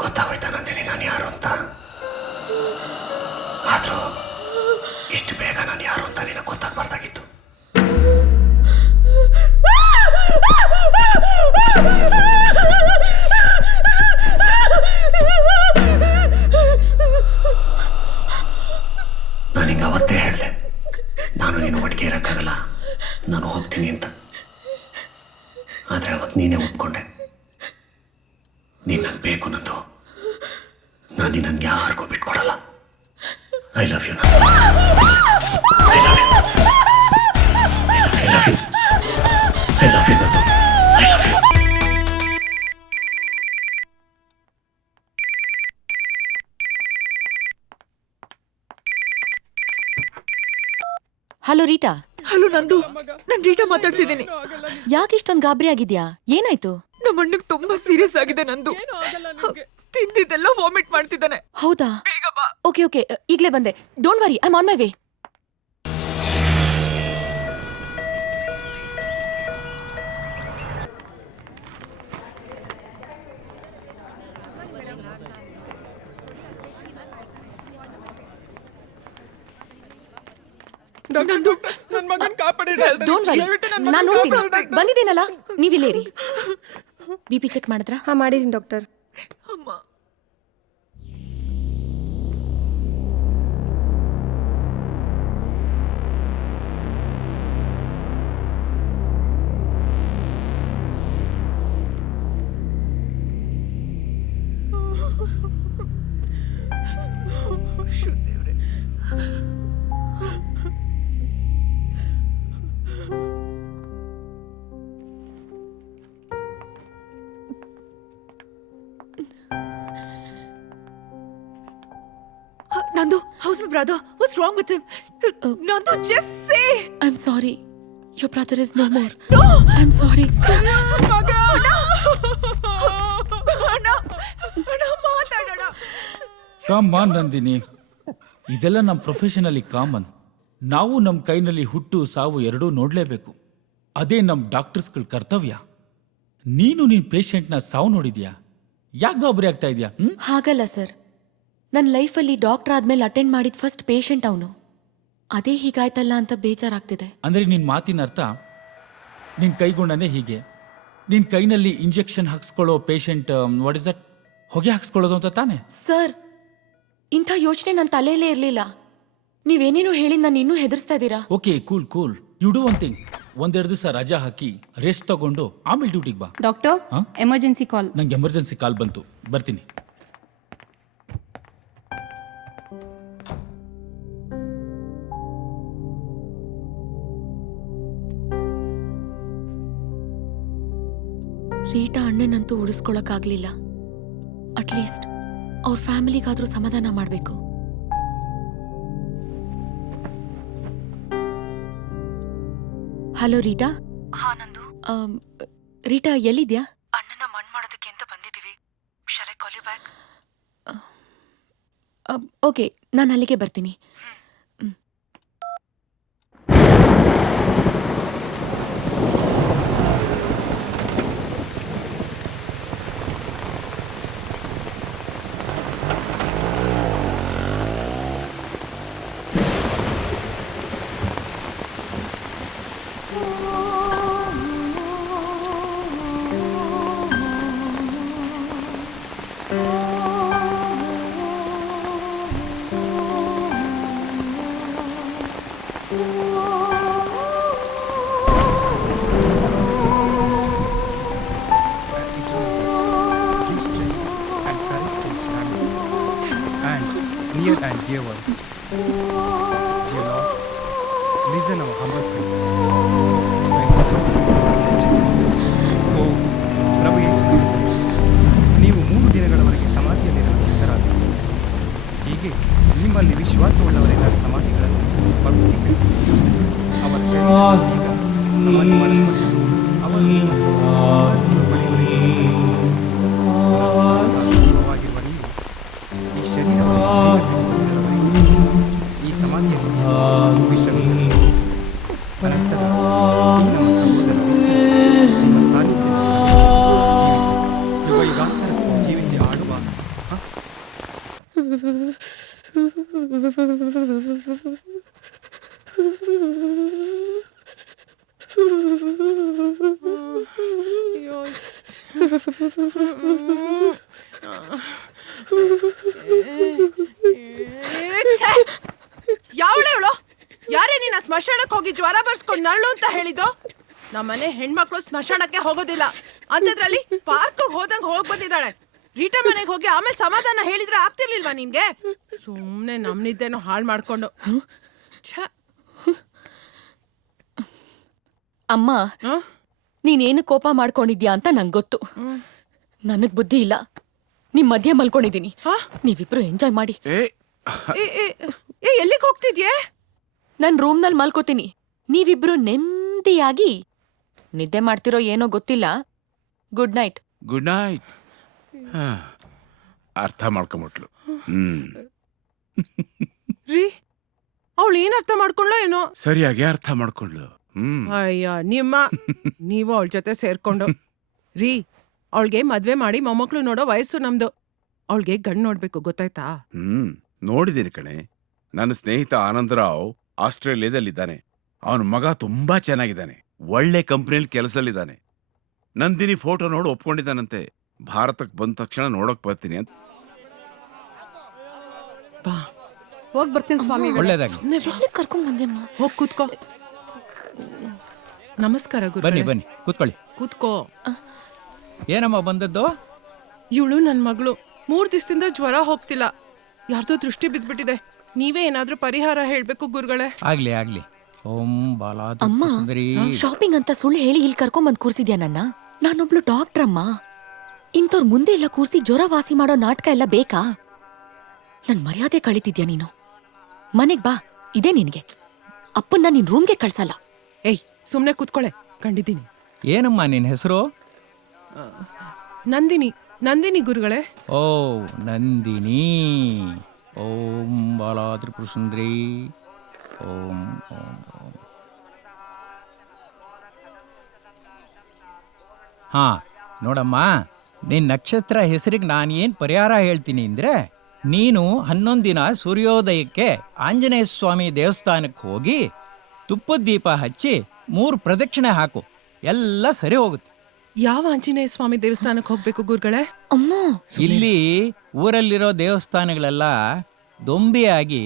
ಗೊತ್ತಾಗೋಯ್ತಾ ನಂದಿನಿ ನಾನು ಯಾರು ಅಂತ? ಆದರೂ ಇಷ್ಟು ಬೇಗ ನಾನು ಯಾರು ಅಂತ ನಿನಗೆ ಗೊತ್ತಾಗಬಾರ್ದಾಗಿತ್ತು. ನಾನು ಹಿಂಗೆ ಅವತ್ತೇ ಹೇಳಿದೆ, ನಾನು ನೀನು ಒಟ್ಟಿಗೆ ಇರೋಕ್ಕಾಗಲ್ಲ, ನಾನು ಹೋಗ್ತೀನಿ ಅಂತ. ಆದರೆ ಅವತ್ತು ನೀನೇ ಒಪ್ಕೊಂಡೆ. ನೀನು ನನಗೆ ಬೇಕು ನಂದು. ನಾನು ನಿನ್ನನ್ನು ಯಾರಿಗೂ ಬಿಟ್ಕೊಡಲ್ಲ. I love you. I love you. I love you. I love you Nandu. I love you. Hello Rita. Hello Nandu, ನಾನು ರೀಟಾ ಮಾತಾಡ್ತಿದ್ದೀನಿ. ಯಾಕೆ ಇಷ್ಟೊಂದು ಗಾಬರಿ ಆಗಿದ್ಯಾ? ಏನಾಯ್ತು? ನಮ್ಮ ಅಣ್ಣಗೆ ತುಂಬಾ ಸೀರಿಯಸ್ ಆಗಿದೆ ನಂದು. ತಿಂದಿದ್ದೆಲ್ಲ ವಾಮಿಟ್ ಮಾಡ್ತಿದ್ದಾನೆ. ಹೌದಾ? ಬೇಗ ಬಾ. ಓಕೆ ಓಕೆ, ಈಗಲೇ ಬಂದೆ. Don't worry, I am on my way. ನಂದು, ನನ್ನ ಮಗನ್ ಕಾಪಾಡಿ. ಡೋಂಟ್ ವರಿ, ನಾನು ನೋಡ್ತೀನಿ. ಬಂದಿದ್ದೀನಲ್ಲ, ನೀವಿಲ್ಲೇರಿ. BP ಚೆಕ್ ಮಾಡಿದ್ರಾ? ಹಾಂ, ಮಾಡಿದ್ದೀನಿ ಡಾಕ್ಟರ್. ಅಮ್ಮ, ದೇವ್ರೆ. Nandu, how's my brother? What's wrong with him? Nandu, just say. I'm sorry. Your brother is no more. No. I'm sorry. Maga. Anna, ಮಾತಾಡೋಣ. ಕಮ್ ಆನ್ ನಂದಿನಿ, ಇದೆಲ್ಲ ನಮ್ಮ ಪ್ರೊಫೆಷನಲ್ಲಿ ಕಾಮನ್. ನಾವು ನಮ್ಮ ಕೈನಲ್ಲಿ ಹುಟ್ಟು ಸಾವು ಎರಡೂ ನೋಡಲೇಬೇಕು. ಅದೇ ನಮ್ಮ ಡಾಕ್ಟರ್ಸ್ಗಳ ಕರ್ತವ್ಯ. ನೀನು ನಿನ್ನ ಪೇಷಂಟ್ನ ಸಾವು ನೋಡಿದ್ಯಾ? ಯಾಕೆ ಗಾಬರಿ ಆಗ್ತಾ ಇದೆಯಾ? ಹಾಗಲ್ಲ ಸರ್, ನನ್ನ ಲೈಫಲ್ಲಿ ಡಾಕ್ಟರ್ ಆದ್ಮೇಲೆ ಅಟೆಂಡ್ ಮಾಡಿದ ಫಸ್ಟ್ ಪೇಷಂಟ್ ಅವನು. ಅದೇ ಹೀಗಾಯ್ತಲ್ಲ ಅಂತ ಬೇಜಾರಾಗ್ತಿದೆ. ಅಂದರೆ ನಿನ್ನ ಮಾತಿನ ಅರ್ಥ, ನಿನ್ನ ಕೈಗುಣನೇ ಹೀಗೆ. ನಿನ್ನ ಕೈನಲ್ಲಿ ಇಂಜೆಕ್ಷನ್ ಹಾಕ್ಸ್ಕೊಳ್ಳೋ ಪೇಷಂಟ್ ವಾಟ್ ಇಸ್ ದಟ್, ಹೊಗೆ ಹಾಕ್ಸ್ಕೊಳ್ಳೋದು ಅಂತ ತಾನೆ? ಸರ್, ಇಂಥ ಯೋಚನೆ ನನ್ನ ತಲೆಯಲ್ಲೇ ಇರಲಿಲ್ಲ. ನೀವೇನೇನೋ ಹೇಳಿ ನಾನು ಇನ್ನೂ ಹೆದರ್ಸ್ತಾ ಇದ್ದೀರಾ. Okay, cool cool. You do one thing, ಒಂದೆರಡು ದಿವಸ ರಜಾ ಹಾಕಿ ರೆಸ್ಟ್ ತಗೊಂಡು ಆಮೇಲೆ ಡ್ಯೂಟಿಗೆ ಬಾ. Doctor, emergency call. ನಂಗೆ ಎಮರ್ಜೆನ್ಸಿ ಕಾಲ್ ಬಂತು, ಬರ್ತೀನಿ. ರೀಟಾ ಅಣ್ಣನಂತೂ ಉಳಿಸ್ಕೊಳಕ್ಕಾಗ್ಲಿಲ್ಲ. ಅಟ್ಲೀಸ್ಟ್ ಅವ್ರ ಫ್ಯಾಮಿಲಿಗಾದ್ರೂ ಸಮಾಧಾನ ಮಾಡಬೇಕು. Hello Rita. ಹಾ ನಂದು. ರೀಟಾ ಎಲ್ಲಿದ್ಯಾ? ಅಣ್ಣನ ಮಣ್ಣು ಮಾಡೋದಕ್ಕೆ ಅಂತ ಬಂದಿದ್ದೀವಿ. ಶಾಲೆ ಕಾಲೇಜ್ ಓಕೆ, ನಾನು ಅಲ್ಲಿಗೆ ಬರ್ತೀನಿ. Give strength and courage to his family and near and dear ones. Dear Lord, listen our humble prayers. May his soul rest in peace. ಓ ಪ್ರಭು ಯೇಸು ಕ್ರಿಸ್ತನೇ, ನೀವು 3 ದಿನಗಳವರೆಗೆ ಸಮಾಧಿಯಲ್ಲಿರಲು ಚಿತ್ತರಾದರು. ಹೀಗೆ ನಿಮ್ಮಲ್ಲಿ ವಿಶ್ವಾಸವುಳ್ಳವರೆಲ್ಲರ ಸಮಾಧಿಗಳನ್ನು ಪವಿತ್ರೀಕರಿಸಿ ಅವರ ಶರೀರ ಈಗ ಸಮಾಧಿ ಮಾಡಲ್ಪಟ್ಟಿದೆ. ಅವರು ಜೀವ ಪಡೆಯುವವರೆಗೆ ಜೀವವಾಗಿರುವ ನೀವು ಈ ಶರೀರವನ್ನು ಈ ಸಮಾಧಿಯಲ್ಲಿ ವಿಶ್ರಮಿಸಲಿ. ಅನಂತರ ಈ ನಮ್ಮ ಸಹೋದರರು ನಿಮ್ಮ ಸಾನ್ನಿಧ್ಯದಲ್ಲಿ ಜೀವಿಸಿ ಯುಗಯುಗಾಂತರಕ್ಕೂ ಜೀವಿಸಿ ಆಡುವ ಯಾವಳೆ ಅವಳು? ಯಾರೇ ನೀನ ಸ್ಮಶಾನಕ್ಕೆ ಹೋಗಿ ಜ್ವರ ಬರ್ಸ್ಕೊಂಡು ನರಳು ಅಂತ ಹೇಳಿದ್ದು? ನಮ್ಮನೆ ಹೆಣ್ಮಕ್ಳು ಸ್ಮಶಾನಕ್ಕೆ ಹೋಗೋದಿಲ್ಲ ಅಂತದ್ರಲ್ಲಿ ಪಾರ್ಕ್ ಹೋದಂಗ್ ಹೋಗ್ ಬಂದಿದ್ದಾಳೆ. ರೀಟಾ ಮನೆಗೆ ಹೋಗಿ ಆಮೇಲೆ ಸಮಾಧಾನ ಹೇಳಿದ್ರೆ ಆಗ್ತಿರ್ಲಿಲ್ವಾ ನಿನ್ಗೆ? ಸುಮ್ನೆ ನಮ್ನಿದ್ದೇನೋ ಹಾಳು ಮಾಡ್ಕೊಂಡು. ಅಮ್ಮ, ನೀನೇನು ಕೋಪ ಮಾಡ್ಕೊಂಡಿದ್ಯಾ ಅಂತ ನಂಗೆ ಗೊತ್ತು. ನನಗ್ ಬುದ್ಧಿ ಇಲ್ಲ. ನಿಮ್ ಮಧ್ಯೆ ಮಲ್ಕೊಂಡಿದೀನಿ. ನೀವಿಬ್ರು ಎಂಜಾಯ್ ಮಾಡಿ. ಎಲ್ಲಿಗೆ ಹೋಗ್ತಿದ್ಯೆ? ನನ್ ರೂಮ್ನಲ್ಲಿ ಮಲ್ಕೋತೀನಿ. ನೀವಿಬ್ರು ನೆಮ್ಮದಿಯಾಗಿ ನಿದ್ದೆ ಮಾಡ್ತಿರೋ ಏನೋ ಗೊತ್ತಿಲ್ಲ. Good night. Good night. ಅರ್ಥ ಮಾಡ್ಕೊಂಬಿಟ್ಲು. ರೀ, ಅವಳು ಏನ್ ಅರ್ಥ ಮಾಡ್ಕೊಂಡ್ಲೋ ಏನೋ? ಸರಿಯಾಗಿ ಅರ್ಥ ಮಾಡ್ಕೊಂಡ್ಲು. ಅಯ್ಯ ನೀವು ಅವಳ ಜೊತೆ ಸೇರ್ಕೊಂಡು. ರೀ, ಅವಳಿಗೆ ಮದ್ವೆ ಮಾಡಿ ಮೊಮ್ಮಕ್ಳು ನೋಡೋ ವಯಸ್ಸು ನಮ್ದು. ಅವಳಿಗೆ ಗಂಡ್ ನೋಡ್ಬೇಕು, ಗೊತ್ತಾಯ್ತಾ? ನೋಡಿದ್ದೀನಿ ಕಣೆ. ನನ್ನ ಸ್ನೇಹಿತ ಆನಂದರಾವ್ ಆಸ್ಟ್ರೇಲಿಯಾದಲ್ಲಿದ್ದಾನೆ. ಅವನ ಮಗ ತುಂಬಾ ಚೆನ್ನಾಗಿದ್ದಾನೆ. ಒಳ್ಳೆ ಕಂಪ್ನಿಯಲ್ಲಿ ಕೆಲಸದಲ್ಲಿದ್ದಾನೆ. ನಂದಿನಿ ಫೋಟೋ ನೋಡಿ ಒಪ್ಕೊಂಡಿದ್ದಾನಂತೆ. ಭಾರತಕ್ಕೆ ಬಂದ ತಕ್ಷಣ ನೋಡಕ್ ಬರ್ತೀನಿ ಅಂತ. ಹೋಗ್ ಬರ್ತೀನಿ ಸ್ವಾಮಿ. ಒಳ್ಳೇದಾಗಿ ಕರ್ಕೊಂಡ್ ಬಂದೆಮ್ಮ. ಹೋಗ್ ಕೂತ್ಕೋ. ನಮಸ್ಕಾರ ಗುರು. ಬನ್ನಿ ಬನ್ನಿ ಕೂತ್ಕೊಳ್ಳಿ. ಕೂತ್ಕೋ. ಏನಮ್ಮ ಬಂದದ್ದು? ಇವಳು ನನ್ ಮಗಳು 3 ದಿವಸದಿಂದ ಜ್ವರ ಹೋಗ್ತಿಲ್ಲ. ಯಾರ್ದೋ ದೃಷ್ಟಿ ಬಿದ್ಬಿಟ್ಟಿದೆ. ನೀವೇ ಏನಾದ್ರೂ ಪರಿಹಾರ ಹೇಳ್ಬೇಕು ಗುರುಗಳೇ. ಆಗ್ಲಿ ಆಗ್ಲಿ. ಓಂ ಬಾಲಾದ ಅಮ್ಮ, ಶಾಪಿಂಗ್ ಅಂತ ಸುಳ್ಳು ಹೇಳಿ ಇಲ್ಲಿ ಕರ್ಕೊಂಡ್ ಕೂರ್ಸಿದ್ಯಾ ನನ್ನ? ನಾನೊಬ್ಳು ಡಾಕ್ಟರ್ ಅಮ್ಮ. ಇಂಥವ್ರ ಮುಂದೆ ಎಲ್ಲ ಕೂರ್ಸಿ ಜ್ವರ ವಾಸಿ ಮಾಡೋ ನಾಟಕ ಎಲ್ಲ ಬೇಕಾ? ನನ್ ಮರ್ಯಾದೆ ಕಳಿತಿದ್ಯಾ ನೀನು? ಮನೆಗ್ ಬಾ, ಇದೇ ನಿನ್ಗೆ. ಅಪ್ಪನ್ನ ನಿನ್ ರೂಮ್ಗೆ ಕಳ್ಸಲ್ಲ. ಏಯ್, ಸುಮ್ನೆ ಕೂತ್ಕೊಳೆ. ಕಂಡಿದ್ದೀನಿ. ಏನಮ್ಮ ನಿನ್ ಹೆಸರು? ನಂದಿನಿ. ನಂದಿನಿ ಗುರುಗಳೇ. ಓ ನಂದಿನಿ. ಓಂ ಬಾಲಾದ್ರಿ ಸುಂದರಿ. ಓಂ ಓಂ ಓಂ. ಹಾ ನೋಡಮ್ಮ, ನಿನ್ ನಕ್ಷತ್ರ ಹೆಸರಿಗೆ ನಾನು ಏನ್ ಪರಿಹಾರ ಹೇಳ್ತೀನಿ ಅಂದ್ರೆ, ನೀನು 11 ದಿನ ಸೂರ್ಯೋದಯಕ್ಕೆ ಆಂಜನೇಯ ಸ್ವಾಮಿ ದೇವಸ್ಥಾನಕ್ಕೆ ಹೋಗಿ ತುಪ್ಪದ ದೀಪ ಹಚ್ಚಿ 3 ಪ್ರದಕ್ಷಿಣೆ ಹಾಕು. ಎಲ್ಲ ಸರಿ ಹೋಗುತ್ತೆ. ಯಾವ ಆಂಜನೇಯ ಸ್ವಾಮಿ ದೇವಸ್ಥಾನಕ್ಕೆ ಹೋಗ್ಬೇಕು ಗುರುಗಳೇ? ಅಮ್ಮ, ಇಲ್ಲಿ ಊರಲ್ಲಿರೋ ದೇವಸ್ಥಾನಗಳೆಲ್ಲ ದೊಂಬಿಯಾಗಿ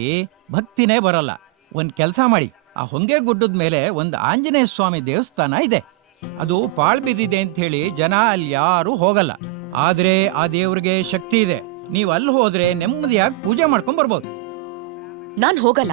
ಭಕ್ತಿನೇ ಬರಲ್ಲ. ಒಂದ್ ಕೆಲಸ ಮಾಡಿ, ಆ ಹೊಂಗೆ ಗುಡ್ಡದ ಮೇಲೆ ಒಂದು ಆಂಜನೇಯ ಸ್ವಾಮಿ ದೇವಸ್ಥಾನ ಇದೆ. ಅದು ಪಾಳ್ ಬಿದ್ದಿದೆ ಅಂತ ಹೇಳಿ ಜನ ಅಲ್ಲಿ ಯಾರು ಹೋಗಲ್ಲ. ಆದ್ರೆ ಆ ದೇವ್ರಿಗೆ ಶಕ್ತಿ ಇದೆ. ನೀವು ಅಲ್ಲಿ ಹೋದ್ರೆ ನೆಮ್ಮದಿಯಾಗಿ ಪೂಜೆ ಮಾಡ್ಕೊಂಡ್ ಬರ್ಬೋದು. ನಾನ್ ಹೋಗಲ್ಲ.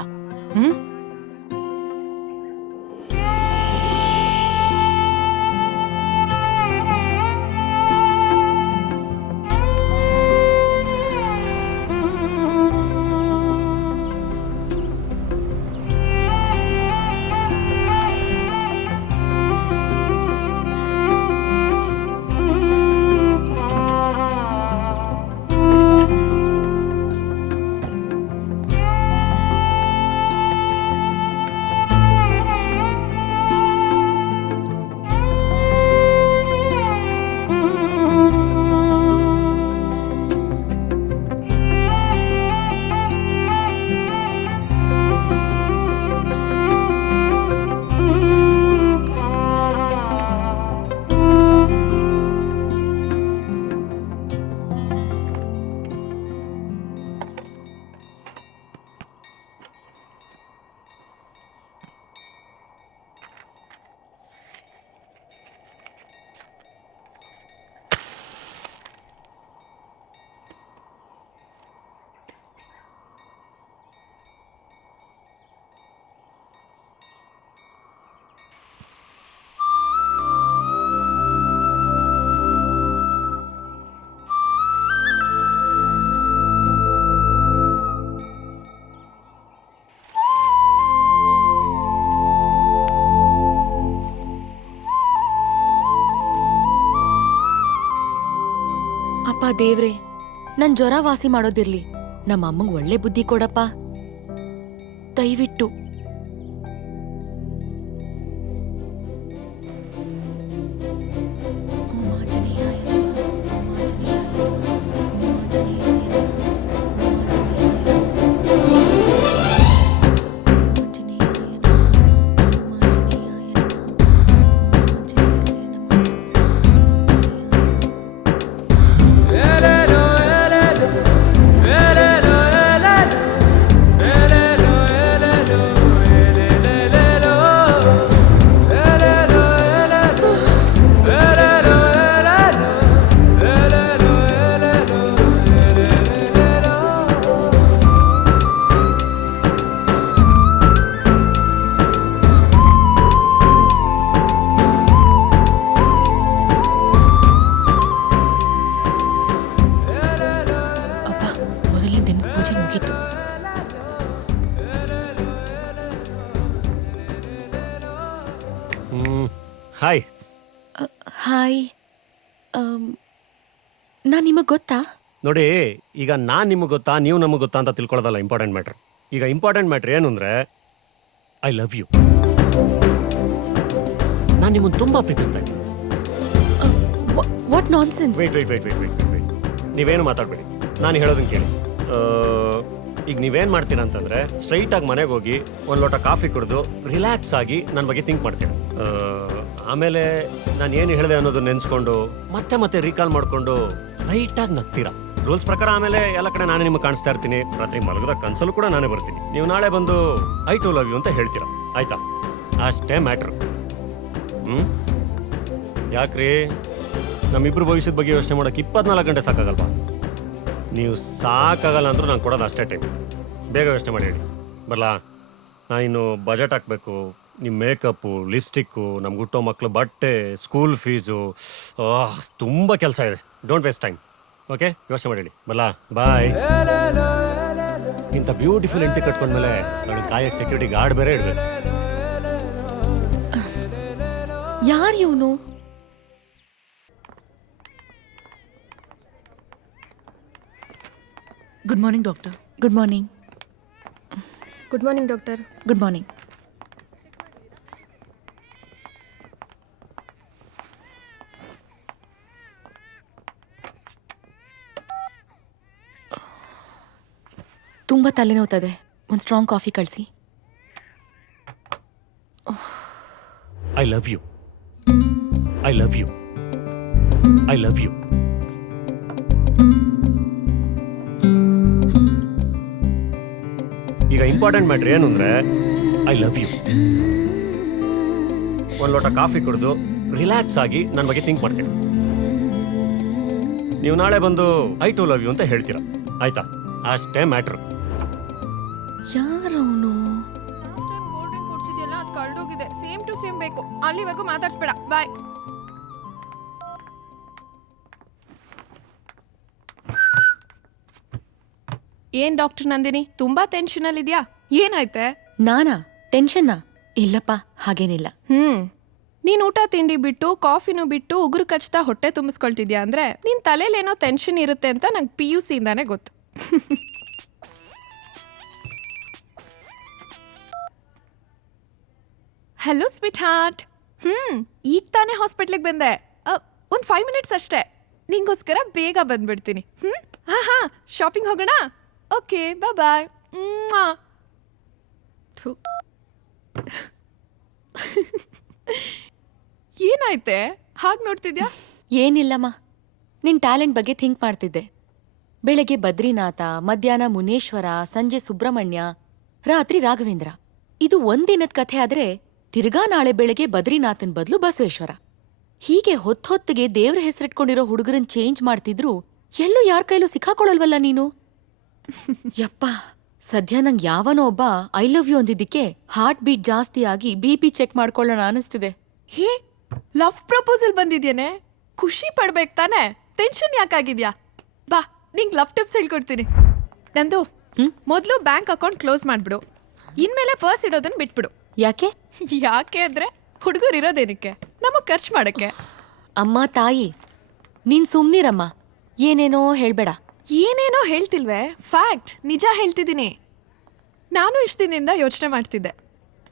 ಯಪ್ಪ ದೇವ್ರೆ, ನನ್ ಜ್ವರ ವಾಸಿ ಮಾಡೋದಿರ್ಲಿ, ನಮ್ಮ ಅಮ್ಮಂಗ್ ಒಳ್ಳೆ ಬುದ್ಧಿ ಕೊಡಪ್ಪ ದಯವಿಟ್ಟು. ಹಾಯ್. ಹಾಯ್. ನಾನ್ ನಿಮಗ್ ಗೊತ್ತಾ? ನೋಡಿ, ಈಗ ನಾನು ನಿಮಗೆ ಗೊತ್ತಾ ನೀವು ನಮಗೆ ಗೊತ್ತಾ ಅಂತ ತಿಳ್ಕೊಳ್ಳೋದಲ್ಲ ಇಂಪಾರ್ಟೆಂಟ್ ಮ್ಯಾಟ್ರ್. ಈಗ ಇಂಪಾರ್ಟೆಂಟ್ ಮ್ಯಾಟ್ರ್ ಏನು ಅಂದರೆ ಐ ಲವ್ ಯು. ನಾನು ನಿಮ್ಮನ್ನು ತುಂಬ ಪ್ರೀತಿಸ್ತಾ ಇದ್ದೀನಿ. What nonsense? ವೇಟ್ ನೀವೇನು ಮಾತಾಡಬೇಡಿ, ನಾನು ಹೇಳೋದನ್ನ ಕೇಳಿ. ಈಗ ನೀವೇನು ಮಾಡ್ತೀರಾ ಅಂತಂದರೆ ಸ್ಟ್ರೈಟಾಗಿ ಮನೆಗೆ ಹೋಗಿ ಒಂದು ಲೋಟ ಕಾಫಿ ಕುಡಿದು ರಿಲ್ಯಾಕ್ಸ್ ಆಗಿ ನನ್ನ ಬಗ್ಗೆ ಥಿಂಕ್ ಮಾಡ್ತೀರಾ. ಆಮೇಲೆ ನಾನು ಏನು ಹೇಳಿದೆ ಅನ್ನೋದು ನೆನೆಸ್ಕೊಂಡು ಮತ್ತೆ ರೀಕಾಲ್ ಮಾಡಿಕೊಂಡು ಲೈಟಾಗಿ ನಗ್ತೀರಾ. ರೂಲ್ಸ್ ಪ್ರಕಾರ ಆಮೇಲೆ ಎಲ್ಲ ಕಡೆ ನಾನೇ ನಿಮಗೆ ಕಾಣಿಸ್ತಾ ಇರ್ತೀನಿ. ರಾತ್ರಿ ಮಲಗದ ಕನಸಲ್ಲೂ ಕೂಡ ನಾನೇ ಬರ್ತೀನಿ. ನೀವು ನಾಳೆ ಬಂದು ಐ ಟು ಲವ್ ಯು ಅಂತ ಹೇಳ್ತೀರಾ, ಆಯ್ತಾ? ಅಷ್ಟೇ ಮ್ಯಾಟ್ರು. ಯಾಕ್ರಿ, ನಮ್ಮಿಬ್ರು ಭವಿಷ್ಯದ ಬಗ್ಗೆ ಯೋಚನೆ ಮಾಡೋಕೆ 24 ಗಂಟೆ ಸಾಕಾಗಲ್ವಾ? ನೀವು ಸಾಕಾಗಲ್ಲ ಅಂದ್ರೂ ನಾನು ಕೊಡೋದು ಅಷ್ಟೇ ಟೈಮ್. ಬೇಗ ಯೋಚನೆ ಮಾಡಿ ಹೇಳಿ. ಬರಲಾ? ನಾನಿನ್ನು ಬಜೆಟ್ ಹಾಕಬೇಕು, ನಿಮ್ಮ ಮೇಕಪ್ಪು, ಲಿಪ್ಸ್ಟಿಕ್ಕು, ನಮ್ಗೆ ಹುಟ್ಟೋ ಮಕ್ಕಳು ಬಟ್ಟೆ, ಸ್ಕೂಲ್ ಫೀಸು, ತುಂಬ ಕೆಲಸ ಇದೆ. Don't waste time. ಓಕೆ, ಯೋಚನೆ ಮಾಡಿ ಹೇಳಿ. ಬರಲಾ? ಬಾಯ್. ಇಂಥ ಬ್ಯೂಟಿಫುಲ್ ಹೆಂಡತಿ ಕಟ್ಕೊಂಡ್ಮೇಲೆ ಅವಳು ಕಾಯಕ್ಕೆ ಸೆಕ್ಯೂರಿಟಿ ಗಾರ್ಡ್ ಬೇರೆ ಇಡಬೇಕು. ಯಾರು ಇವನು? Good morning doctor. Good morning. Good morning doctor. Good morning. ತುಂಬ ತಲೆನೋವ್ತದೆ, ಒಂದು ಸ್ಟ್ರಾಂಗ್ ಕಾಫಿ ಕಳಿಸಿ. I love you. I love you. I love you. ಈಗ ಇಂಪಾರ್ಟೆಂಟ್ ಮ್ಯಾಟ್ರ್ ಏನು ಅಂದರೆ ಐ ಲವ್ ಯು. ಒಂದು ಲೋಟ ಕಾಫಿ ಕುಡಿದು ರಿಲ್ಯಾಕ್ಸ್ ಆಗಿ ನನ್ನ ಬಗ್ಗೆ ಥಿಂಕ್ ಮಾಡ್ತೀನಿ. ನೀವು ನಾಳೆ ಬಂದು ಐ ಟು ಲವ್ ಯು ಅಂತ ಹೇಳ್ತೀರಾ, ಆಯ್ತಾ? ಅಷ್ಟೇ ಮ್ಯಾಟ್ರು. ಯಾರವನು? ಲಾಸ್ಟ್ ಟೈಮ್ ಕೋಲ್ಡ್ ಡ್ರಿಂಕ್ ಕುಡಿಸಿದ್ಯಲ್ಲ, ಅದು ಕಳ್ದೋಗಿದೆ. ಸೇಮ್ ಟು ಸೇಮ್ ಬೇಕು. ಅಲ್ಲಿವರೆಗೂ ಮಾತಾಡ್ಸ್ಬೇಡ. ಬಾಯ್. ಏನ್ ಡಾಕ್ಟರ್ ನಂದಿನಿ, ತುಂಬಾ ಟೆನ್ಷನ್ ಅಲ್ಲಿ ಇದ್ಯಾ? ಏನಾಯ್ತೆ? ನಾನಾ ಟೆನ್ಷನ್ನಾ? ಇಲ್ಲಪ್ಪ, ಹಾಗೇನಿಲ್ಲ. ನೀನ್ ಊಟ ತಿಂಡಿ ಬಿಟ್ಟು ಕಾಫಿನೂ ಬಿಟ್ಟು ಉಗುರು ಕಚ್ತಾ ಹೊಟ್ಟೆ ತುಂಬಿಸ್ಕೊಳ್ತಿದ್ಯಾ ಅಂದ್ರೆ ನಿನ್ ತಲೆಲೇನೋ ಟೆನ್ಷನ್ ಇರುತ್ತೆ ಅಂತ ನಂಗೆ PUC ಇಂದಾನೆ ಗೊತ್ತು. Hello sweet heart. ಈಗ ತಾನೇ ಹಾಸ್ಪಿಟ್ಲಿಗೆ ಬಂದೆ. ಒಂದು 5 ಮಿನಿಟ್ಸ್ ಅಷ್ಟೇ. ನಿಂಗೋಸ್ಕರ ಬೇಗ ಬಂದ್ಬಿಡ್ತೀನಿ. ಹಾ, ಶಾಪಿಂಗ್ ಹೋಗೋಣ? ಓಕೆ, ಬಾಯ್. ಏನಾಯ್ತೆ ಹಾಗೆ ನೋಡ್ತಿದ್ಯಾ? ಏನಿಲ್ಲಮ್ಮ, ನಿನ್ ಟ್ಯಾಲೆಂಟ್ ಬಗ್ಗೆ ಥಿಂಕ್ ಮಾಡ್ತಿದ್ದೆ. ಬೆಳಗ್ಗೆ ಬದ್ರಿನಾಥ, ಮಧ್ಯಾಹ್ನ ಮುನೇಶ್ವರ, ಸಂಜೆ ಸುಬ್ರಹ್ಮಣ್ಯ, ರಾತ್ರಿ ರಾಘವೇಂದ್ರ. ಇದು ಒಂದಿನದ ಕಥೆ ಆದ್ರೆ ತಿರ್ಗಾ ನಾಳೆ ಬೆಳಗ್ಗೆ ಬದ್ರಿನಾಥನ್ ಬದಲು ಬಸವೇಶ್ವರ. ಹೀಗೆ ಹೊತ್ತೊತ್ತಿಗೆ ದೇವ್ರ ಹೆಸರಿಟ್ಕೊಂಡಿರೋ ಹುಡುಗರನ್ ಚೇಂಜ್ ಮಾಡ್ತಿದ್ರು ಎಲ್ಲೂ ಯಾರ ಕೈಲೂ ಸಿಕ್ಕಾಕೊಳಲ್ವಲ್ಲ ನೀನು? ಯಪ್ಪ, ಸದ್ಯ ನಂಗೆ ಯಾವನೋ ಒಬ್ಬ ಐ ಲವ್ ಯು ಅಂದಿದ್ದಕ್ಕೆ ಹಾರ್ಟ್ ಬೀಟ್ ಜಾಸ್ತಿ ಆಗಿ BP ಚೆಕ್ ಮಾಡ್ಕೊಳ್ಳೋಣ ಅನಿಸ್ತಿದೆ. ಹೇ, ಲವ್ ಪ್ರಪೋಸಲ್ ಬಂದಿದ್ಯೇನೆ, ಖುಷಿ ಪಡ್ಬೇಕು ತಾನೆ? ಟೆನ್ಷನ್ ಯಾಕಾಗಿದ್ಯಾ? ಬಾ, ನಿಂಗೆ ಲವ್ ಟಿಪ್ಸ್ ಹೇಳ್ಕೊಡ್ತೀನಿ. ನಂದು ಮೊದಲು ಬ್ಯಾಂಕ್ ಅಕೌಂಟ್ ಕ್ಲೋಸ್ ಮಾಡ್ಬಿಡು. ಇನ್ಮೇಲೆ ಪರ್ಸ್ ಇಡೋದನ್ನ ಬಿಟ್ಬಿಡು. ಯಾಕೆ? ಯಾಕೆ ಅಂದ್ರೆ ಹುಡುಗರು ಇರೋದೇನಕ್ಕೆ? ನಮಗ್ ಖರ್ಚು ಮಾಡಕ್ಕೆ. ಅಮ್ಮ ತಾಯಿ, ನೀನ್ ಸುಮ್ನಿರಮ್ಮ. ಏನೇನೋ ಹೇಳ್ಬೇಡ. ಏನೇನೋ ಹೇಳ್ತಿಲ್ವೇ, ಫ್ಯಾಕ್ಟ್, ನಿಜ ಹೇಳ್ತಿದ್ದೀನಿ. ನಾನು ಇಷ್ಟು ದಿನದಿಂದ ಯೋಚನೆ ಮಾಡ್ತಿದ್ದೆ,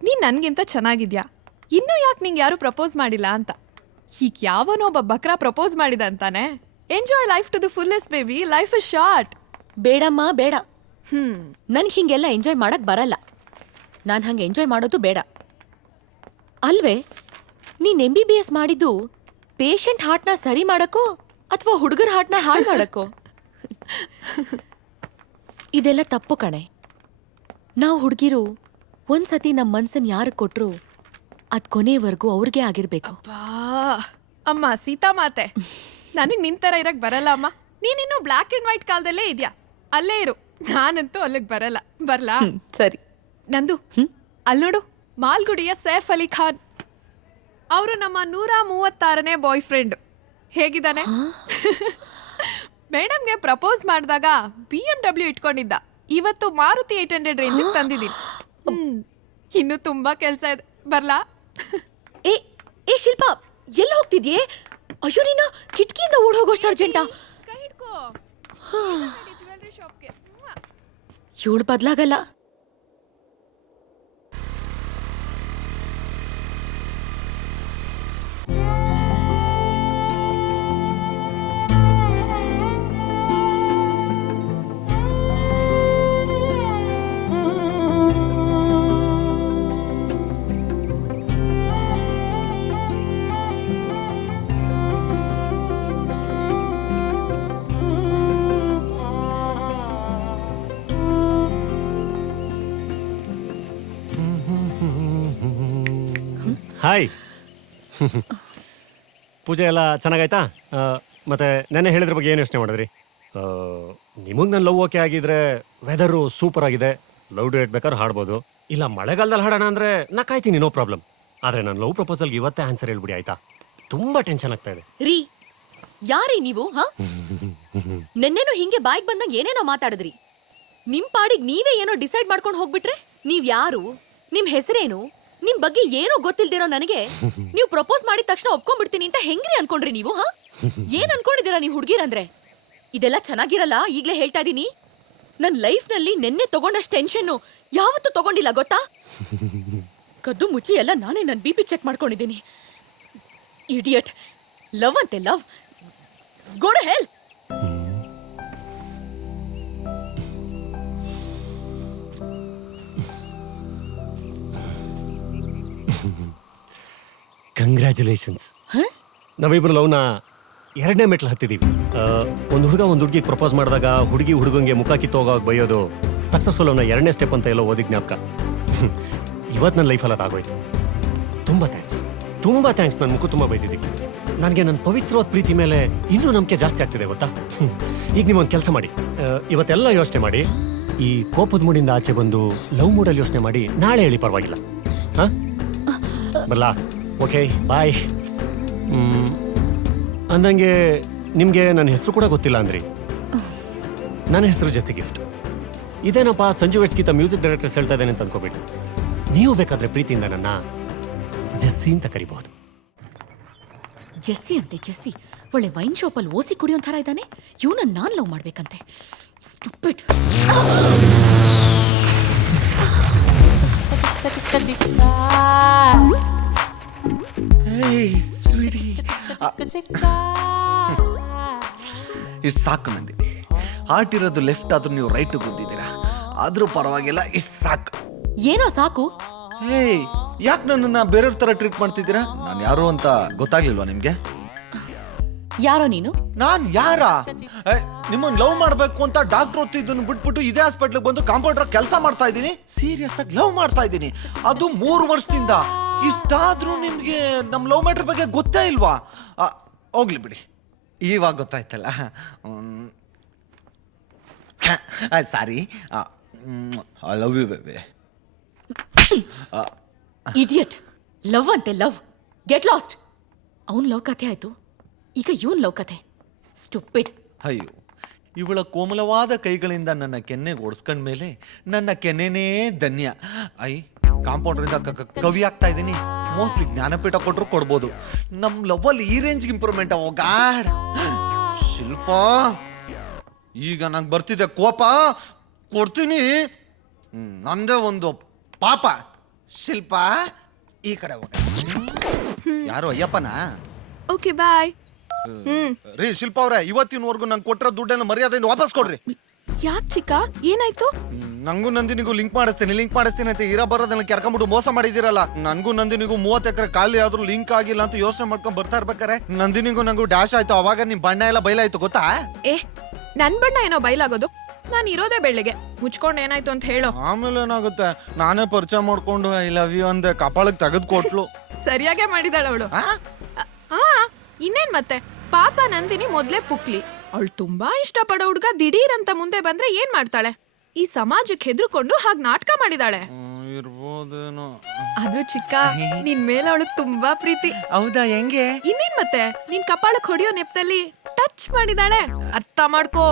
ನೀನು ನನಗಿಂತ ಚೆನ್ನಾಗಿದ್ಯಾ, ಇನ್ನೂ ಯಾಕೆ ನಿಂಗೆ ಯಾರು ಪ್ರಪೋಸ್ ಮಾಡಿಲ್ಲ ಅಂತ. ಈಗ ಯಾವನೊಬ್ಬ ಬಕ್ರ ಪ್ರಪೋಸ್ ಮಾಡಿದ ಅಂತಾನೆ. Enjoy life to the fullest baby, life is short. ಬೇಡಮ್ಮ ಬೇಡ. ನನ್ಗೆ ಹಿಂಗೆಲ್ಲ ಎಂಜಾಯ್ ಮಾಡಕ್ ಬರಲ್ಲ. ನಾನು ಹಂಗೆ ಎಂಜಾಯ್ ಮಾಡೋದು ಬೇಡ. ಅಲ್ವೇ, ನೀನ್ MBBS ಮಾಡಿದ್ದು ಪೇಷಂಟ್ ಹಾರ್ಟ್ನ ಸರಿ ಮಾಡಕ್ಕೋ ಅಥವಾ ಹುಡುಗರ ಹಾರ್ಟ್ನ ಹಾಳು ಮಾಡಕ್ಕೋ? ಇದೆಲ್ಲ ತಪ್ಪು ಕಣೆ. ನಾವು ಹುಡುಗಿರು ಒಂದ್ಸತಿ ನಮ್ಮ ಮನ್ಸನ್ ಯಾರಿಗೆ ಕೊಟ್ರು ಅದ್ ಕೊನೆವರೆಗೂ ಅವ್ರಿಗೆ ಆಗಿರ್ಬೇಕು. ಬಾ ಅಮ್ಮ ಸೀತಾ ಮಾತೆ, ನನಗೆ ನಿಂತರ ಇರಕ್ ಬರಲ್ಲ ಅಮ್ಮ. ನೀನಿನ್ನು ಬ್ಲ್ಯಾಕ್ ಅಂಡ್ ವೈಟ್ ಕಾಲದಲ್ಲೇ ಇದೆಯಾ, ಅಲ್ಲೇ ಇರು. ನಾನಂತೂ ಅಲ್ಲಿಗೆ ಬರಲ್ಲ. ಬರ್ಲಾ? ಸರಿ. ನಂದು ಅಲ್ಲಿ ನೋಡು, ಮಾಲ್ಗುಡಿಯ ಸೈಫ್ ಅಲಿ ಖಾನ್ ಅವರು ನಮ್ಮ 136ನೇ ಬಾಯ್ ಫ್ರೆಂಡ್. ಹೇಗಿದ್ದಾನೆ? ಮೇಡಮ್ಗೆ ಪ್ರಪೋಸ್ ಮಾಡಿದಾಗ BMW ಇಟ್ಕೊಂಡಿದ್ದ. ಇವತ್ತು ಮಾರುತಿ 800 ರೇಂಜಿಗೆ ತಂದಿದ್ದೀನಿ. ಇನ್ನು ತುಂಬಾ ಕೆಲಸ ಇದೆ. ಬರ್ಲಾ? ಏ ಶಿಲ್ಪಾ, ಎಲ್ಲ ಹೋಗ್ತಿದ್ಯೆ? ಅಯ್ಯೋ, ನೀನು ಕಿಟಕಿಯಿಂದ ಓಡ್ ಹೋಗೋಷ್ಟು ಅರ್ಜೆಂಟಾ? ಕೈ ಹಿಡ್ಕೋ. ಜ್ಯುವೆಲ್ಲರಿ ಶಾಪ್ಗೆ. ಇವಳು ಬದ್ಲಾಗಲ್ಲ. ಹಾಯ್. ಪೂಜೆ ಎಲ್ಲ ಚೆನ್ನಾಗಾಯ್ತಾ? ಮತ್ತೆ ನೆನ್ನೆ ಹೇಳಿದ್ರ ಬಗ್ಗೆ ಏನು ಯೋಚನೆ ಮಾಡಿದ್ರಿ? ನಿಮಗೆ ನನ್ನ ಲವ್ ಓಕೆ ಆಗಿದ್ರೆ ವೆದರು ಸೂಪರ್ ಆಗಿದೆ, ಲವ್ ಡೇಟ್ ಬೇಕಾದ್ರೆ ಹಾಡ್ಬೋದು. ಇಲ್ಲ ಮಳೆಗಾಲದಲ್ಲಿ ಹಾಡೋಣ ಅಂದರೆ ನಾ ಕಾಯ್ತೀನಿ, ನೋ ಪ್ರಾಬ್ಲಮ್. ಆದರೆ ನನ್ನ ಲವ್ ಪ್ರಪೋಸಲ್ಗೆ ಇವತ್ತೇ ಆನ್ಸರ್ ಹೇಳ್ಬಿಡಿ ಆಯ್ತಾ? ತುಂಬ ಟೆನ್ಷನ್ ಆಗ್ತಾ ಇದೆ. ರೀ, ಯಾರೀ ನೀವು? ನೆನ್ನೆನೂ ಹಿಂಗೆ ಬಾಯಿಗೆ ಬಂದಂಗೆ ಏನೇನೋ ಮಾತಾಡಿದ್ರಿ. ನಿಮ್ ಪಾಡಿಗೆ ನೀವೇ ಏನೋ ಡಿಸೈಡ್ ಮಾಡ್ಕೊಂಡು ಹೋಗ್ಬಿಟ್ರೆ? ನೀವ್ ಯಾರು, ನಿಮ್ ಹೆಸರೇನು, ನಿಮ್ ಬಗ್ಗೆ ಏನೋ ಗೊತ್ತಿಲ್ದಿರೋ ನನಗೆ ನೀವು ಪ್ರಪೋಸ್ ಮಾಡಿದ ತಕ್ಷಣ ಒಪ್ಕೊಂಡ್ಬಿಡ್ತೀನಿ ಅಂತ ಹೆಂಗ್ರಿ ಅನ್ಕೊಂಡ್ರಿ ನೀವು? ಏನ್ ಅನ್ಕೊಂಡಿದ್ದೀರಾ ನೀವು ಹುಡುಗಿರಂದ್ರೆ? ಇದೆಲ್ಲ ಚೆನ್ನಾಗಿರಲ್ಲ, ಈಗ್ಲೇ ಹೇಳ್ತಾ ಇದೀನಿ. ನನ್ ಲೈಫ್ ನಲ್ಲಿ ನೆನ್ನೆ ತಗೊಂಡಷ್ಟು ಟೆನ್ಷನ್ ಯಾವತ್ತೂ ತಗೊಂಡಿಲ್ಲ ಗೊತ್ತಾ? ಕದ್ದು ಮುಚ್ಚಿ ಎಲ್ಲ ನಾನೇ ನನ್ BP ಚೆಕ್ ಮಾಡ್ಕೊಂಡಿದ್ದೀನಿ. ಇಡಿಯಟ್. ಲವ್ ಅಂತೆ love. Go to hell. Congratulations. ನಾವಿಬ್ರು ಲವ್ನ 2ನೇ ಮೆಟ್ಲು ಹತ್ತಿದೀವಿ. ಒಂದು ಹುಡುಗ ಒಂದು ಹುಡುಗಿಗೆ ಪ್ರಪೋಸ್ ಮಾಡಿದಾಗ ಹುಡುಗಿ ಹುಡುಗಂಗೆ ಮುಖ ಕಿತ್ತೋಗೋವಾಗ ಬೈಯೋದು ಸಕ್ಸಸ್ಫುಲ್ ಅವನ 2ನೇ ಸ್ಟೆಪ್ ಅಂತ ಎಲ್ಲೋ ಓದಿ ಜ್ಞಾಪಕ. ಇವತ್ತು ನನ್ನ ಲೈಫಲ್ಲಿ ಅದಾಗೋಯ್ತು. ತುಂಬ ಥ್ಯಾಂಕ್ಸ್. ನನ್ನ ಮುಖ ತುಂಬ ಬೈದಿದ್ದೀವಿ. ನನಗೆ ನನ್ನ ಪವಿತ್ರವಾದ ಪ್ರೀತಿ ಮೇಲೆ ಇನ್ನೂ ನಂಬಿಕೆ ಜಾಸ್ತಿ ಆಗ್ತಿದೆ ಗೊತ್ತಾ? ಈಗ ನೀವೊಂದು ಕೆಲಸ ಮಾಡಿ, ಇವತ್ತೆಲ್ಲ ಯೋಚನೆ ಮಾಡಿ, ಈ ಕೋಪದ ಮೂಡಿಂದ ಆಚೆ ಬಂದು ಲವ್ ಮೂಡಲ್ಲಿ ಯೋಚನೆ ಮಾಡಿ ನಾಳೆ ಹೇಳಿ, ಪರವಾಗಿಲ್ಲ? ಹಾಂ, ಬರಲಾ? ಓಕೆ, ಬಾಯ್. ಅಂದಂಗೆ ನಿಮಗೆ ನನ್ನ ಹೆಸರು ಕೂಡ ಗೊತ್ತಿಲ್ಲ ಅಂದ್ರಿ. ನನ್ನ ಹೆಸರು ಜೆಸ್ಸಿ ಗಿಫ್ಟ್. ಇದೇನಪ್ಪ ಸಂಜು ವೆಟ್ಸ್ಗೀತ ಮ್ಯೂಸಿಕ್ ಡೈರೆಕ್ಟರ್ಸ್ ಹೇಳ್ತಾ ಇದ್ದೇನೆ ಅಂತ ಅನ್ಕೋಬಿಟ್ಟು. ನೀವು ಬೇಕಾದ್ರೆ ಪ್ರೀತಿಯಿಂದ ನನ್ನ ಜೆಸ್ಸಿ ಅಂತ ಕರಿಬಹುದು. ಜೆಸ್ಸಿ ಅಂತೆ ಜೆಸ್ಸಿ. ಒಳ್ಳೆ ವೈನ್ ಶಾಪಲ್ಲಿ ಓಸಿ ಕುಡಿಯೋ ಥರ ಇದ್ದಾನೆ. ಇವನನ್ನ ನಾನು ಲವ್ ಮಾಡ್ಬೇಕಂತೆ. ಸ್ಟುಪಿಡ್. ಇಷ್ಟು ಸಾಕು ನಂದಿನಿ. ಹಾರ್ಟ್ ಇರೋದು ಲೆಫ್ಟ್ ಆದ್ರೂ ನೀವು ರೈಟ್ ಗುದ್ದಿದ್ದೀರಾ, ಆದ್ರೂ ಪರವಾಗಿಲ್ಲ, ಇಷ್ಟು ಸಾಕು. ಏನೋ ಸಾಕು? ಹೇಯ್, ಯಾಕೆ ನನ್ನನ್ನು ಬೇರೆಯವ್ರ ಥರ ಟ್ರೀಟ್ ಮಾಡ್ತಿದ್ದೀರಾ? ನಾನು ಯಾರು ಅಂತ ಗೊತ್ತಾಗ್ಲಿಲ್ವಾ ನಿಮ್ಗೆ? ಯಾರೋ ನೀನು? ನಾನ್ ಯಾರ? ನಿಮ್ಮನ್ನ ಲವ್ ಮಾಡ್ಬೇಕು ಅಂತ ಡಾಕ್ಟರ್ ಓದ್ತಿದ್ದನ್ನು ಬಿಟ್ಬಿಟ್ಟು ಇದೇ ಹಾಸ್ಪಿಟ್ಲಿಗೆ ಬಂದು ಕಾಂಪೌಂಡರ್ ಕೆಲಸ ಮಾಡ್ತಾ ಇದ್ದೀನಿ. ಸೀರಿಯಸ್ ಆಗಿ ಲವ್ ಮಾಡ್ತಾ ಇದ್ದೀನಿ, ಅದು 3 ವರ್ಷದಿಂದ. ಇಷ್ಟಾದ್ರೂ ನಿಮ್ಗೆ ನಮ್ಮ ಲವ್ ಮ್ಯಾಟ್ರ್ ಬಗ್ಗೆ ಗೊತ್ತೇ ಇಲ್ವಾ? ಹೋಗ್ಲಿ ಬಿಡಿ, ಇವಾಗ ಗೊತ್ತಾಯ್ತಲ್ಲ. Sorry. I love you baby. Idiot. Love ಅಂತೆ ಲವ್. Get lost. ಅವನ್ ಲವ್ ಕಥೆ ಆಯ್ತು, ಈಗ ಇವನ್ ಲವ್ ಕಥೆ. ಸ್ಟುಪಿಡ್. ಅಯ್ಯೋ, ಇವಳ ಕೋಮಲವಾದ ಕೈಗಳಿಂದ ನನ್ನ ಕೆನ್ನೆಗೆ ಓಡಿಸ್ಕೊಂಡ ಮೇಲೆ ನನ್ನ ಕೆನ್ನೆನೇ ಧನ್ಯ. ಕಾಂಪೌಂಡ್ರಿಂದ ಕವಿ ಆಗ್ತಾ ಇದ್ದೀನಿ. ಮೋಸ್ಟ್ಲಿ ಜ್ಞಾನಪೀಠ ಕೊಟ್ಟರು ಕೊಡ್ಬೋದು. ನಮ್ಮ ಲವ್ವಲ್ಲಿ ಈ ರೇಂಜ್ಗೆ ಇಂಪ್ರೂವ್ಮೆಂಟ್. ಓ ಗಾಡ್. ಶಿಲ್ಪ ಈಗ ನಂಗೆ ಬರ್ತಿದೆ ಕೋಪ, ಕೊಡ್ತೀನಿ. ನಂದೇ ಒಂದು ಪಾಪ. ಶಿಲ್ಪ ಈ ಕಡೆ ಹೋಗ. ಯಾರು ಅಯ್ಯಪ್ಪನ? Okay bye. ರೀ ಶಿಲ್ಪ ಅವ್ರೆ, ಇವತ್ತಿನವರೆಗೂ ನಂಗೆ ಕೊಟ್ಟಿರೋ ದುಡ್ಡನ್ನು ಮರ್ಯಾದೆಯಿಂದ ವಾಪಸ್ ಕೊಡ್ರಿ. ಯಾಕೆ ಚಿಕ್ಕ, ಏನಾಯ್ತು? ನಂಗೂ ನಂದಿನಿಗೂ ಲಿಂಕ್ ಮಾಡಿಸ್ತೀನಿ ಅಂತ ಇರ ಬರೋದನ್ನ ಕೆರ್ಕೊಂಡ್ಬಿಟ್ಟು ಮೋಸ ಮಾಡಿದಿರಲ್ಲ. ನನ್ಗೂ ನಂದಿನಿಗೂ 30 ಎಕರೆ ಖಾಲಿ ಆದ್ರೂ ಲಿಂಕ್ ಆಗಿಲ್ಲ ಅಂತ ಯೋಚನೆ ಮಾಡ್ಕೊಂಡ್ ಬರ್ತಾ ಇರ್ಬೇಕಾರೆ ನಂದಿನಿಗೂ ನಂಗೂ ಡ್ಯಾಶ್ ಆಯ್ತು. ಅವಾಗ ನಿಮ್ ಬಣ್ಣ ಎಲ್ಲ ಬಯಲಾಯ್ತು ಗೊತ್ತಾ? ನನ್ ಬಣ್ಣ ಏನೋ ಬಯಲಾಗೋದು, ನಾನು ಇರೋದೇ ಬೆಳ್ಳಿಗೆ. ಮುಚ್ಕೊಂಡು ಏನಾಯ್ತು ಅಂತ ಹೇಳೋ. ಆಮೇಲೆ ಏನಾಗುತ್ತೆ, ನಾನೇ ಪರಿಚಯ ಮಾಡ್ಕೊಂಡು ಐ ಲವ್ ಯು ಅಂದೆ, ಕಪಾಳಕ್ಕೆ ತೆಗೆದು ಕೊಟ್ಲು. ಸರಿಯಾಗೆ ಮಾಡಿದಾಳ ಅವಳು. ಇನ್ನೇನ್ ಮತ್ತೆ, ಪಾಪ ನಂದಿನಿ ಮೊದ್ಲೇ ಪುಕ್ಲಿ. ಅವಳು ತುಂಬಾ ಇಷ್ಟಪಡೋ ಹುಡ್ಗ ದಿಢೀರ್ ಅಂತ ಮುಂದೆ ಬಂದ್ರೆ ಏನ್ ಮಾಡ್ತಾಳೆ? ಈ ಸಮಾಜಕ್ಕೆ ಹೆದರ್ಕೊಂಡು ಹಾಗೆ ನಾಟಕ ಮಾಡಿದಾಳೆ. ಇರ್ಬೋದೇನೋ. ಅದು ಚಿಕ್ಕ, ನಿನ್ ಮೇಲೆ ಅವಳು ತುಂಬಾ ಪ್ರೀತಿ. ಹೌದಾ? ಹೆಂಗೆ? ಇನ್ನೇನ್ ಮತ್ತೆ, ನಿನ್ ಕಪಾಳಕ್ ಹೊಡಿಯೋ ನೆಪದಲ್ಲಿ ಟಚ್ ಮಾಡಿದಾಳೆ. ಅರ್ಥ ಮಾಡ್ಕೋ.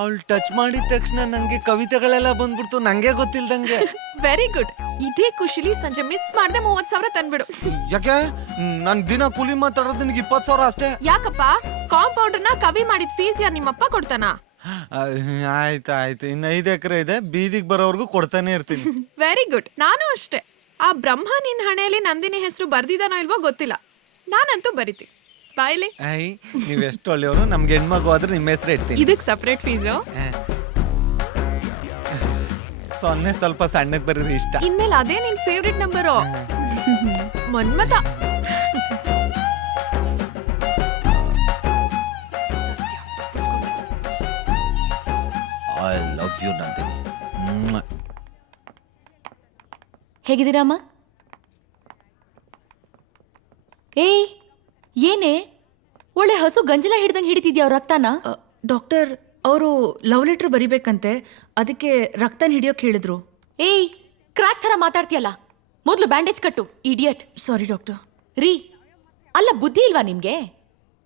ಅವಳು ಟಚ್ ಮಾಡಿದ ತಕ್ಷಣ ನಂಗೆ ಕವಿತೆಗಳೆಲ್ಲ ಬಂದ್ಬಿಡ್ತು, ನಂಗೆ ಗೊತ್ತಿಲ್ದಂಗೆ. Very good. ಇದೇ ಖುಷಿಲಿ ಸಂಜೆ ಮಿಸ್ ಮಾಡ್ದೆ 30,000 ತಂದ್ಬಿಡು. ಯಾಕೆ? ನನ್ ದಿನ ಕೂಲಿ ಮಾತಾಡೋದು ನಿನಗೆ 20,000 ಅಷ್ಟೇ. ಯಾಕಪ್ಪ? ಕಾಂಪೌಂಡರ್ನ ಕವಿ ಮಾಡಿದ ಫೀಸ್ ಯಾರು ನಿಮ್ಮಪ್ಪ ಕೊಡ್ತಾನ? ಆಯ್ತು, ಇನ್ನು 5 ಎಕರೆ ಇದೆ, ಬೀದಿಗೆ ಬರೋವರೆಗೂ ಕೊಡ್ತಾನೆ ಇರ್ತೀನಿ. Very good. ನಾನು ಅಷ್ಟೇ. ಆ ಬ್ರಹ್ಮ ನಿನ್ ಹಣೆಯಲ್ಲಿ ನಂದಿನಿ ಹೆಸರು ಬರ್ದಿದಾನೋ ಇಲ್ವೋ ಗೊತ್ತಿಲ್ಲ, ನಾನಂತೂ ಬರಿತೀನಿ. ಬಾಯ್ಲಿ. ನೀವ್ ಎಷ್ಟು ಒಳ್ಳೆಯವರು. ನಮ್ಗೆ ಹೆಣ್ಮಗು ಆದ್ರೆ ನಿಮ್ಮ ಹೆಸರು ಇಡ್ತೀನಿ. ಇದಕ್ ಸಪರೇಟ್ ಫೀಸು? ಸೊನ್ನೆ ಸ್ವಲ್ಪ ಸಣ್ಣಕ್ಕೆ ಬರೀರಿ ಇಷ್ಟ. ಇನ್ಮೇಲೆ ಅದೇ ನಿನ್ favourite number. Manmatha. I love you Nandini. ಹೇಗಿದ್ದೀರಮ್ಮ? ಏಯ್, ಏನೇ ಒಳ್ಳೆ ಹಸು ಗಂಜಲ ಹಿಡ್ದಂಗೆ ಹಿಡಿತಿದ್ಯಾ ಅವ್ರ ರಕ್ತನ? ಡಾಕ್ಟರ್, ಅವರು ಲವ್ ಲೆಟರ್ ಬರಿಬೇಕಂತೆ, ಅದಕ್ಕೆ ರಕ್ತನ ಹಿಡಿಯೋಕೆ ಹೇಳಿದ್ರು. ಏಯ್, ಕ್ರಾಕ್ ಥರ ಮಾತಾಡ್ತೀಯಲ್ಲ, ಮೊದಲು ಬ್ಯಾಂಡೇಜ್ ಕಟ್ಟು, ಇಡಿಯಟ್. ಸಾರಿ ಡಾಕ್ಟರ್. ರೀ, ಅಲ್ಲ ಬುದ್ಧಿ ಇಲ್ವಾ ನಿಮ್ಗೆ?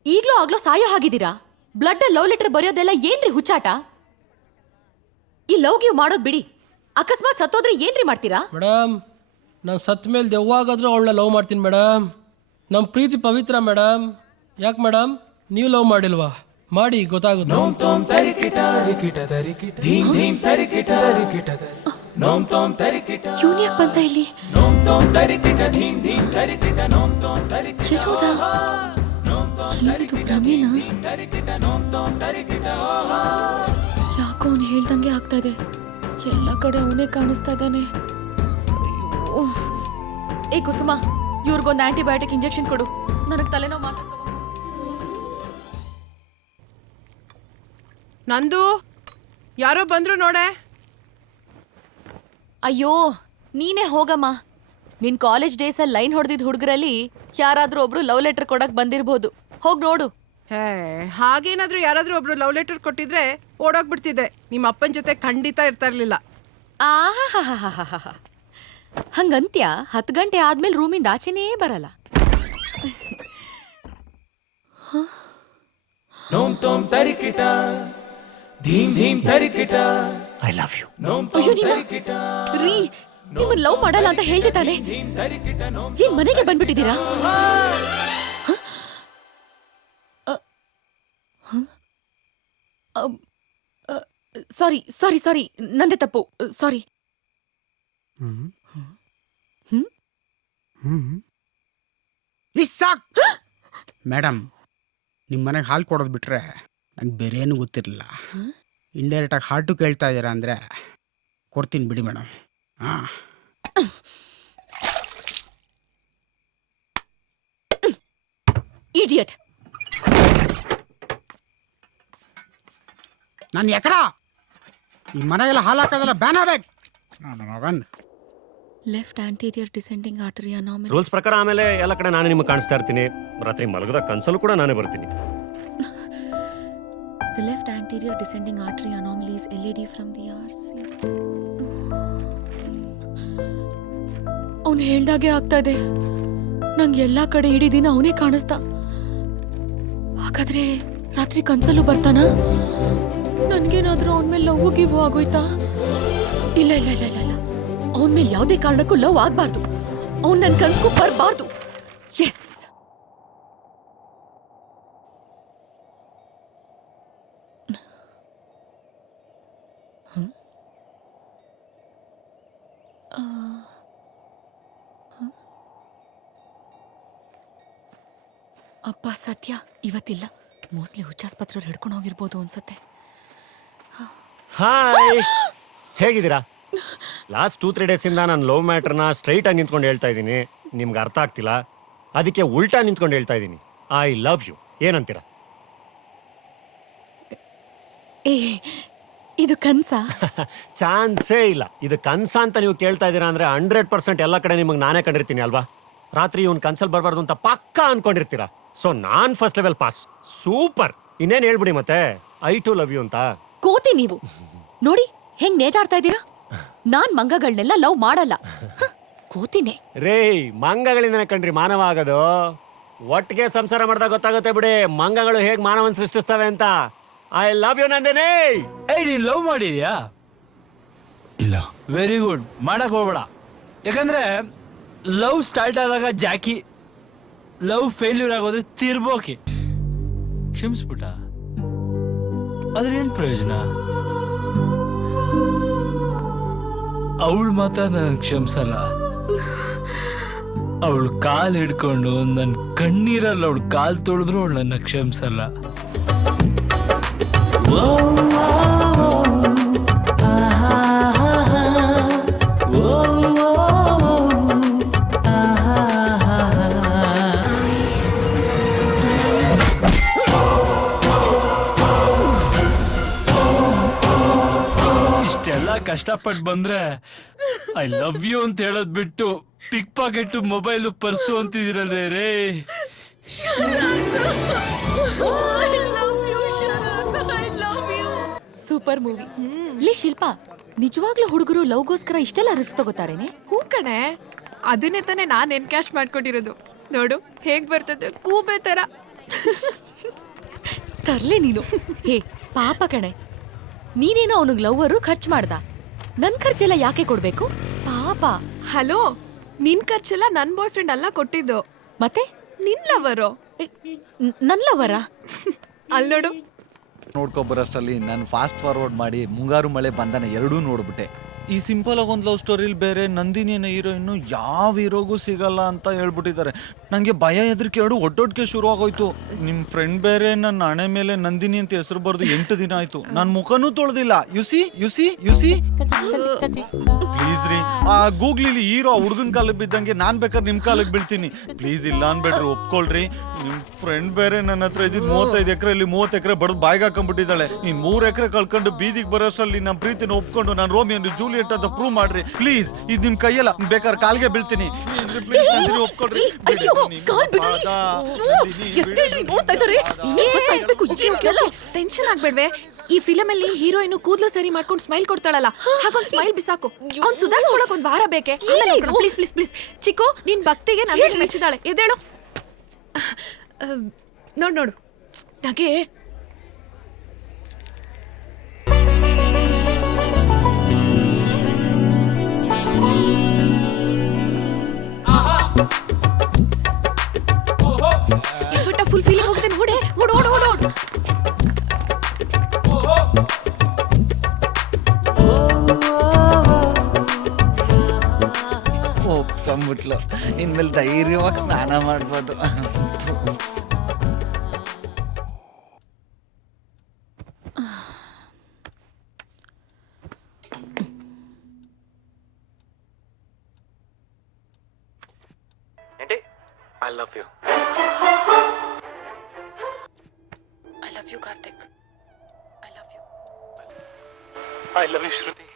ಈಗ್ಲೂ ಆಗ್ಲೋ ಸಾಯೋ ಹಾಗಿದ್ದೀರಾ? ಬ್ಲಡ್ ಲವ್ ಲೆಟರ್ ಬರೆಯೋದೆಲ್ಲ ಏನ್ರಿ ಹುಚ್ಚಾಟ? ಈ ಲವ್ ಗಿವ್ ಮಾಡೋದ್ ಬಿಡಿ, ಅಕಸ್ಮಾತ್ ಸತ್ತೋದ್ರೆ ಏನ್ರಿ ಮಾಡ್ತೀರಾ? ಮೇಡಮ್, ನಾನು ಸತ್ತ ಮೇಲೆ ದೆವ್ವಾಗಾದ್ರೂ ಅವಳನ್ನ ಲವ್ ಮಾಡ್ತೀನಿ ಮೇಡಮ್. ನಮ್ಮ ಪ್ರೀತಿ ಪವಿತ್ರ ಮೇಡಮ್. ಯಾಕೆ ಮೇಡಮ್, ನೀವು ಲವ್ ಮಾಡಿಲ್ವಾ? ಮಾಡಿ, ಗೊತ್ತಾಗುತ್ತೆ. ಇವ್ನ್ ಯಾಕ್ ಬಂತ ಇಲ್ಲಿ? ಎಲ್ಲೋದ? ಏನಿದು ಭ್ರಮೇನಾ? ಯಾಕೋ ಅವ್ನು ಹೇಳ್ದಂಗೆ ಆಗ್ತಾ ಇದೆ. ಎಲ್ಲ ಕಡೆ ಅವನೇ ಕಾಣಿಸ್ತಾ ಇದ್ದಾನೆ. ಏ ಕುಸುಮ, ಇವ್ರಿಗೊಂದು ಆಂಟಿಬಯೋಟಿಕ್ ಇಂಜೆಕ್ಷನ್ ಕೊಡು, ನನಗೆ ತಲೆನೋವು ಮಾತ್ರ. ನಂದು ಯಾರೋ ಬಂದ್ರು ನೋಡೆ. ಅಯ್ಯೋ, ನೀನೇ ಹೋಗಮ್ಮ. ನಿನ್ ಕಾಲೇಜ್ ಡೇಸಲ್ಲಿ ಲೈನ್ ಹೊಡೆದಿದ್ದ ಹುಡುಗರಲ್ಲಿ ಯಾರಾದ್ರೂ ಒಬ್ರು ಲವ್ ಲೆಟರ್ ಕೊಡಕ್ ಬಂದಿರ್ಬೋದು. ಹೋಗ್ ನೋಡು. ಹಾಗೇನಾದ್ರೂ ಯಾರಾದ್ರೂ ಒಬ್ರು ಲವ್ ಲೆಟರ್ ಕೊಟ್ಟಿದ್ರೆ ಓಡೋಗ್ಬಿಡ್ತಿದ್ದೆ. ನಿಮ್ಮ ಅಪ್ಪನ ಜೊತೆ ಖಂಡಿತ ಇರ್ತಾ ಇರ್ಲಿಲ್ಲ. ಹಂಗಂತ್ಯ 10 ಗಂಟೆ ಆದ್ಮೇಲೆ ರೂಮಿಂದ ಆಚೆನೇ ಬರಲ್ಲ. I love you. ರೀ, ನಿಮ್ಮನ್ ಲವ್ ಮಾಡಲ್ಲ ಅಂತ ಹೇಳ್ತಿದ್ದಾನೆ. ಏನ್ ಮನೆಗೆ ಬಂದ್ಬಿಟ್ಟಿದ್ದೀರಾ? ಸಾರಿ, ನಂದೇ ತಪ್ಪು. ಸಾರಿ. ಮೇಡಮ್, ನಿಮ್ಮ ಮನೆಗೆ ಹಾಲು ಕೊಡೋದು ಬಿಟ್ರೆ ನಂಗೆ ಬೇರೆ ಏನು ಗೊತ್ತಿರಲಿಲ್ಲ. ಇಂಡೈರೆಕ್ಟಾಗಿ ಹಾರ್ಟು ಕೇಳ್ತಾ ಇದ್ದೀರಾ ಅಂದರೆ ಕೊಡ್ತೀನಿ ಬಿಡಿ ಮೇಡಮ್. ಹಾಂ, ಇಡಿಯಟ್. ನಾನು ಎಕಡ ಈ ಮನೆಗೆಲ್ಲ ಹಾಲು ಹಾಕೋದೆಲ್ಲ ಬ್ಯಾನ್ ಆಗ್ಬೇಕು. ನಾನು ಮಗನ್ left anterior descending artery anomaly. Rules ಪ್ರಕಾರ ಆಮೇಲೆ ಎಲ್ಲ ಕಡೆ ನಾನೇ ನಿಮಗೆ ಕಾಣಿಸ್ತಾ ಇರ್ತೀನಿ. ರಾತ್ರಿ ಮಲಗದ ಕನ್ಸಲ್ಲೂ ಕೂಡ ನಾನೇ ಬರ್ತೀನಿ. The left anterior descending artery anomalies LED from the RC. ಅವನು ಹೇಳ್ದಾಗೆ ಆಗ್ತಾ ಇದೆ. ನಂಗೆ ಎಲ್ಲಾ ಕಡೆ ಇಡೀ ದಿನ ಅವನೇ ಕಾಣಿಸ್ತಾ. ಹಾಗಾದ್ರೆ ರಾತ್ರಿ ಕನ್ಸಲ್ಲೂ ಬರ್ತಾನ? ನನ್ಗೇನಾದ್ರೂ ಅವನ ಮೇಲೆ ಲವ್ ಗಿವ್ ಆಗೋಯ್ತಾ? ಇಲ್ಲ, ಅವನ ಮೇಲೆ ಯಾವುದೇ ಕಾರಣಕ್ಕೂ ಲವ್ ಆಗ್ಬಾರ್ದು. ಅವ್ನು ನನ್ನ ಕನ್ಸ್ಗೂ ಬರಬಾರ್ದು. ಎಸ್. ಅಪ್ಪ ಸತ್ಯ ಇವತ್ತಿಲ್ಲ. ಮೋಸ್ಟ್ಲಿ ಹುಚ್ಚಾಸ್ಪತ್ರೆಯವ್ರು ಹಿಡ್ಕೊಂಡು ಹೋಗಿರ್ಬೋದು ಅನ್ಸುತ್ತೆ. ಹಾಯ್, ಹೇಗಿದ್ದೀರಾ? ಲಾಸ್ಟ್ 2-3 ಡೇಸಿಂದ ನಾನು ಲವ್ ಮ್ಯಾಟ್ರನ್ನ ಸ್ಟ್ರೈಟಾಗಿ ನಿಂತ್ಕೊಂಡು ಹೇಳ್ತಾ ಇದ್ದೀನಿ, ನಿಮ್ಗೆ ಅರ್ಥ ಆಗ್ತಿಲ್ಲ. ಅದಕ್ಕೆ ಉಲ್ಟಾ ನಿಂತ್ಕೊಂಡು ಹೇಳ್ತಾ ಇದ್ದೀನಿ, ಐ ಲವ್ ಯು. ಏನಂತೀರಾ? ಏ ಇದು ಕನ್ಸಾ? ಚಾನ್ಸೇ ಇಲ್ಲ. ಇದು ಕನ್ಸ ಅಂತ ನೀವು ಕೇಳ್ತಾ ಇದ್ದೀರಾ ಅಂದ್ರೆ 100% ಎಲ್ಲ ಕಡೆ ನಿಮಗೆ ನಾನೇ ಕಂಡಿರ್ತೀನಿ ಅಲ್ವಾ? ರಾತ್ರಿ ಇವ್ನು ಕನ್ಸಲ್ ಬರಬಾರ್ದು ಅಂತ ಪಕ್ಕಾ ಅನ್ಕೊಂಡಿರ್ತೀರಾ. ಸೊ ನಾನ್ ಫಸ್ಟ್ ಲೆವೆಲ್ ಪಾಸ್. ಸೂಪರ್. ಇನ್ನೇನು ಹೇಳ್ಬಿಡಿ ಮತ್ತೆ, ಐ ಟು ಲವ್ ಯು ಅಂತ. ಕೋತಿ ನೀವು ನೋಡಿ ಹೆಂಗ್ ನೇತಾಡ್ತಾ ಇದ್ದೀರಾ. ನಾನ್ ಮಂಗಗಳನ್ನೆಲ್ಲ ಲವ್ ಮಾಡಲ್ಲ. ಕೋತಿನೇ. ರೇ, ಮಂಗಗಳಿಂದನೇ ಕಂಡ್ರಿ ಮಾನವ ಆಗೋದು. ಒಟ್ಟಿಗೆ ಸಂಸಾರ ಮಾಡಿದಾಗ ಗೊತ್ತಾಗುತ್ತೆ ಬಿಡಿ ಮಂಗಗಳು ಹೇಗ್ ಮಾನವನ್ ಸೃಷ್ಟಿಸ್ತವೆ ಅಂತ. I love you Nandini. ಏಯ್, ನೀನ್ ಲವ್ ಮಾಡಿದ್ಯಾ? ಇಲ್ಲ. Very good. ಮಾಡಕ್ ಹೋಗ್ಬೇಡ. ಯಾಕಂದ್ರೆ ಲವ್ ಸ್ಟಾರ್ಟ್ ಆದಾಗ ಜಾಕಿ, ಲವ್ ಫೇಲ್ಯೂರ್ ಆಗೋದ್ರೆ ತಿರ್ಬೋಕಿ. ಕ್ಷಮಿಸ್ಬಿಟ್ಟ, ಅದ್ರೇನ್ ಪ್ರಯೋಜನ? ಅವಳು ಮಾತ್ರ ನನ್ ಕ್ಷಮಿಸಲ್ಲ. ಅವಳು ಕಾಲ್ ಹಿಡ್ಕೊಂಡು ನನ್ ಕಣ್ಣೀರಲ್ಲಿ ಅವಳು ಕಾಲ್ ತೊಳೆದ್ರು ಅವಳು ನನ್ನ ಕ್ಷಮಿಸಲ್ಲ. ಇಷ್ಟೆಲ್ಲ ಕಷ್ಟಪಟ್ಟು ಬಂದ್ರೆ ಐ ಲವ್ ಯು ಅಂತ ಹೇಳೋದ್ ಬಿಟ್ಟು ಪಿಕ್ ಪಾಕೆಟ್, ಮೊಬೈಲು, ಪರ್ಸು ಅಂತಿದಿರಲ್ರೇ ರೇ. Super movie. ಲೇ ಶಿಲ್ಪಾ, ನಿಜವಾಗ್ಲೂ ಹುಡುಗರು ಲವ್ಗೋಸ್ಕರ ಇಷ್ಟೆಲ್ಲ ರಿಸ್ಕ್ ತಗೋತಾರೇನೆ? ಹೂ ಕಣೆ, ಅದನ್ನೇ ತಾನೇ ನಾನು ಎನ್ಕ್ಯಾಶ್ ಮಾಡ್ಕೊಂಡಿರೋದು. ನೋಡು ಹೇಗ್ ಬರ್ತದೆ ಕೂಬೆ ತರ. ತರ್ಲೆ ನೀನು. ಹೇ ಪಾಪ ಕಣೆ, ನೀನೇನೋ ಅವನಿಗೆ ಲವ್ವರು ಖರ್ಚು ಮಾಡ್ದ. ನನ್ ಖರ್ಚೆಲ್ಲ ಯಾಕೆ ಕೊಡ್ಬೇಕು ಪಾಪ? ಹಲೋ, ನಿನ್ ಖರ್ಚೆಲ್ಲ ನನ್ ಬಾಯ್ ಫ್ರೆಂಡ್ ಅಲ್ಲ ಕೊಟ್ಟಿದ್ದು, ಮತ್ತೆ ನಿನ್ ಲವರು. ನನ್ ಲವರಾ? ಅಲ್ಲಿ ನೋಡು. ನೋಡ್ಕೊಬರಷ್ಟರಲ್ಲಿ ನಾನು ಫಾಸ್ಟ್ ಫಾರ್ವರ್ಡ್ ಮಾಡಿ ಮುಂಗಾರು ಮಳೆ ಬಂಧನ ಎರಡೂ ನೋಡ್ಬಿಟ್ಟೆ. ಈ ಸಿಂಪಲ್ ಆಗಿ ಒಂದು ಲವ್ ಸ್ಟೋರಿಲಿ ಬೇರೆ ನಂದಿನಿನ ಹೀರೋಯಿನ್ನು ಯಾವ ಹೀರೋಗೂ ಸಿಗಲ್ಲ ಅಂತ ಹೇಳ್ಬಿಟ್ಟಿದ್ದಾರೆ. ನನಗೆ ಭಯ ಹೆದರಿಕೆ ಎರಡು ಒಟ್ಟೊಟ್ಟಿಗೆ ಶುರು ಆಗೋಯ್ತು. ನಿಮ್ಮ ಫ್ರೆಂಡ್ ಬೇರೆ ನನ್ನ ಹಣೆ ಮೇಲೆ ನಂದಿನಿ ಅಂತ ಹೆಸರು ಬರೆದು 8 ದಿನ ಆಯ್ತು. ನಾನು ಮುಖನೂ ತೊಳೆದಿಲ್ಲ. ಯುಸಿ ಪ್ಲೀಸ್ ರೀ, ಆ ಗೂಗ್ಲಿಲಿ ಹೀರೋ ಹುಡುಗನ ಕಾಲಿಗೆ ಬಿದ್ದಂಗೆ ನಾನು ಬೇಕಾದ್ರೆ ನಿಮ್ಮ ಕಾಲಿಗೆ ಬೀಳ್ತೀನಿ. ಪ್ಲೀಸ್ ಇಲ್ಲ ಅನ್ಬೇಡ್ರಿ, ಒಪ್ಕೊಳ್ರಿ. ನಿಮ್ಮ ಫ್ರೆಂಡ್ ಬೇರೆ ನನ್ನ ಹತ್ರ ಇದ್ದಿದ್ದು 35 ಎಕರೆಯಲ್ಲಿ 30 ಎಕರೆ ಬಡದು ಬಾಯಿಗೆ ಹಾಕೊಂಡ್ಬಿಟ್ಟಿದ್ದಾಳೆ. ನೀನು 3 ಎಕರೆ ಕಳ್ಕೊಂಡು ಬೀದಿಗೆ ಬರೋಷ್ಟರಲ್ಲಿ ನಮ್ಮ ಪ್ರೀತಿನ ಒಪ್ಕೊಂಡು ನಾನು ರೋಮಿಯೋ ಜೂಲಿಯಟ್ ಅಂತ ಪ್ರೂವ್ ಮಾಡ್ರಿ ಪ್ಲೀಸ್. ಇದು ನಿಮ್ ಕೈಯಲ್ಲ, ಬೇಕಾದ್ರೆ ಕಾಲ್ಗೆ ಬೀಳ್ತೀನಿ. ಒಪ್ಕೊಳ್ರಿ. ಟೆನ್ಷನ್ ಆಗ್ಬೇಡ್ವೆ. ಈ ಫಿಲಮ್ ಅಲ್ಲಿ ಹೀರೋಯಿನ್ ಕೂದಲು ಸರಿ ಮಾಡ್ಕೊಂಡು ಸ್ಮೈಲ್ ಕೊಡ್ತಾಳಲ್ಲ, ಹಾಗೊಂದ್ ಸ್ಮೈಲ್ ಬಿಸಾಕು. ಅವ್ನ್ ಸುಧಾರಿಸ್ಕೊಳಕ್ ಒಂದ್ ವಾರ ಬೇಕೆ. ಪ್ಲೀಸ್ ಪ್ಲೀಸ್ ಪ್ಲೀಸ್ ಚಿಕ್ಕು, ನಿನ್ ಭಕ್ತಿಗೆ ನಮಗೆ ಮೆಚ್ಚಿದಾಳೆ. ಎದ್ದೇಳು. ನೋಡು ನಗೆ. ಫುಲ್ ಫೀಲಿಂಗ್ ಹೋಗ್ತೇನೆ. ಓಡು. ಒಪ್ಕೊಂಬಿಟ್ಲು. ಇನ್ಮೇಲೆ ಧೈರ್ಯವಾಗಿ ಸ್ನಾನ ಮಾಡ್ಬೋದು. I love you. I love you, Karthik. I love you. I love you, Shruti.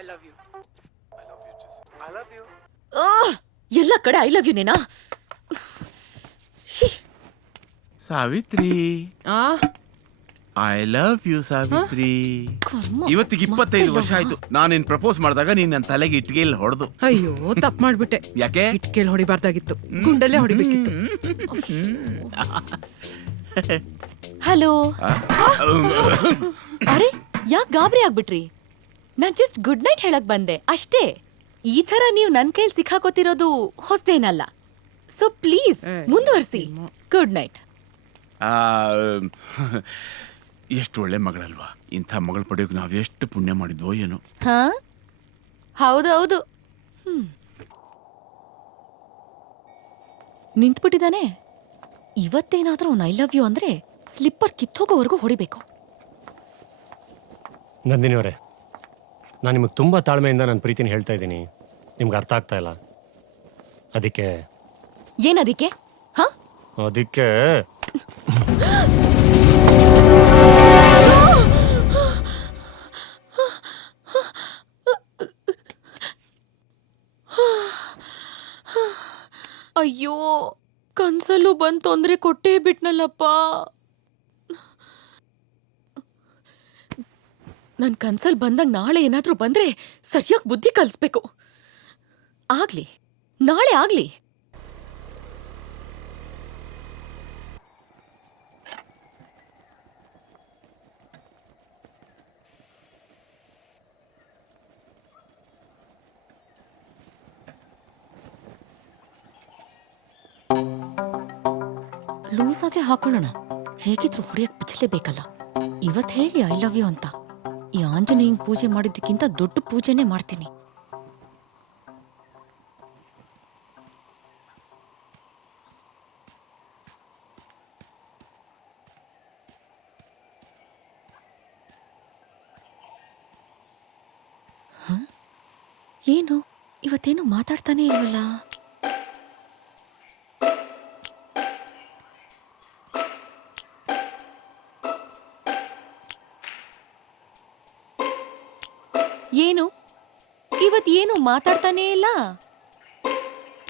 I love you. I love you, Jesse. I love you. ಎಲ್ಲ ಕಡೆ ಐ ಲವ್ ಯು ನೇನಾ? Savitri, I love you Savitri. ಇವತ್ತಿಗೆ 25 ವರ್ಷ ಆಯ್ತು ನಾನೇನ್ ಪ್ರಪೋಸ್ ಮಾಡಿದಾಗ ನೀನ್ ನನ್ನ ತಲೆಗೆ ಇಟ್ಗೆಯಲ್ಲಿ ಹೊಡೆದು. ಅಯ್ಯೋ ತಪ್ಪು ಮಾಡ್ಬಿಟ್ಟೆ. ಯಾಕೆ? ಇಟ್ಕೆಲ್ ಹೊಡಿಬಾರ್ದಾಗಿತ್ತು, ಗುಂಡಲ್ಲೇ ಹೊಡಿಬೇಕಿತ್ತು. ಹಲೋ. ಅರೆ ಯಾಕೆ ಗಾಬರಿ ಆಗ್ಬಿಟ್ರಿ? ನಾನ್ ಜಸ್ಟ್ ಗುಡ್ ನೈಟ್ ಹೇಳಕ್ ಬಂದೆ ಅಷ್ಟೇ. ಈ ತರ ನೀವು ನನ್ ಕೈಲಿ ಸಿಕ್ಕಾಕೋತಿರೋದು ಹೊಸದೇನಲ್ಲ. ಸೊ ಪ್ಲೀಸ್ ಮುಂದುವರಿಸಿ. Good night. ಎಷ್ಟು ಒಳ್ಳೆ ಮಗಳಲ್ವಾ. ಇಂಥ ಮಗಳು ಪಡೆಯೋಕೆ ನಾವು ಎಷ್ಟು ಪುಣ್ಯ ಮಾಡಿದ್ವೋ ಏನೋ. ಹಾ ಹೌದೌದು. ನಿಂತ್ಬಿಟ್ಟಿದ್ದಾನೆ. ಇವತ್ತೇನಾದ್ರೂ ಐ ಲವ್ ಯು ಅಂದ್ರೆ ಸ್ಲಿಪ್ಪರ್ ಕಿತ್ತೋಗೋವರೆಗೂ ಹೊಡಿಬೇಕು. ನಂದಿನಿ ಅವರೇ, ನಾನು ನಿಮಗೆ ತುಂಬ ತಾಳ್ಮೆಯಿಂದ ನನ್ನ ಪ್ರೀತಿನ ಹೇಳ್ತಾ ಇದ್ದೀನಿ. ನಿಮ್ಗೆ ಅರ್ಥ ಆಗ್ತಾ ಇಲ್ಲ. ಅದಕ್ಕೆ ಏನದಕ್ಕೆ? ಹಾ ಅದಕ್ಕೆ ಅಯ್ಯೋ, ಕನ್ಸಲ್ಲೂ ಬಂದ್ ತೊಂದ್ರೆ ಕೊಟ್ಟೇ ಬಿಟ್ನಲ್ಲಪ್ಪ. ನನ್ ಕನ್ಸಲ್ ಬಂದಾಗ ನಾಳೆ ಏನಾದ್ರೂ ಬಂದ್ರೆ ಸರಿಯಾಗಿ ಬುದ್ಧಿ ಕಲಿಸ್ಬೇಕು. ಆಗ್ಲಿ, ನಾಳೆ ಆಗ್ಲಿ. ಲೂಸಾಗೆ ಹಾಕೊಳ್ಳೋಣ. ಹೇಗಿದ್ರು ಹೊಡಿಯಕ್ ಬಿಚ್ಚಲೇಬೇಕಲ್ಲ. ಇವತ್ ಹೇಳಿ ಐ ಲವ್ ಯು ಅಂತ. ಈ ಆಂಜನೇಯಂಗ್ ಪೂಜೆ ಮಾಡಿದ್ದಕ್ಕಿಂತ ದೊಡ್ಡ ಪೂಜೆನೇ ಮಾಡ್ತೀನಿ. ಏನು ಇವತ್ತೇನು ಮಾತಾಡ್ತಾನೆ ಇಲ್ವಲ್ಲ? ಏನು ಇವತ್ತೇನು ಮಾತಾಡ್ತಾನೇ ಇಲ್ಲ?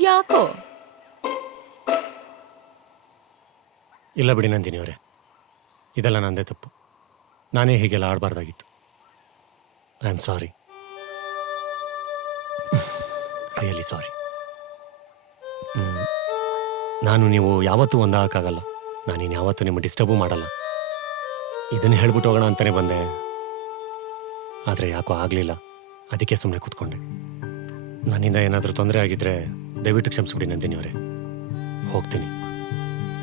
ಯಾಕೋ? ಇಲ್ಲ ಬಿಡಿ ನಂದಿನಿ ಅವರೇ, ಇದೆಲ್ಲ ನಂದೇ ತಪ್ಪು. ನಾನೇ ಹೀಗೆಲ್ಲ ಆಡಬಾರ್ದಾಗಿತ್ತು. I am sorry, really sorry. ನಾನು ನೀವು ಯಾವತ್ತೂ ಒಂದಾಗಕ್ಕಾಗಲ್ಲ. ನಾನಿನ್ನು ಯಾವತ್ತೂ ನಿಮ್ಮ ಡಿಸ್ಟರ್ಬು ಮಾಡಲ್ಲ. ಇದನ್ನು ಹೇಳ್ಬಿಟ್ಟು ಹೋಗೋಣ ಅಂತಲೇ ಬಂದೆ, ಆದರೆ ಯಾಕೋ ಆಗಲಿಲ್ಲ. ಅದಕ್ಕೆ ಸುಮ್ಮನೆ ಕೂತ್ಕೊಂಡೆ. ನನ್ನಿಂದ ಏನಾದರೂ ತೊಂದರೆ ಆಗಿದ್ರೆ ದಯವಿಟ್ಟು ಕ್ಷಮಿಸ್ಬಿಡಿ ನಂದಿನಿ ಅವರೇ. ಹೋಗ್ತೀನಿ,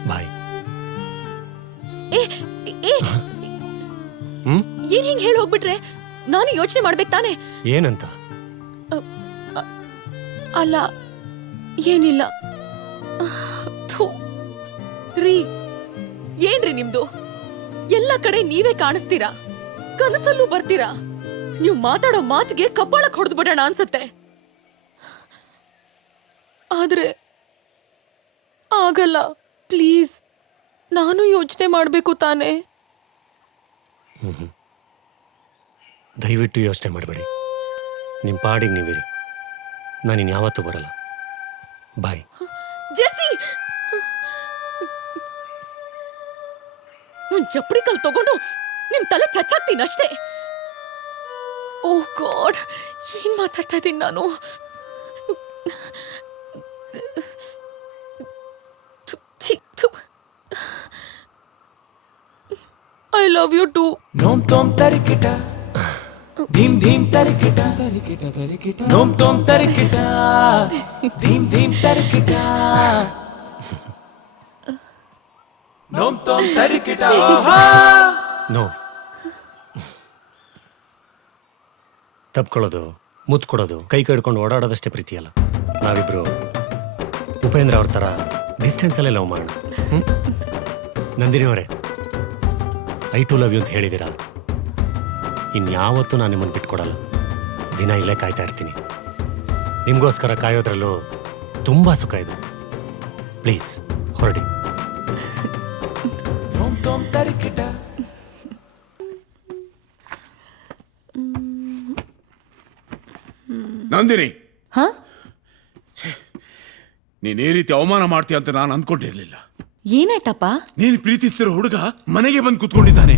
ಬಾಯ್. ಏನ್ ಹಿಂಗ್ ಹೇಳಿ ಹೋಗ್ಬಿಟ್ರೆ ನಾನು ಯೋಚನೆ ಮಾಡ್ಬೇಕು ತಾನೆ? ಏನಂತ? ಅಲ್ಲ, ಏನಿಲ್ಲ. ಥು. ರೀ, ಏನ್ರಿ ನಿಮ್ದು? ಎಲ್ಲ ಕಡೆ ನೀವೇ ಕಾಣಿಸ್ತೀರಾ, ಕನಸಲ್ಲೂ ಬರ್ತೀರಾ. ನೀವು ಮಾತಾಡೋ ಮಾತಿಗೆ ಕಬ್ಬಾಳಕ್ ಹೊಡೆದು ಬಿಡೋಣ ಅನ್ಸತ್ತೆ. ಆದ್ರೆ ಆಗಲ್ಲ. ಪ್ಲೀಸ್, ನಾನು ಯೋಚನೆ ಮಾಡ್ಬೇಕು ತಾನೆ. ದಯವಿಟ್ಟು ಯೋಚನೆ ಮಾಡಬೇಡಿ. ನಿಮ್ಮ ಪಾಡಿಗೆ ನೀವಿರಿ. ನಾನಿನ್ ಯಾವತ್ತೂ ಬರಲ್ಲ. ಬಾಯ್. ಜೆಸ್ಸಿ, ಒಂದ್ ಚಪ್ಪಡಿ ಕಲ್ ತಗೊಂಡು ನಿಮ್ ತಲೆ ಚಚ್ಚಾಕ್ತೀನಿ ಅಷ್ಟೇ. ಓ ಗಾಡ್, ಏನ್ ಮಾತಾಡ್ತಾ ಇದ್ದೀನಿ ನಾನು? I love you too. ನೋಮ್ ತೋಮ್ ತರಿಕಿಟ ಧೀಮ್ ಧೀಮ್ ತರಿಕಿಟ ತರಿಕಿಟ ತರಿಕಿಟ ನೋಮ್ ತೋಮ್ ತರಿಕಿಟ ಧೀಮ್ ಧೀಮ್ ತರಿಕಿಟ ನೋಮ್ ತೋಮ್ ತರಿಕಿಟ. ನೋ, ತಪ್ಕೊಳ್ಳೋದು, ಮುತ್ತು ಕೊಡೋದು, ಕೈ ಕಡ್ಕೊಂಡು ಓಡಾಡೋದಷ್ಟೇ ಪ್ರೀತಿ ಅಲ್ಲ. ನಾವಿಬ್ರು ಉಪೇಂದ್ರ ಅವ್ರ ಥರ ಡಿಸ್ಟೆನ್ಸಲ್ಲೇ ಲವ್ ಮಾಡೋಣ. ನಂದಿನಿ ಅವರೇ, ಐ ಟು ಲವ್ ಯು ಅಂತ ಹೇಳಿದ್ದೀರಾ. ಇನ್ಯಾವತ್ತೂ ನಾನು ನಿಮ್ಮನ್ನು ಬಿಟ್ಕೊಡಲ್ಲ. ದಿನ ಇಲ್ಲೇ ಕಾಯ್ತಾ ಇರ್ತೀನಿ. ನಿಮಗೋಸ್ಕರ ಕಾಯೋದ್ರಲ್ಲೂ ತುಂಬ ಸುಖ ಇದೆ. ಪ್ಲೀಸ್ ಹೊರಡಿ. ನಂದಿನಿ, ಹಾ? ನೀನ್ ಈ ರೀತಿ ಅವಮಾನ ಮಾಡ್ತೀಯ ಅಂತ ನಾನು ಅಂದ್ಕೊಂಡಿರ್ಲಿಲ್ಲ. ಏನಾಯ್ತಪ್ಪ? ನೀನ್ ಪ್ರೀತಿಸ್ತಿರೋ ಹುಡುಗ ಮನೆಗೆ ಬಂದು ಕುತ್ಕೊಂಡಿದ್ದಾನೆ.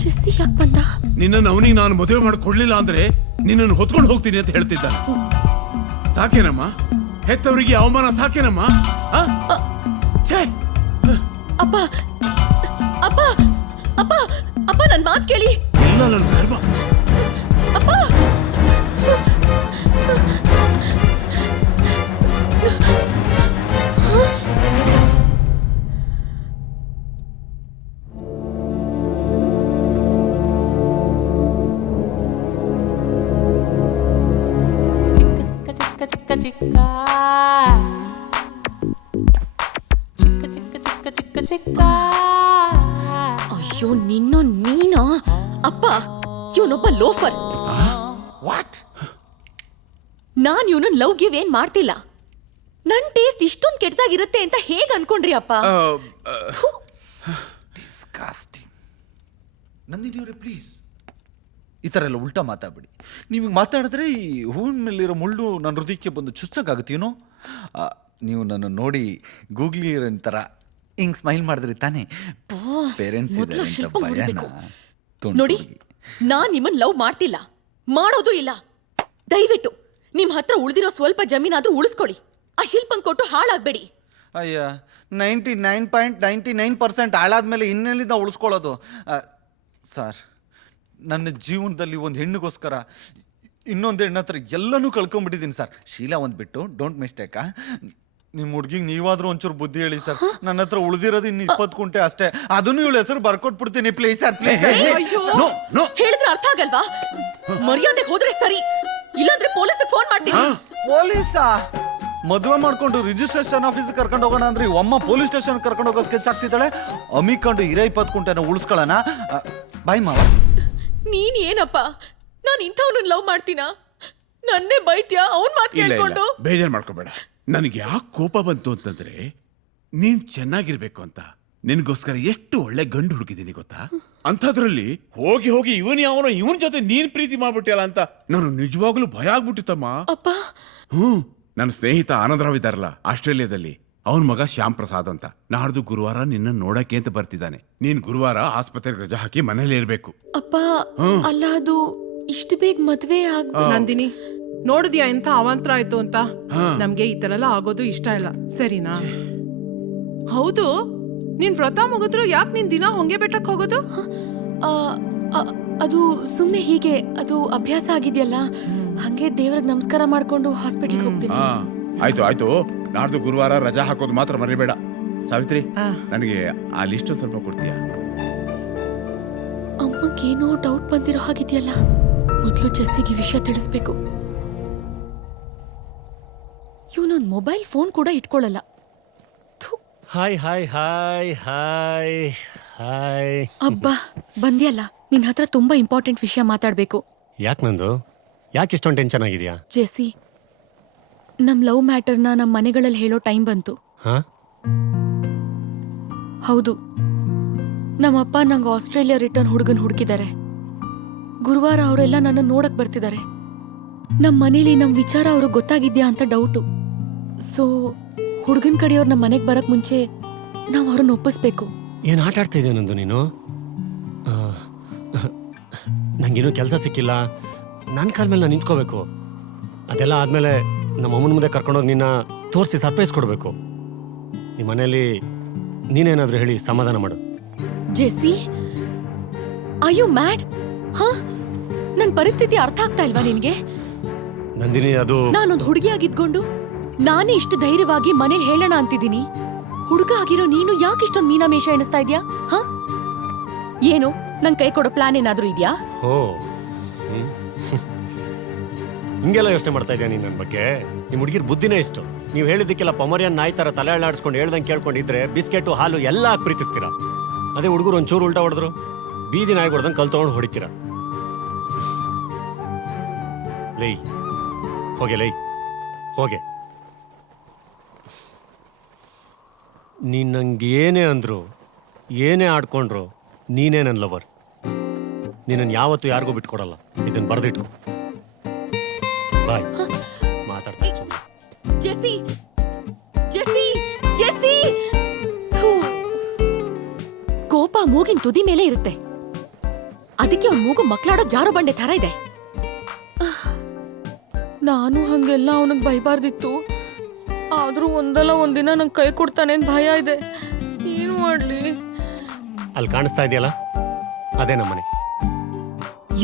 ಜೆಸ್ಸಿ ಯಾಕೆ ಬಂದ? ನಿನ್ನನ್ನು ಅವನಿಗೆ ನಾನು ಮದುವೆ ಮಾಡಿಕೊಡ್ಲಿಲ್ಲ ಅಂದ್ರೆ ನಿನ್ನನ್ನು ಹೊತ್ಕೊಂಡು ಹೋಗ್ತೀನಿ ಅಂತ ಹೇಳ್ತಿದ್ದಾನೆ. ಸಾಕೇನಮ್ಮ? ಹೆತ್ತವರಿಗೆ ಅವಮಾನ ಸಾಕೇನಮ್ಮ? ಅಪ್ಪ ಅಪ್ಪ ಅಪ್ಪ ಅಪ್ಪ, ನನ್ ಮಾತು ಕೇಳಿ. ಇಲ್ಲ, ನನ್ನ ಧರ್ಮ. ಅಪ್ಪ, ಇವನೊಬ್ಬ ಲೋಫರ್. ವಾಟ್? ನಾನ್ ಇವನನ್ನ ಲವ್ ಗಿವ್ ಏನ್ ಮಾಡ್ತಿಲ್ಲ. ನನ್ ಟೇಸ್ಟ್ ಇಷ್ಟೊಂದು ಕೆಟ್ಟದಾಗಿರುತ್ತೆ ಅಂತ ಹೇಗ್ ಅನ್ಕೊಂಡ್ರಿ ಅಪ್ಪ? ಥು. ಡಿಸ್ಕಾಸ್ಟಿಂಗ್. ನಂದಿನಿ ಅವರೇ ಪ್ಲೀಸ್ ಈ ಥರ ಎಲ್ಲ ಉಲ್ಟಾ ಮಾತಾಡ್ಬೇಡಿ. ನೀವು ಮಾತಾಡಿದ್ರೆ ಈ ಹೂವಿನ ಮೇಲಿರೋ ಮುಳ್ಳು ನನ್ನ ಹೃದಯಕ್ಕೆ ಬಂದು ಚುಚ್ಚಾಗತ್ತೀನೋ. ನೀವು ನನ್ನ ನೋಡಿ ಗೂಗ್ಲಿ ಇರೋನ್ ಥರ ಹಿಂಗೆ ಸ್ಮೈಲ್ ಮಾಡಿದ್ರಿ ತಾನೇ. ಪೇರೆಂಟ್ಸ್ ಇದ್ದಾರೆ ಅಂತ ಭಯನಾ? ನೋಡಿ, ನಾನ್ ನಿಮ್ಮನ್ ಲವ್ ಮಾಡ್ತಿಲ್ಲ, ಮಾಡೋದು ಇಲ್ಲ. ದಯವಿಟ್ಟು ನಿಮ್ ಹತ್ರ ಉಳಿದಿರೋ ಸ್ವಲ್ಪ ಜಮೀನಾದ್ರೂ ಉಳಿಸ್ಕೊಳ್ಳಿ. ಆ ಶಿಲ್ಪನ್ ಕೊಟ್ಟು ಹಾಳಾಗ್ಬೇಡಿ. ಅಯ್ಯ, 99.99% ಹಾಳಾದ್ಮೇಲೆ ಇನ್ನೆಲ್ಲಿಂದ ಉಳಿಸ್ಕೊಳ್ಳೋದು? ಸರ್, ನನ್ನ ಜೀವನದಲ್ಲಿ ಒಂದು ಹೆಣ್ಣಿಗೋಸ್ಕರ ಇನ್ನೊಂದು ಹೆಣ್ಣು ಹತ್ರ ಎಲ್ಲನೂ ಕಳ್ಕೊಂಡ್ಬಿಟ್ಟಿದ್ದೀನಿ ಸರ್. ಶೀಲಾ ಒಂದು ಬಿಟ್ಟು, ಡೋಂಟ್ ಮಿಸ್ಟೇಕಾ. ನಿಮ್ಮ ಹುಡುಗಿಗೆ ನೀವಾದ್ರೂ ಒಂಚೂರು ಬುದ್ಧಿ ಹೇಳಿ ಸರ್. ನನ್ನ ಹತ್ರ ಉಳಿದಿರೋದು ಇನ್ನು 20 ಕುಂಟೆ ಅಷ್ಟೇ. ಅದನ್ನು ಇವಳ ಹೆಸರು ಬರ್ಕೊಟ್ಬಿಡ್ತೀನಿ ಪ್ಲೀಸ್ ಸರ್, ಪ್ಲೀಸ್. ಹೇಳಿದ್ರೆ ಅರ್ಥ ಆಗಲ್ವಾ? ಮರ್ಯಾದೆ ಹೋದ್ರೆ ಸರಿ, ಇಲ್ಲಾಂದ್ರೆ ಪೊಲೀಸಿಗೆ ಫೋನ್ ಮಾಡ್ತೀನಿ. ಪೊಲೀಸಾ? ಮದುವೆ ಮಾಡ್ಕೊಂಡು ರಿಜಿಸ್ಟ್ರೇಷನ್ ಆಫೀಸ್ ಕರ್ಕೊಂಡು ಹೋಗೋಣ ಅಂದ್ರೆ ಅಮ್ಮ ಪೊಲೀಸ್ ಸ್ಟೇಷನ್ ಕರ್ಕೊಂಡು ಹೋಗೋ ಸ್ಕೆಚ್ ಆಗ್ತಿದ್ದಾಳೆ. ಅಮ್ಮಿಕೊಂಡು 20 ಕುಂಟೆನ ಉಳಿಸ್ಕೊಳ್ಳೋಣ. ಬಾಯ್ ಮಾವ. ನೀನ್ ಏನಪ್ಪ, ನಾನ್ ಇಂಥವ್ನನ್ನ ಲವ್ ಮಾಡ್ತೀನ? ನನ್ನೇ ಬೈತ್ಯಾ ಅವನ್ ಮಾತು ಕೇಳ್ಕೊಂಡು? ಬೇಜಾರು ಮಾಡ್ಕೋಬೇಡ. ನನಗೆ ಯಾಕೆ ಕೋಪ ಬಂತು ಅಂತಂದ್ರೆ, ನೀನ್ ಚೆನ್ನಾಗಿರ್ಬೇಕು ಅಂತ ನಿನ್ಗೋಸ್ಕರ ಎಷ್ಟು ಒಳ್ಳೆ ಗಂಡು ಹುಡುಕಿದ್ದೀನಿ ಗೊತ್ತಾ? ಅಂಥದ್ರಲ್ಲಿ ಹೋಗಿ ಹೋಗಿ ಇವನ್ ಜೊತೆ ನೀನ್ ಪ್ರೀತಿ ಮಾಡ್ಬಿಟ್ಟಿಯಲ್ಲ ಅಂತ ನಾನು ನಿಜವಾಗ್ಲೂ ಭಯ ಆಗ್ಬಿಟ್ಟಿತ್ತಮ್ಮ. ಅಪ್ಪ. ನನ್ನ ಸ್ನೇಹಿತ ಆನಂದರಾವ್ ಇದಾರಲ್ಲ ಆಸ್ಟ್ರೇಲಿಯಾದಲ್ಲಿ, ಅವನ್ ಮಗ ಶ್ಯಾಮ್ ಪ್ರಸಾದ್ ಅಂತ ನಾಡ್ದು ಗುರುವಾರ ನಿನ್ನ ನೋಡಕ್ಕೆ ಅಂತ ಬರ್ತಿದ್ದಾನೆ. ನೀನ್ ಗುರುವಾರ ಆಸ್ಪತ್ರೆಗೆ ರಜಾ ಹಾಕಿ ಮನೇಲಿ ಇರ್ಬೇಕು. ಅಪ್ಪ, ಅಲ್ಲ ಅದು ಇಷ್ಟು ಬೇಗ ಮದ್ವೆ ನಂದಿನಿ, ನೋಡಿದ್ಯಾ ಎಂತ ಅವಾಂತರ ಆಯ್ತು ಅಂತ? ನಮ್ಗೆ ಈ ತರ ಎಲ್ಲ ಆಗೋದು ಇಷ್ಟ ಇಲ್ಲ, ಸರಿನಾ? ಹೌದು, ನೀನ್ ವ್ರತ ಮುಗಿದ್ರು ಯಾಕೆ ನೀನ್ ದಿನ ಹೊಂಗೆ ಬೆಟ್ಟಕ್ಕೆ ಹೋಗೋದು? ಅದು ಸುಮ್ನೆ ಹೀಗೆ, ಅದು ಅಭ್ಯಾಸ ಆಗಿದೆಯಲ್ಲ, ಹಂಗೆ ದೇವ್ರಿಗೆ ನಮಸ್ಕಾರ ಮಾಡ್ಕೊಂಡು ಹಾಸ್ಪಿಟಲ್ಗೆ ಹೋಗ್ತೀನಿ. ಆಯ್ತು ಆಯ್ತು, ನಾಡ್ದು ಗುರುವಾರ ರಜಾ ಹಾಕೋದು ಮಾತ್ರ ಮರಿಬೇಡ. ಸಾವಿತ್ರಿ, ನನಗೆ ಆ ಲಿಸ್ಟ್ ಸ್ವಲ್ಪ ಕೊಡ್ತೀಯಾ? ಅಮ್ಮಗೇನೋ ಡೌಟ್ ಬಂದಿರೋ ಹಾಗಿದೆಯಲ್ಲ, ಮೊದಲು ಜೆಸ್ಸಿಗೆ ವಿಷಯ ತಿಳಿಸ್ಬೇಕು. ಇವನೊಂದು ಮೊಬೈಲ್ ಫೋನ್ ಕೂಡ ಇಟ್ಕೊಳ್ಳಲ್ಲ. Hi hi hi hi hi. ಅಬ್ಬಾ, ಬಂದ್ಯಲ್ಲ. ನಿನ್ ಹತ್ರ ತುಂಬಾ ಇಂಪಾರ್ಟೆಂಟ್ ವಿಷಯ ಮಾತಾಡ್ಬೇಕು. ಯಾಕೆ ನಂದು? ಯಾಕೆ ಇಷ್ಟೊಂದು ಟೆನ್ಷನ್ ಆಗಿದ್ಯಾ? ಜೆಸ್ಸಿ, ನಮ್ ಲವ್ ಮ್ಯಾಟರ್ನ ನಮ್ಮ ಮನೆಗಳಲ್ಲಿ ಹೇಳೋ ಟೈಮ್ ಬಂತು. ಹೌದು, ನಮ್ಮಪ್ಪ ನಂಗೆ ಆಸ್ಟ್ರೇಲಿಯಾ ರಿಟರ್ನ್ ಹುಡುಗನ್ ಹುಡುಕಿದ್ದಾರೆ. ಗುರುವಾರ ಅವರೆಲ್ಲ ನನ್ನ ನೋಡಕ್ ಬರ್ತಿದ್ದಾರೆ. ನಮ್ಮ ಮನೇಲಿ ನಮ್ ವಿಚಾರ ಅವ್ರಿಗೆ ಗೊತ್ತಾಗಿದ್ಯಾ ಅಂತ ಡೌಟು. ಸೊ ಹುಡುಗನ್ ಕಡೆಯವ್ರು ನಮ್ಮ ಮನೆಗೆ ಬರಕ್ ಮುಂಚೆ ನಾವು ಅವ್ರನ್ನ ಒಪ್ಪಿಸ್ಬೇಕು. ಏನು ಆಟ ಆಡ್ತಾ ಇದೆಯಾ ನಂದು ನೀನು? ನಂಗೇನು ಕೆಲಸ ಸಿಕ್ಕಿಲ್ಲ, ನನ್ನ ಕಾಲ ಮೇಲೆ ನಾನು ನಿಂತ್ಕೋಬೇಕು. ಅದೆಲ್ಲ ಆದಮೇಲೆ ನಮ್ಮ ಅಮ್ಮನ ಮುಂದೆ ಕರ್ಕೊಂಡೋಗಿ ನಿನ್ನ ತೋರಿಸಿ ಸರ್ಪ್ರೈಸ್ ಕೊಡಬೇಕು. ನಿಮ್ಮ ಮನೆಯಲ್ಲಿ ನೀನೇನಾದರೂ ಹೇಳಿ ಸಮಾಧಾನ ಮಾಡು. Jessie, are you mad? ಹಾ, ನನ್ನ ಪರಿಸ್ಥಿತಿ ಅರ್ಥ ಆಗ್ತಾ ಇಲ್ವಾ ನಿನ್ಗೆ? ನಂದಿನಿ, ಅದು ನಾನೊಂದು ಹುಡುಗಿ ಆಗಿದ್ಕೊಂಡು ನಾನೇ ಇಷ್ಟು ಧೈರ್ಯವಾಗಿ ಮನೇಲಿ ಹೇಳೋಣ ಅಂತಿದ್ದೀನಿ. ಹುಡುಗ ಆಗಿರೋ ನೀನು ಯಾಕೆ ಇಷ್ಟೊಂದು ಮೀನಾಮೇಷ ಎಣಿಸ್ತಾ ಇದ್ಯಾ? ಹಾ, ಏನು ನನ್ ಕೈ ಕೊಡೋ ಪ್ಲಾನ್ ಏನಾದ್ರೂ ಇದೆಯಾ? ಓ, ಹಿಂಗೆಲ್ಲ ಯೋಚನೆ ಮಾಡ್ತಾ ಇದೆಯಾ ನೀನು ನನ್ನ ಬಗ್ಗೆ? ನಿಮ್ಮ ಹುಡುಗಿರ್ ಬುದ್ಧಿನೇ ಇಷ್ಟು. ನೀವು ಹೇಳಿದ್ದಕ್ಕೆಲ್ಲ ಪೊಮರಿಯನ್ ನಾಯಿ ಥರ ತಲೆ ಅಳ್ಳಾಡಿಸ್ಕೊಂಡು ಹೇಳ್ದಂಗೆ ಕೇಳ್ಕೊಂಡಿದ್ರೆ ಬಿಸ್ಕೆಟು ಹಾಲು ಎಲ್ಲ ಹಾಕಿ ಪ್ರೀತಿಸ್ತೀರಾ. ಅದೇ ಹುಡುಗರು ಒಂಚೂರು ಉಲ್ಟಾ ಹೊಡೆದ್ರು ಬೀದಿ ನಾಯಿ ಹೊಡೆದಂಗೆ ಕಲ್ ತೊಗೊಂಡು ಹೊಡಿತೀರಾ. ಲೈ ಹೋಗೆ, ಲೈ ಹೋಗೆ. ನೀನು ನಂಗೆ ಏನೇ ಅಂದ್ರು, ಏನೇ ಆಡ್ಕೊಂಡ್ರು, ನೀನೇ ನನ್ನ ಲವರ್. ನೀನನ್ನು ಯಾವತ್ತೂ ಯಾರಿಗೂ ಬಿಟ್ಕೊಡಲ್ಲ. ಇದನ್ನು ಬರೆದಿಟ್ಕೊ. ಬಾಯ್. ಮಾತಾಡ್ತಾ ಸುಮ್ಮನೆ. Jessie, Jessie, Jessie. ಕೋಪ ಮೂಗಿನ ತುದಿ ಮೇಲೆ ಇರುತ್ತೆ, ಅದಕ್ಕೆ ಅವ್ನ ಮೂಗು ಮಕ್ಕಳಾಡೋ ಜಾರು ಬಂಡೆ ತರ ಇದೆ. ನಾನು ಹಂಗೆಲ್ಲ ಅವನಿಗೆ ಬೈಬಾರ್ದಿತ್ತು. ಆದ್ರೂ ಒಂದಲ್ಲ ಒಂದಿನ ನಂಗೆ ಕೈ ಕೊಡ್ತಾನೆ ಅಂತ ಭಯ ಇದೆ. ಏನು ಮಾಡ್ಲಿ? ಅಲ್ಲಿ ಕಾಣಿಸ್ತಾ ಇದೆಯಲ್ಲ, ಅದೇ ನಮ್ಮನೆ.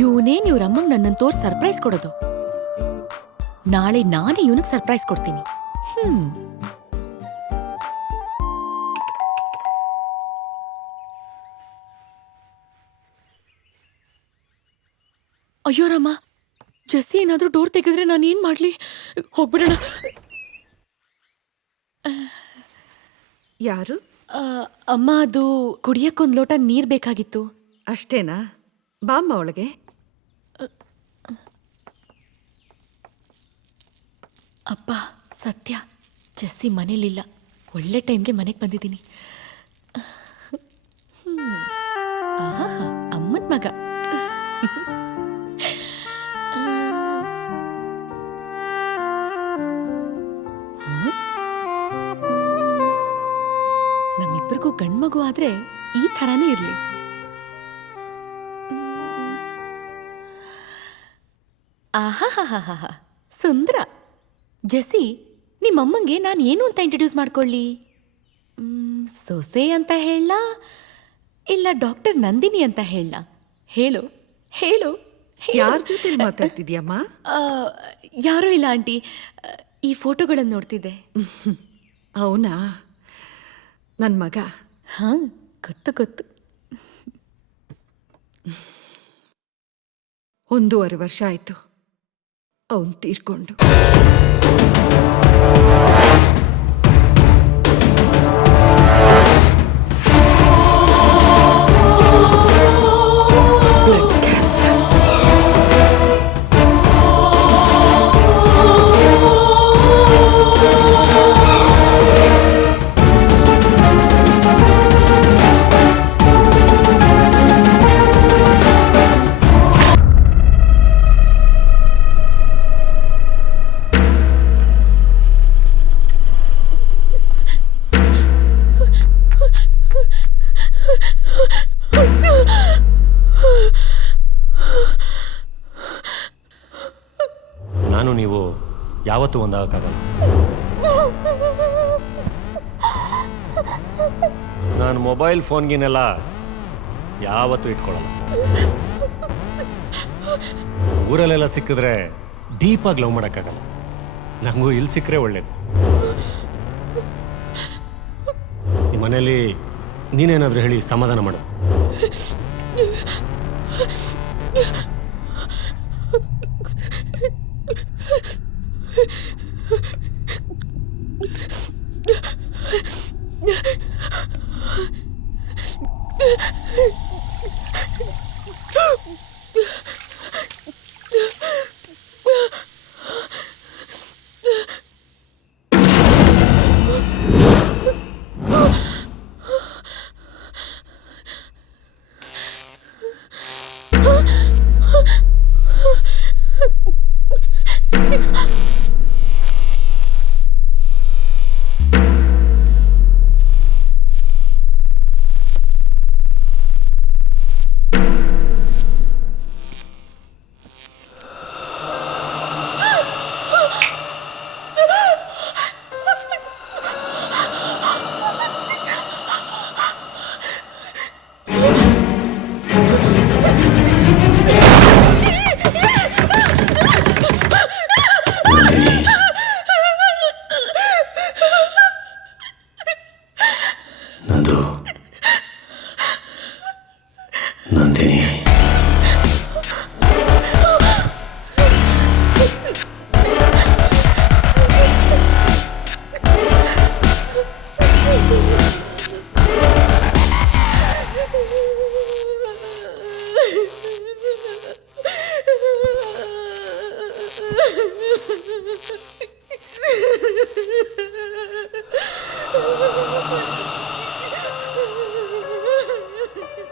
ಇವನೇ ಇವ್ರಮ್ಮಂಗ್ ನನ್ನನ್ನು ತೋರ್ಸಿ ಸರ್ಪ್ರೈಸ್ ಕೊಡೋದು. ನಾಳೆ ನಾನೇ ಇವನಿಗೆ ಸರ್ಪ್ರೈಸ್ ಕೊಡ್ತೀನಿ. ಅಯ್ಯೋ ರಾಮ, ಜೆಸ್ಸಿ ಏನಾದ್ರೂ ಡೋರ್ ತೆಗೆದ್ರೆ ನಾನು ಏನ್ ಮಾಡ್ಲಿ? ಹೋಗ್ಬಿಡೋಣ. ಯಾರು? ಅಮ್ಮ, ಅದು ಕುಡಿಯಕ್ಕೊಂದು ಲೋಟ ನೀರ್ ಬೇಕಾಗಿತ್ತು. ಅಷ್ಟೇನಾ? ಬಾಮ್ಮ ಒಳಗೆ. ಅಪ್ಪ ಸತ್ಯ, ಜಸ್ಸಿ ಮನೇಲಿಲ್ಲ. ಒಳ್ಳೆ ಟೈಮ್ಗೆ ಮನೆಗೆ ಬಂದಿದ್ದೀನಿ. ಅಮ್ಮನ ಮಗ. ನಮ್ಮಿಬ್ಬರಿಗೂ ಗಂಡ್ಮಗು ಆದ್ರೆ ಈ ಥರನೇ ಇರ್ಲಿ. ಆಹಾ ಸುಂದರ. ಜೆಸ್ಸಿ, ನಿಮ್ಮಮ್ಮಂಗೆ ನಾನು ಏನು ಅಂತ ಇಂಟ್ರೊಡ್ಯೂಸ್ ಮಾಡ್ಕೊಳ್ಳಿ? ಸೊಸೆ ಅಂತ ಹೇಳ, ಇಲ್ಲ ಡಾಕ್ಟರ್ ನಂದಿನಿ ಅಂತ ಹೇಳ? ಹೇಳು ಹೇಳು. ಯಾರ ಜೊತೆ ಮಾತಾಡ್ತಿದ್ಯಮ್ಮ? ಯಾರೂ ಇಲ್ಲ ಆಂಟಿ, ಈ ಫೋಟೋಗಳನ್ನು ನೋಡ್ತಿದ್ದೆ. ಅವನಾ? ನನ್ನ ಮಗ. ಹಾಂ, ಗೊತ್ತು ಗೊತ್ತು. 1.5 ವರ್ಷ ಆಯ್ತು ಅವನು ತೀರ್ಕೊಂಡು. ನಾನು ನೀವು ಯಾವತ್ತೂ ಒಂದಾಗಕ್ಕಾಗಲ್ಲ. ನಾನು ಮೊಬೈಲ್ ಫೋನ್ಗಿನೆಲ್ಲ ಯಾವತ್ತೂ ಇಟ್ಕೊಳ್ಳಲ್ಲ. ಊರಲ್ಲೆಲ್ಲ ಸಿಕ್ಕಿದ್ರೆ ಡೀಪಾಗಿ ಲವ್ ಮಾಡೋಕ್ಕಾಗಲ್ಲ. ನನಗೂ ಇಲ್ಲಿ ಸಿಕ್ಕರೆ ಒಳ್ಳೇದು. ಈ ಮನೇಲಿ ನೀನೇನಾದರೂ ಹೇಳಿ ಸಮಾಧಾನ ಮಾಡು.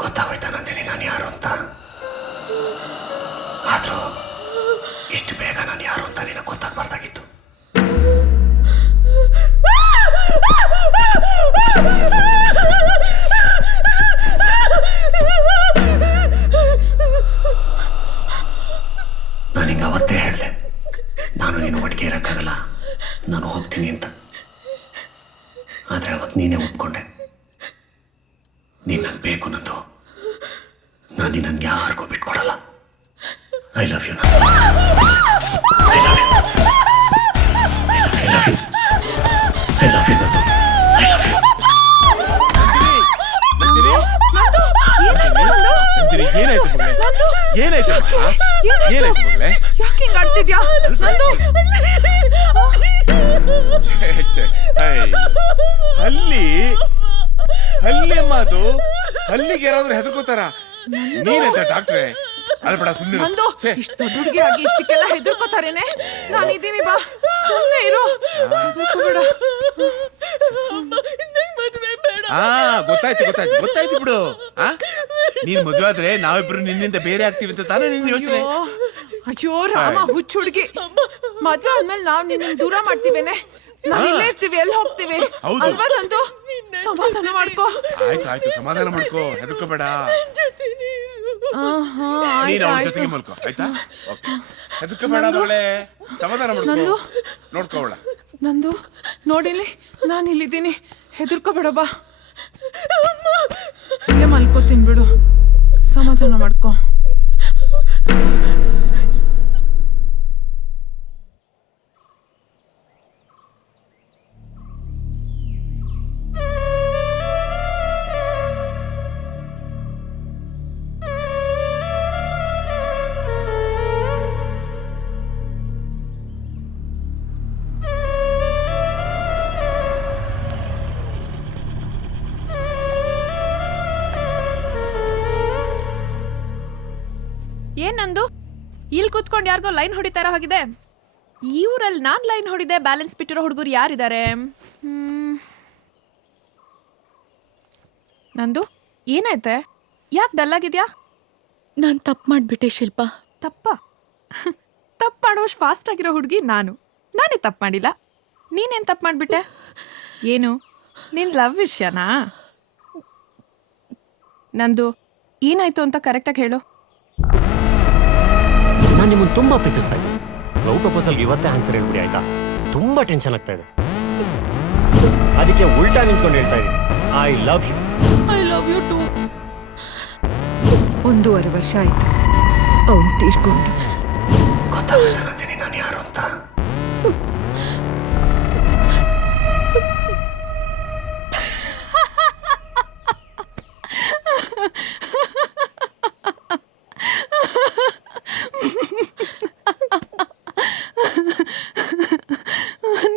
ಗೊತ್ತಾಗೋಯ್ತಾ ನಂದಿನಿ ನಾನು ಯಾರು ಅಂತ? ಆದರೂ ಇಷ್ಟು ಬೇಗ ನಾನು ಯಾರು ಅಂತ ನಿನಗೆ ಗೊತ್ತಾಗಬಾರ್ದಾಗಿತ್ತು. ನಾನು ಹಿಂಗೆ ಅವತ್ತೇ ಹೇಳಿದೆ, ನಾನು ನೀನು ಒಟ್ಟಿಗೆ ಇರೋಕ್ಕಾಗಲ್ಲ, ನಾನು ಹೋಗ್ತೀನಿ ಅಂತ. ಆದರೆ ಅವತ್ತು ನೀನೇ ಒಪ್ಕೊಂಡೆ. ನೀನು ನನಗೆ ಬೇಕು ನಂದು. ನಾನು ನಿನ್ನನ್ನು ಯಾರಿಗೂ ಬಿಟ್ಕೊಡಲ್ಲ. I love you. I love you. I love you. I love you Nandu. I love you. ಏನಾಯ್ತು ಮಗಳೇ? ಏನಾಯ್ತು ಏನಾಯ್ತು ಮಗಳೇ? ಯಾಕೆ ಹಿಂಗ್ ಆಡ್ತಿದ್ಯಾ? ಹಲ್ಲಿ ಹಲ್ಲಿ ಅಮ್ಮ, ಅದು ಹಲ್ಲಿಗೆ ಯಾರಾದ್ರೂ ಹೆದರ್ಕೋತಾರ? ನೀನಂತ ಡಾಕ್ಟ್ರೆ ಅಲ್ಬೇಡ ಸುಮ್ಮನೆ ನಂದು ಇಷ್ಟು ದೊಡ್ಡ ಹುಡುಗಿ ಆಗಿ ಇಷ್ಟಕ್ಕೆಲ್ಲ ಹೆದರ್ಕೋತಾರೇನೆ. ನಾನು ಇದ್ದೀನಿ, ಬಾ ಸುಮ್ಮನೆ ಇರು. ಹೆದರ್ಕೋಬೇಡ. ಗೊತ್ತಾಯ್ತು ಬಿಡು. ನೀನ್ ಮದುವೆ ಆದ್ರೆ ನಾವಿಬ್ರು ನಿನ್ನಿಂದ ಬೇರೆ ಆಗ್ತೀವಿ ಅಂತ ತಾನೇ ನಿನ್ ಯೋಚನೆ. ಅಯ್ಯೋ ರಾಮ, ಹುಚ್ಚ ಹುಡುಗಿ. ಮದ್ವೆ ಆದ್ಮೇಲೆ ನಾವ್ ನಿನ್ನ ದೂರ ಮಾಡ್ತೀವೇನೆ. ನಾವ್ ಇಲ್ಲೇ ಇರ್ತೀವಿ, ಎಲ್ಲಿ ಹೋಗ್ತೀವಿ ಅಲ್ವಾ? ನಂದು ಸಮಾಧಾನ ಮಾಡ್ಕೋ. ಆಯ್ತು ಸಮಾಧಾನ ಮಾಡ್ಕೋ, ಹೆದರ್ಕೋಬೇಡ. ನೀನ್ ಅವಳ ಜೊತೆಗೆ ಮಲ್ಕೋ, ಆಯ್ತಾ? ಹೆದರ್ಕೋಬೇಡ ಮಗಳೇ, ಸಮಾಧಾನ ಮಾಡ್ಕೋ. ನೋಡ್ಕೋಬೇಡ. ನಂದು ನೋಡಿಲಿ, ನಾನು ಇಲ್ಲಿದ್ದೀನಿ. ಹೆದರ್ಕೋಬೇಡ, ಬಾ. ಇಲ್ಲೇ ಮಲ್ಕೋತೀನಿ ಬಿಡು, ಸಮಾಧಾನ ಮಾಡ್ಕೋ. ಏನಂದು ಇಲ್ಲಿ ಕೂತ್ಕೊಂಡು ಯಾರಿಗೋ ಲೈನ್ ಹೊಡಿತಾರ ಹೋಗಿದೆ. ಈ ಊರಲ್ಲಿ ನಾನು ಲೈನ್ ಹೊಡಿದೆ ಬ್ಯಾಲೆನ್ಸ್ ಬಿಟ್ಟಿರೋ ಹುಡುಗರು ಯಾರಿದ್ದಾರೆ? ನಂದು ಏನಾಯ್ತೆ? ಯಾಕೆ ಡಲ್ ಆಗಿದ್ಯಾ? ನಾನು ತಪ್ಪು ಮಾಡಿಬಿಟ್ಟೆ ಶಿಲ್ಪ. ತಪ್ಪ ಮಾಡೋಷ್ಟು ಫಾಸ್ಟ್ ಆಗಿರೋ ಹುಡುಗಿ ನಾನೇ ತಪ್ಪು ಮಾಡಿಲ್ಲ. ನೀನೇನು ತಪ್ಪು ಮಾಡಿಬಿಟ್ಟೆ? ಏನು ನಿನ್ನ ಲವ್ ವಿಷಯನಾ? ನಂದು ಏನಾಯ್ತು ಅಂತ ಕರೆಕ್ಟಾಗಿ ಹೇಳು. ನಾನು ನಿಮ್ಮನ್ನು ತುಂಬಾ ಪ್ರೀತಿಸ್ತಾ ಇದ್ದೀನಿ. ಲವ್ ಪ್ರಪೋಸಲ್ಗೆ ಇವತ್ತೇ ಆನ್ಸರ್ ಹೇಳ್ಬಿಡಿ, ಆಯ್ತಾ? ತುಂಬಾ ಟೆನ್ಷನ್ ಆಗ್ತಾ ಇದೆ, ಅದಕ್ಕೆ ಉಲ್ಟಾ ನಿಂತ್ಕೊಂಡು ಹೇಳ್ತಾ ಇದ್ದೀನಿ, ಐ ಲವ್ ಯು ಟು. 1.5 ವರ್ಷ ಆಯ್ತು ಅವನು ತೀರ್ಕೊಂಡು. ಗೊತ್ತಾಗುತ್ತೆ ನಂದಿನಿ ನಾನು ಯಾರು ಅಂತ.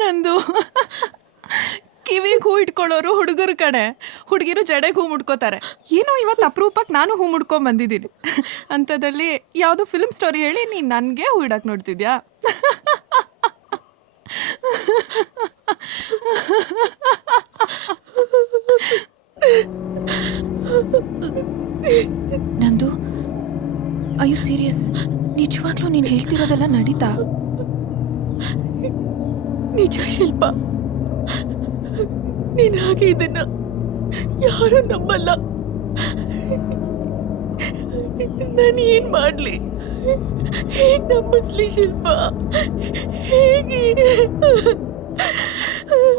ನಂದು ಕಿವಿಗೆ ಹೂ ಇಟ್ಕೊಳ್ಳೋರು ಹುಡುಗರು ಕಡೆ, ಹುಡುಗಿರು ಜಡೆಗೆ ಹೂ ಮುಡ್ಕೋತಾರೆ. ಏನೋ ಇವತ್ತು ಅಪರೂಪಕ್ಕೆ ನಾನು ಹೂ ಮುಡ್ಕೊಂಡ್ ಬಂದಿದ್ದೀನಿ. ಅಂಥದ್ರಲ್ಲಿ ಯಾವುದೋ ಫಿಲ್ಮ್ ಸ್ಟೋರಿ ಹೇಳಿ ನೀನು ನನಗೆ ಹೂ ಇಡಕ್ಕೆ ನೋಡ್ತಿದ್ಯಾ? ನಂದು ಐ ಯು ಸೀರಿಯಸ್? ನಿಜವಾಗ್ಲೂ ನೀನು ಹೇಳ್ತಿರೋದೆಲ್ಲ ನಡೀತಾ? ನಿಜ ಶಿಲ್ಪ, ನೀನು ಹಾಗೆ ಇದನ್ನ ಯಾರು ನಂಬಲ್ಲ. ನಾನು ಏನ್ ಮಾಡ್ಲಿ? ಹೇಗೆ ನಂಬಿಸ್ಲಿ ಶಿಲ್ಪ? ಹೇಗೆ?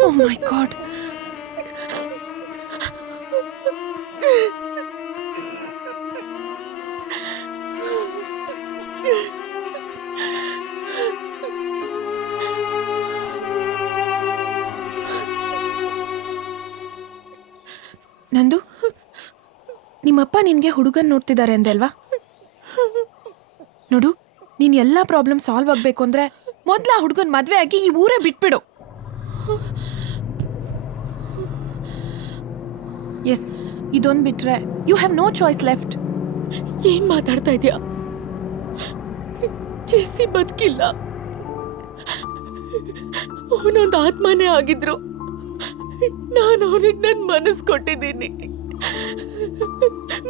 ಓ ಮೈ ಗಾಡ್. ನಂದು, ನಿಮ್ಮಪ್ಪ ನಿನಗೆ ಹುಡುಗನ್ ನೋಡ್ತಿದ್ದಾರೆ ಅಂದೆ ಅಲ್ವಾ? ನೋಡು, ನೀನು ಎಲ್ಲ ಪ್ರಾಬ್ಲಮ್ ಸಾಲ್ವ್ ಆಗಬೇಕು ಅಂದರೆ ಮೊದಲು ಆ ಹುಡುಗನ ಮದುವೆ ಆಗಿ ಈ ಊರೇ ಬಿಟ್ಬಿಡು. ಎಸ್, ಇದೊಂದು ಬಿಟ್ರೆ you have no choice left. ಏನ್ ಮಾತಾಡ್ತಾ ಇದೆಯಾ? ಜೆಸ್ಸಿ ಬದುಕಿಲ್ಲ, ಅವನೊಂದು ಆತ್ಮನೇ ಆಗಿದ್ರು. ನಾನು ಅವನಿಗೆ ನನ್ನ ಮನಸ್ಸು ಕೊಟ್ಟಿದ್ದೀನಿ.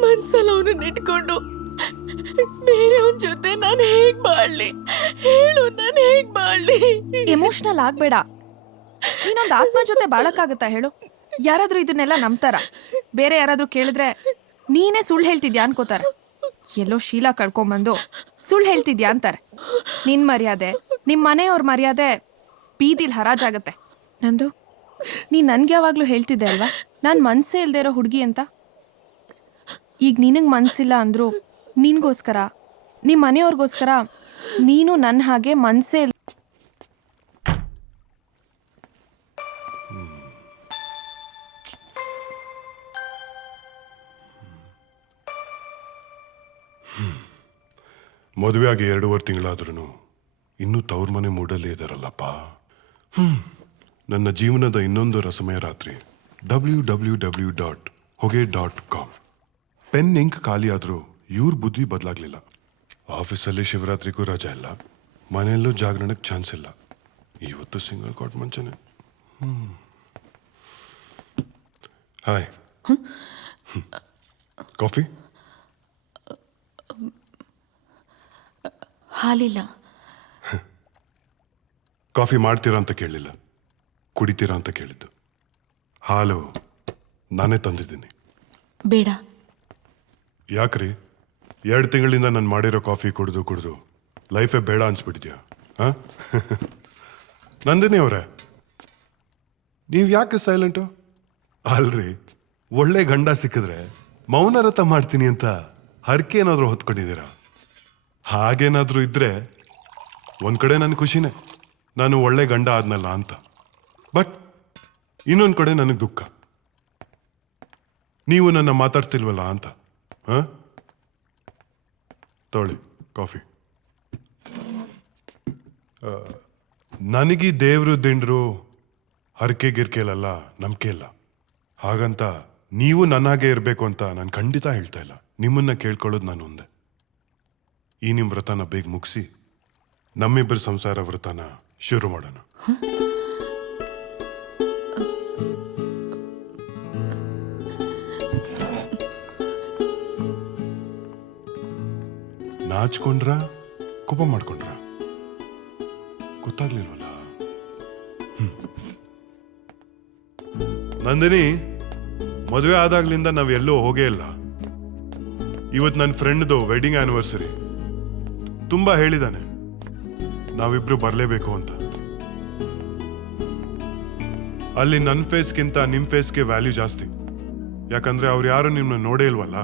ಮನ್ಸಲ್ಲಿ ಅವನನ್ನ ಇಟ್ಕೊಂಡು ಬೇರೆಯವನ ಜೊತೆ ನಾನು ಹೇಗ್ ಬಾಳ್ಲಿ ಹೇಳು? ನಾನು ಹೇಗ್ ಬಾಳ್ಲಿ? ಎಮೋಷನಲ್ ಆಗ್ಬೇಡ. ನೀನೊಂದು ಆತ್ಮ ಜೊತೆ ಬಾಳಕ್ಕಾಗತ್ತಾ ಹೇಳು? ಯಾರಾದ್ರೂ ಇದನ್ನೆಲ್ಲ ನಂಬ್ತಾರ? ಬೇರೆ ಯಾರಾದ್ರೂ ಕೇಳಿದ್ರೆ ನೀನೇ ಸುಳ್ಳು ಹೇಳ್ತಿದ್ಯಾ ಅನ್ಕೋತಾರೆ. ಎಲ್ಲೋ ಶೀಲ ಕಳ್ಕೊಂಬಂದು ಸುಳ್ಳು ಹೇಳ್ತಿದ್ಯಾ ಅಂತಾರೆ. ನಿನ್ ಮರ್ಯಾದೆ, ನಿಮ್ಮ ಮನೆಯವ್ರ ಮರ್ಯಾದೆ ಬೀದಿಲ್ ಹರಾಜಾಗತ್ತೆ. ನಂದು, ನೀನು ನನ್ಗೆ ಯಾವಾಗಲೂ ಹೇಳ್ತಿದ್ದೆ ಅಲ್ವಾ ನಾನು ಮನಸ್ಸೇ ಇಲ್ಲದೆ ಇರೋ ಹುಡುಗಿ ಅಂತ. ಈಗ ನಿನಗೆ ಮನಸ್ಸಿಲ್ಲ ಅಂದರೂ ನಿನಗೋಸ್ಕರ, ನಿಮ್ಮ ಮನೆಯವ್ರಿಗೋಸ್ಕರ ನೀನು ನನ್ನ ಹಾಗೆ ಮನಸ್ಸೇ ಇಲ್ಲ. ಮದುವೆ ಆಗಿ 2.5 ತಿಂಗಳಾದ್ರೂ ಇನ್ನೂ ತವ್ರ ಮನೆ ಮೂಡಲ್ಲೇ ಇದ್ದಾರಲ್ಲಪ್ಪ. ನನ್ನ ಜೀವನದ ಇನ್ನೊಂದು ರಸಮಯ ರಾತ್ರಿ www.hoge.com. ಪೆನ್ ಇಂಕ್ ಖಾಲಿ ಆದರೂ ಇವ್ರ ಬುದ್ಧಿ ಬದಲಾಗ್ಲಿಲ್ಲ. ಆಫೀಸಲ್ಲಿ ಶಿವರಾತ್ರಿಗೂ ರಜೆ ಇಲ್ಲ, ಮನೆಯಲ್ಲೂ ಜಾಗರಣಕ್ಕೆ ಚಾನ್ಸ್ ಇಲ್ಲ. ಇವತ್ತು ಸಿಂಗಲ್ ಕಾಟ್ ಮುಂಚೆನೆ. Hi, coffee? ಹಾಲಿಲ್ಲ. ಕಾಫಿ ಮಾಡ್ತೀರಾ ಅಂತ ಕೇಳಲಿಲ್ಲ, ಕುಡಿತೀರಾ ಅಂತ ಕೇಳಿದ್ದು. ಹಾಲು ನಾನೇ ತಂದಿದ್ದೀನಿ. ಬೇಡ. ಯಾಕ್ರಿ? 2 ತಿಂಗಳಿಂದ ನಾನು ಮಾಡಿರೋ ಕಾಫಿ ಕುಡಿದು ಲೈಫೇ ಬೇಡ ಅನ್ಸ್ಬಿಟ್ಟಿದ್ಯಾ? ಹಾಂ? ನಂದಿನಿ ಅವರೇ, ನೀವು ಯಾಕೆ ಸೈಲೆಂಟು? ಅಲ್ರಿ, ಒಳ್ಳೆ ಗಂಡ ಸಿಕ್ಕಿದ್ರೆ ಮೌನರತ ಮಾಡ್ತೀನಿ ಅಂತ ಹರಕೆ ಏನಾದರೂ ಹೊತ್ಕೊಂಡಿದ್ದೀರಾ? ಹಾಗೇನಾದರೂ ಇದ್ರೆ ಒಂದು ಕಡೆ ನನ್ನ ಖುಷಿನೇ, ನಾನು ಒಳ್ಳೆ ಗಂಡ ಆದ್ನಲ್ಲ ಅಂತ. ಬಟ್ ಇನ್ನೊಂದು ಕಡೆ ನನಗೆ ದುಃಖ, ನೀವು ನನ್ನ ಮಾತಾಡ್ತಿಲ್ವಲ್ಲ ಅಂತ. ಹಾಂ, ತೊಗೊಳ್ಳಿ ಕಾಫಿ. ನನಗೀ ದೇವರು ದಿಂಡ್ರು ಹರಕೆ ಗಿರ್ಕೆಲಲ್ಲ ನಂಬಿಕೆ ಇಲ್ಲ. ಹಾಗಂತ ನೀವು ನನ್ನಾಗೆ ಇರಬೇಕು ಅಂತ ನಾನು ಖಂಡಿತ ಹೇಳ್ತಾ ಇಲ್ಲ. ನಿಮ್ಮನ್ನ ಕೇಳ್ಕೊಳ್ಳೋದು ನಾನು ಒಂದೇ, ಈ ನಿಮ್ಮ ವ್ರತನ ಬೇಗ ಮುಗಿಸಿ ನಮ್ಮಿಬ್ಬರ ಸಂಸಾರ ವ್ರತನ ಶುರು ಮಾಡೋಣ. ನಾಚ್ಕೊಂಡ್ರ ಕೋಪ ಮಾಡ್ಕೊಂಡ್ರ ಗೊತ್ತಾಗ್ಲಿಲ್ವಲ್ಲ. ನಂದಿನಿ, ಮದುವೆ ಆದಾಗ್ಲಿಂದ ನಾವ್ ಎಲ್ಲೂ ಹೋಗೇ ಇಲ್ಲ. ಇವತ್ತು ನನ್ನ ಫ್ರೆಂಡ್ದು ವೆಡ್ಡಿಂಗ್ ಆನಿವರ್ಸರಿ. ತುಂಬಾ ಹೇಳಿದಾನೆ ನಾವಿಬ್ರು ಬರಲೇಬೇಕು ಅಂತ. ಅಲ್ಲಿ ನನ್ನ ಫೇಸ್ಗಿಂತ ನಿಮ್ ಫೇಸ್ಗೆ ವ್ಯಾಲ್ಯೂ ಜಾಸ್ತಿ, ಯಾಕಂದ್ರೆ ಅವ್ರು ಯಾರು ನಿಮ್ಮನ್ನ ನೋಡೇ ಇಲ್ವಲ್ಲ.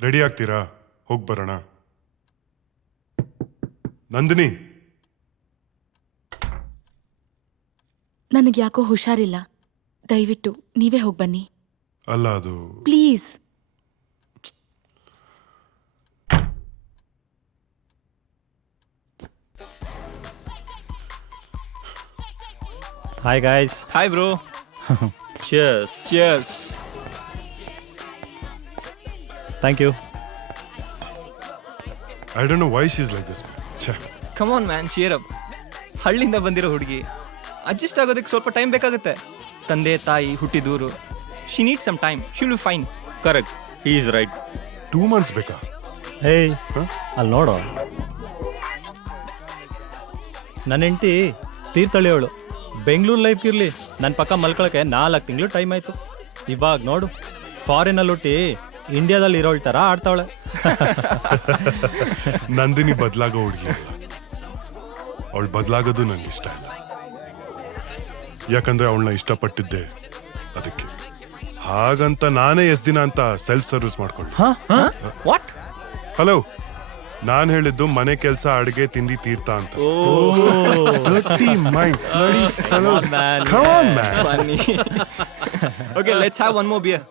ರೆಡಿ ಆಗ್ತೀರಾ? ಹೋಗಿ ಬರೋಣ. ನಂದಿನಿ, ನನಗೆ ಯಾಕೋ ಹುಷಾರಿಲ್ಲ, ದಯವಿಟ್ಟು ನೀವೇ ಹೋಗಿ ಬನ್ನಿ. ಅಲ್ಲ, ಅದು please. Hi guys. Hi bro. Cheers. Cheers. Thank you. I don't know why she is like this. Come on man, cheer up. ಹಳ್ಳಿಯಿಂದ ಬಂದಿರೋ ಹುಡುಗಿ, ಅಡ್ಜಸ್ಟ್ ಆಗೋದಕ್ಕೆ ಸ್ವಲ್ಪ ಟೈಮ್ ಬೇಕಾಗುತ್ತೆ. ತಂದೆ ತಾಯಿ ಹುಟ್ಟಿದೂರು, she need some time. She will be fine. Correct, he is right. 2 months ಬೇಕಾ? ಹೇಯ್, ಅಲ್ಲಿ ನೋಡು, ನನ್ನ ಹೆಂಡತಿ ತೀರ್ಥಳ್ಳಿಯವಳು. ಬೆಂಗಳೂರು ಲೈಫ್ ಇರಲಿ, ನನ್ನ ಪಕ್ಕ ಮಲ್ಕೊಳಕ್ಕೆ 4 ತಿಂಗಳು ಟೈಮ್ ಆಯಿತು. ಇವಾಗ ನೋಡು, ಫಾರಿನಲ್ಲಿ ಹುಟ್ಟಿ ಇಂಡಿಯಾದಲ್ಲಿ ಇರೋಳ್ ಥರ ಆಡ್ತಾವಳೆ. ನಂದಿನಿ ಬದಲಾಗೋ ಹುಡುಗಿ ಅಲ್ಲ, ಅವಳು ಬದಲಾಗೋದು ನನಗೆ ಇಷ್ಟ ಇಲ್ಲ. ಯಾಕಂದ್ರೆ ಅವಳನ್ನ ಇಷ್ಟಪಟ್ಟಿದ್ದೆ ಅದಕ್ಕೆ. ಹಾಗಂತ ನಾನೇ ಎಷ್ಟು ದಿನ ಅಂತ ಸೆಲ್ಫ್ ಸರ್ವಿಸ್ ಮಾಡ್ಕೊಂಡೆ. ವಾಟ್? ಹಲೋ, ನಾನು ಹೇಳಿದ್ದು ಮನೆ ಕೆಲಸ, ಅಡುಗೆ, ತಿಂಡಿ, ತೀರ್ಥ ಅಂತ. Dirty mind, bloody fellows. Come on, man. Funny. Okay, let's have one more beer.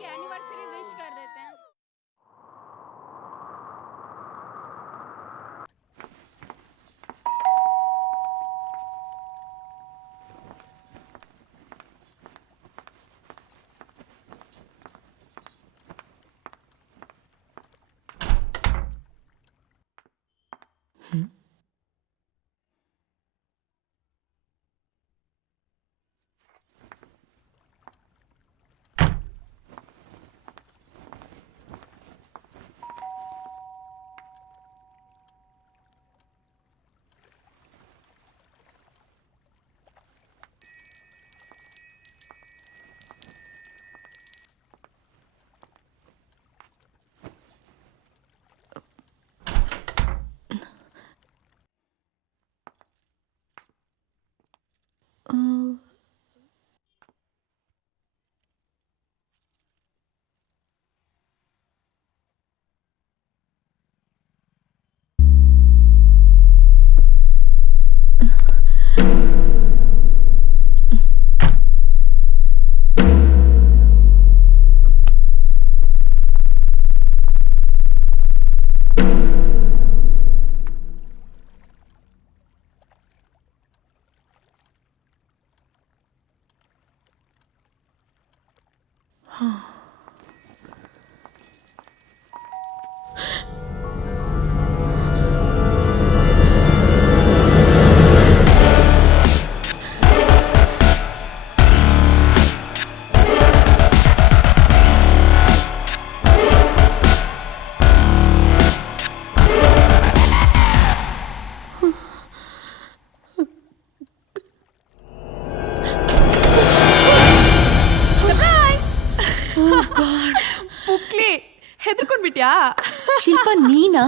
Shilpa ನೀನಾ?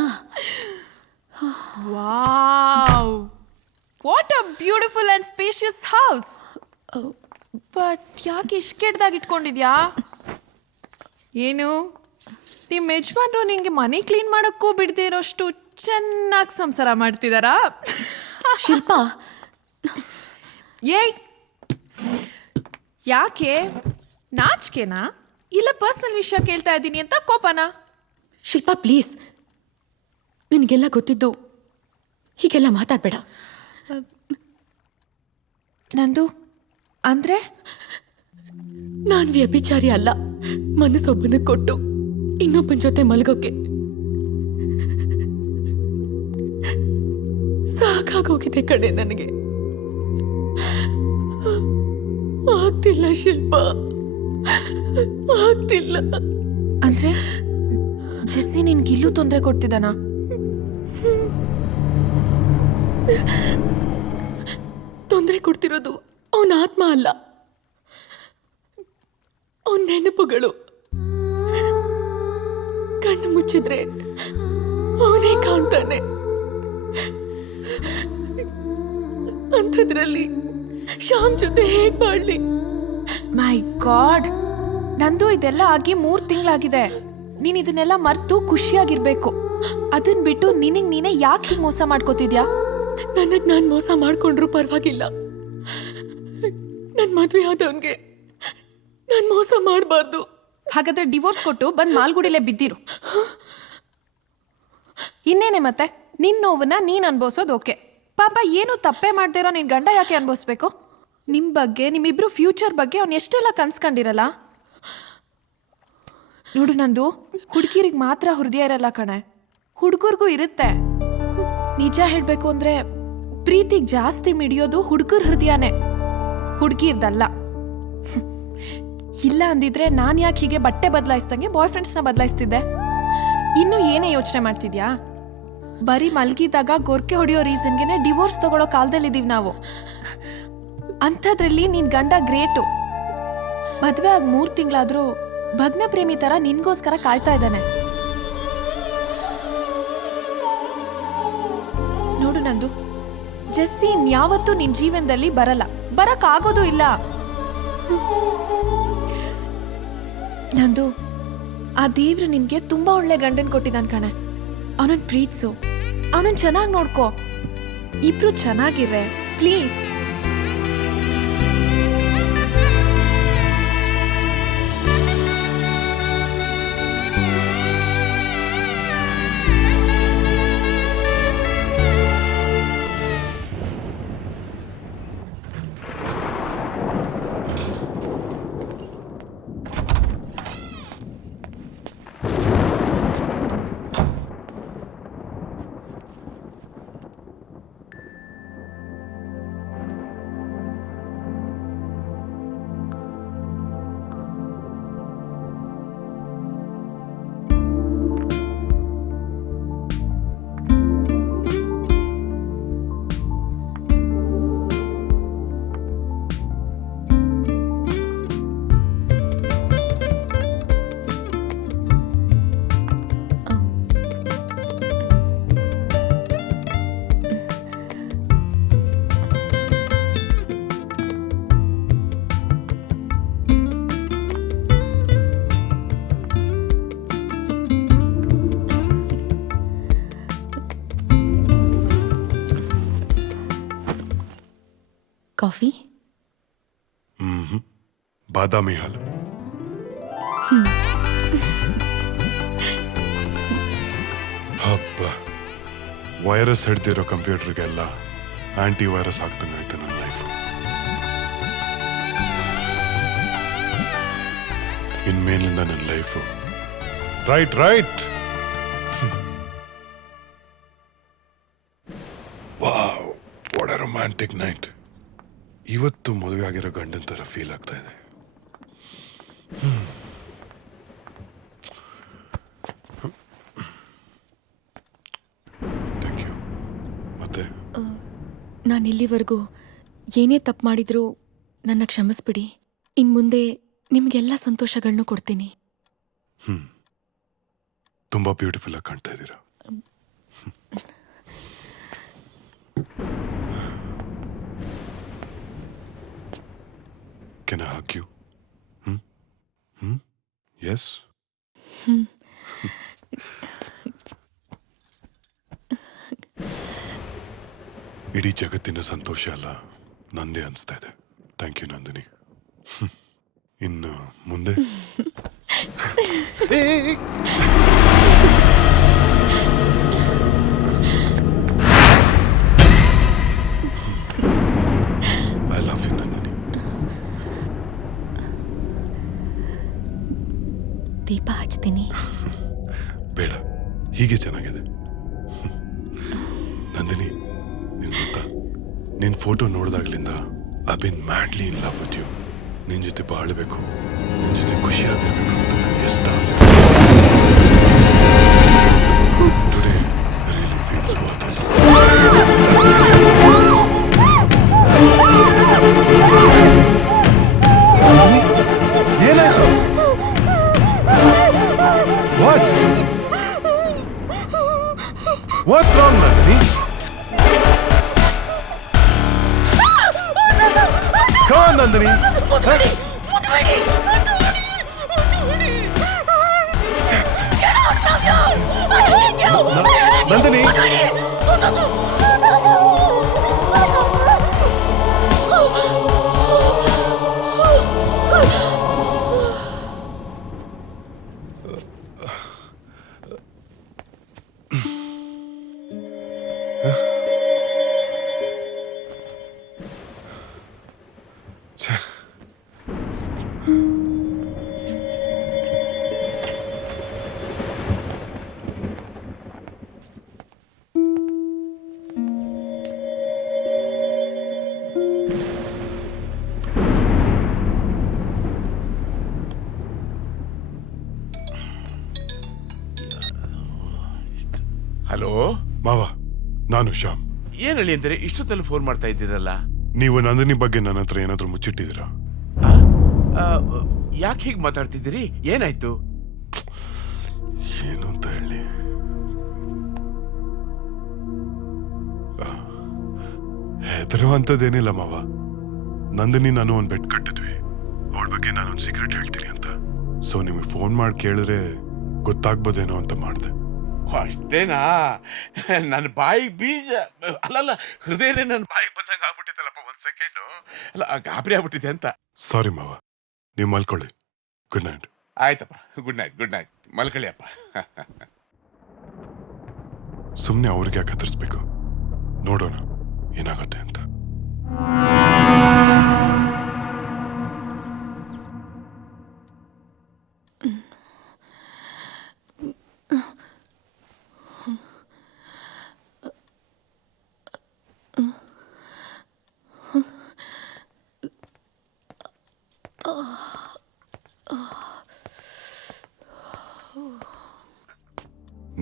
Wow, what a beautiful and spacious house. But ಯಾಕೆ ಇಷ್ಟು ಕೆಟ್ಟದಾಗಿ ಇಟ್ಕೊಂಡಿದ್ಯಾ? ಏನು ನಿಮ್ಮ ಯಜಮಾನ್ರು ನಿಂಗೆ ಮನೆ ಕ್ಲೀನ್ ಮಾಡೋಕ್ಕೂ ಬಿಡದೇ ಇರೋಷ್ಟು ಚೆನ್ನಾಗಿ ಸಂಸಾರ ಮಾಡ್ತಿದಾರಾ? ಶಿಲ್ಪ, ಏಯ್, ಯಾಕೆ ನಾಚಿಕೆನಾ ಇಲ್ಲ ಪರ್ಸನಲ್ ವಿಷಯ ಕೇಳ್ತಾ ಇದ್ದೀನಿ ಅಂತ ಕೋಪನಾ? ಶಿಲ್ಪ ಪ್ಲೀಸ್, ನಿನಗೆಲ್ಲ ಗೊತ್ತಿದ್ದು ಹೀಗೆಲ್ಲ ಮಾತಾಡ್ಬೇಡ. ನಂದು ಅಂದ್ರೆ ನಾನ್ ವ್ಯಭಿಚಾರಿ ಅಲ್ಲ. ಮನಸ್ಸೊಬ್ಬನ ಕೊಟ್ಟು ಇನ್ನೊಬ್ಬನ ಜೊತೆ ಮಲಗೋಕೆ ಸಾಕಾಗೋಗಿದೆ ಕಡೆ ನನಗೆ. ಆಗ್ತಿಲ್ಲ ಶಿಲ್ಪ, ಆಗ್ತಿಲ್ಲ. ಅಂದ್ರೆ ಜೆಸ್ಸಿ ನಿನ್ಗಿಲ್ಲೂ ತೊಂದರೆ ಕೊಡ್ತಿದ್ದಾನಾ? ತೊಂದರೆ ಕೊಡ್ತಿರೋದು ಅವನ ಆತ್ಮ ಅಲ್ಲ, ಅವನ ನೆನಪುಗಳು. ಕಣ್ಣು ಮುಚ್ಚಿದ್ರೆ ಅವನೇ ಕಾಣ್ತಾನೆ. ಅಂಥದ್ರಲ್ಲಿ ಶ್ಯಾಮ್ ಜೊತೆ ಹೇಗ್ ಬಾಳ್ಲಿ? ಮೈ ಗಾಡ್, ನಂದು ಇದೆಲ್ಲ ಆಗಿ 3 ತಿಂಗಳಾಗಿದೆ. ನೀನ್ ಇದನ್ನೆಲ್ಲ ಮರ್ತು ಖುಷಿಯಾಗಿರ್ಬೇಕು. ಅದನ್ ಬಿಟ್ಟು ನಿನಗ್ ನೀನೇ ಯಾಕೆ ಹೀಗೆ ಮೋಸ ಮಾಡ್ಕೋತಿದ್ಯಾ? ನನಗ್ ನಾನ್ ಮೋಸ ಮಾಡ್ಕೊಂಡ್ರು ಪರವಾಗಿಲ್ಲ. ನನ್ ಮದ್ವೆ ಆದವನ್ಗೆ ನಾನ್ ಮೋಸ ಮಾಡಬಾರ್ದು. ಹಾಗಾದ್ರೆ ಡಿವೋರ್ಸ್ ಕೊಟ್ಟು ಬಂದ್ ಮಾಲ್ಗುಡಿಲೇ ಬಿದ್ದಿರು. ಇನ್ನೇನೆ ಮತ್ತೆ ನಿನ್ ನೋವನ್ನ ನೀನ್ ಅನ್ಭವಿಸೋದು ಓಕೆ. ಪಾಪ ಏನು ತಪ್ಪೇ ಮಾಡ್ದಿರೋ ನಿನ್ ಗಂಡ ಯಾಕೆ ಅನ್ಭವಿಸ್ಬೇಕು? ನಿಮ್ ಬಗ್ಗೆ, ನಿಮ್ಮಿಬ್ರು ಫ್ಯೂಚರ್ ಬಗ್ಗೆ ಅವ್ನು ಎಷ್ಟೆಲ್ಲ ಕನ್ಸ್ಕೊಂಡಿರಲ್ಲ. ನೋಡು ನಂದು, ಹುಡುಗಿರಿಗೆ ಮಾತ್ರ ಹೃದಯ ಇರಲ್ಲ ಕಣೆ, ಹುಡುಗರ್ಗೂ ಇರುತ್ತೆ. ನಿಜ ಹೇಳ್ಬೇಕು ಅಂದ್ರೆ ಪ್ರೀತಿಗೆ ಜಾಸ್ತಿ ಮಿಡಿಯೋದು ಹುಡುಗರ ಹೃದಯನೇ, ಹುಡುಗಿರ್ದಲ್ಲ. ಇಲ್ಲ ಅಂದಿದ್ರೆ ನಾನು ಯಾಕೆ ಹೀಗೆ ಬಟ್ಟೆ ಬದಲಾಯಿಸ್ದಂಗೆ ಬಾಯ್ ಫ್ರೆಂಡ್ಸ್ನ ಬದಲಾಯಿಸ್ತಿದ್ದೆ? ಇನ್ನು ಏನೇ ಯೋಚನೆ ಮಾಡ್ತಿದ್ಯಾ? ಬರೀ ಮಲ್ಗಿದಾಗ ಗೊರ್ಕೆ ಹೊಡೆಯೋ ರೀಸನ್ಗೆನೆ ಡಿವೋರ್ಸ್ ತಗೊಳ್ಳೋ ಕಾಲದಲ್ಲಿದ್ದೀವಿ ನಾವು. ಅಂಥದ್ರಲ್ಲಿ ನಿನ್ ಗಂಡ ಗ್ರೇಟು. ಮದ್ವೆ ಆಗಿ 3 ತಿಂಗಳಾದ್ರೂ ಭಗ್ನ ಪ್ರೇಮಿ ತರ ನಿನ್ಗೋಸ್ಕರ ಕಾಯ್ತಾ ಇದ್ದಾನೆ. ನೋಡು ನಂದು, ಜೆಸ್ಸಿ ಯಾವತ್ತೂ ನಿನ್ ಜೀವನದಲ್ಲಿ ಬರಲ್ಲ, ಬರಕ್ ಆಗೋದು ಇಲ್ಲ. ನಂದು, ಆ ದೇವ್ರು ನಿನ್ಗೆ ತುಂಬಾ ಒಳ್ಳೆ ಗಂಡನ್ ಕೊಟ್ಟಿದ್ದಾನ ಕಣೆ. ಅವನನ್ನ ಪ್ರೀತ್ಸು, ಅವನನ್ನ ಚೆನ್ನಾಗಿ ನೋಡ್ಕೋ. ಇಬ್ರು ಚೆನ್ನಾಗಿರ್ರೆ ಪ್ಲೀಸ್. ಕಾಫಿ? ಬಾದಾಮಿ ಹಾಲು. ಹಬ್ಬ, ವೈರಸ್ ಹಿಡ್ದಿರೋ ಕಂಪ್ಯೂಟರ್ಗೆಲ್ಲ ಆಂಟಿ ವೈರಸ್ ಆಗ್ತಂಗಾಯ್ತು ನನ್ನ ಲೈಫ್. ಇನ್ಮೇಲಿಂದ ನನ್ನ life right. Wow, what a romantic night. ಇವತ್ತು ಮದುವೆ ಆಗಿರೋ ಗಂಡನ ಥರ ಫೀಲ್ ಆಗ್ತಾ ಇದೆ. Thank you. ಮತ್ತೆ ನಾನು ಇಲ್ಲಿವರೆಗೂ ಏನೇ ತಪ್ಪು ಮಾಡಿದ್ರೂ ನನ್ನ ಕ್ಷಮಿಸ್ಬಿಡಿ. ಇನ್ನು ಮುಂದೆ ನಿಮಗೆಲ್ಲ ಸಂತೋಷಗಳನ್ನೂ ಕೊಡ್ತೀನಿ. ತುಂಬಾ ಬ್ಯೂಟಿಫುಲ್ ಆಗಿ ಕಾಣ್ತಾ ಇದ್ದೀರಾ. Can I hug you? Yes? ಇಡೀ ಜಗತ್ತಿನ ಸಂತೋಷ ಅಲ್ಲ ನಂದೇ ಅನಿಸ್ತಾ ಇದೆ. Thank you Nandini. ಇನ್ನು ಮುಂದೆ ಐ ಲವ್ ಯು ನಂದಿನಿ. ದೀಪ ಹಚ್ತೀನಿ. ಬೇಡ, ಹೀಗೆ ಚೆನ್ನಾಗಿದೆ. ನಂದಿನಿ, ನಿನ್ ಗೊತ್ತಾ, ನಿನ್ ಫೋಟೋ ನೋಡಿದಾಗ್ಲಿಂದ I been madly in love with you. ನಿನ್ ಜೊತೆ ಬಾಳ್ಬೇಕು, ನಿನ್ ಜೊತೆ ಖುಷಿಯಾಗಿರ್ಬೇಕು ಅಂತ ನನಗೆ ಎಷ್ಟು ಆಸೆ. Today really feels worth it. ಏನಾಯ್ತು? What what's wrong Nandini? Come on, Nandini. Nandini. Hello ಮಾವ, ನಾನು ಶ್ಯಾಮ್. ಏನ್ ಹೇಳಿ ಅಂತಾರೆ ಇಷ್ಟೊತ್ತಲ್ಲಿ ಫೋನ್ ಮಾಡ್ತಾ ಇದ್ದೀರಲ್ಲ? ನೀವು ನಂದಿನಿ ಬಗ್ಗೆ ನನ್ನ ಹತ್ರ ಏನಾದ್ರೂ ಮುಚ್ಚಿಟ್ಟಿದ್ದೀರಾ? ಯಾಕೆ ಹೀಗೆ ಮಾತಾಡ್ತಿದ್ದೀರಿ? ಏನಾಯ್ತು? ಏನು ಅಂತ ಹೇಳಿ, ಹೆದರುವಂಥದ್ದೇನಿಲ್ಲ ಮಾವ. ನಂದಿನಿ ನಾನು ಒಂದು ಬೆಟ್ ಕಟ್ಟಿದ್ವಿ, ಅವಳ ಬಗ್ಗೆ ನಾನೊಂದು ಸೀಕ್ರೆಟ್ ಹೇಳ್ತೀನಿ ಅಂತ. ಸೊ ನಿಮಗೆ ಫೋನ್ ಮಾಡಿ ಕೇಳಿದ್ರೆ ಗೊತ್ತಾಗ್ಬೋದೇನೋ ಅಂತ ಮಾಡಿದೆ. ಅಷ್ಟೇನಾ? ನನ್ನ ಬಾಯಿಗೆ ಬೀಜ ಅಲ್ಲಲ್ಲ, ಹೃದಯನೇ ನನ್ನ ಬಾಯಿಗೆ ಬಂದಂಗೆ ಆಗ್ಬಿಟ್ಟಿತ್ತಲ್ಲಪ್ಪ. ಒಂದು ಸೆಕೆಂಡು ಅಲ್ಲ, ಗಾಬರಿ ಆಗ್ಬಿಟ್ಟಿದೆ ಅಂತ. ಸಾರಿ ಮಾವ, ನೀವು ಮಲ್ಕೊಳ್ಳಿ. Good night. ಆಯ್ತಪ್ಪ, ಗುಡ್ ನೈಟ್. ಗುಡ್ ನೈಟ್, ಮಲ್ಕೊಳ್ಳಿ ಅಪ್ಪ. ಸುಮ್ಮನೆ ಅವ್ರಿಗೆ ಯಾಕೆ ಹತ್ತಿಸ್ಬೇಕು? ನೋಡೋಣ ಏನಾಗುತ್ತೆ ಅಂತ.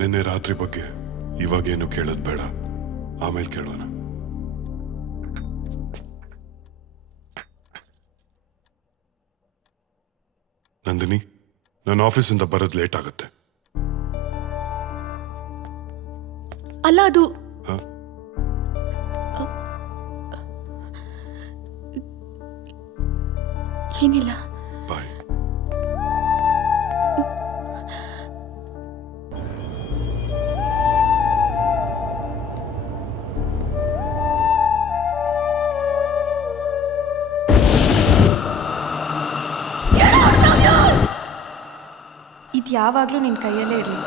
ನಿನ್ನೆ ರಾತ್ರಿ ಬಗ್ಗೆ ಇವಾಗೇನು ಕೇಳೋದು ಬೇಡ, ಆಮೇಲೆ ಕೇಳೋಣ. ನಂದಿನಿ, ನನ್ನ ಆಫೀಸಿಂದ ಬರೋದು ಲೇಟ್ ಆಗುತ್ತೆ. ಅಲ್ಲ, ಅದು ಏನಿಲ್ಲ. ಬಾಯ್. ಇದು ಯಾವಾಗಲೂ ನಿನ್ನ ಕೈಯಲ್ಲೇ ಇರಲಿ.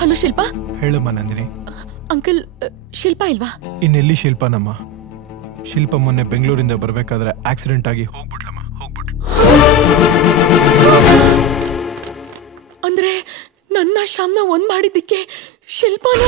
ಹಲೋ ಶಿಲ್ಪಾ. ಹೇಳಮ್ಮ ನಂದಿನಿ. ಅಂಕಲ್, ಶಿಲ್ಪಾ ಇಲ್ವಾ? ಇನ್ನೆಲ್ಲಿ ಶಿಲ್ಪಾನಮ್ಮ? ಶಿಲ್ಪ ಮೊನ್ನೆ ಬೆಂಗಳೂರಿಂದ ಬರಬೇಕಾದ್ರೆ ಆಕ್ಸಿಡೆಂಟ್ ಆಗಿ ಹೋಗ್ಬಿಟ್ಲಮ್ಮ, ಹೋಗ್ಬಿಟ್ಲು. ಅಂದ್ರೆ ನನ್ನ ಶ್ಯಾಮ್ನ ಒಂದ್ ಮಾಡಿದ್ದಕ್ಕೆ ಶಿಲ್ಪಾನ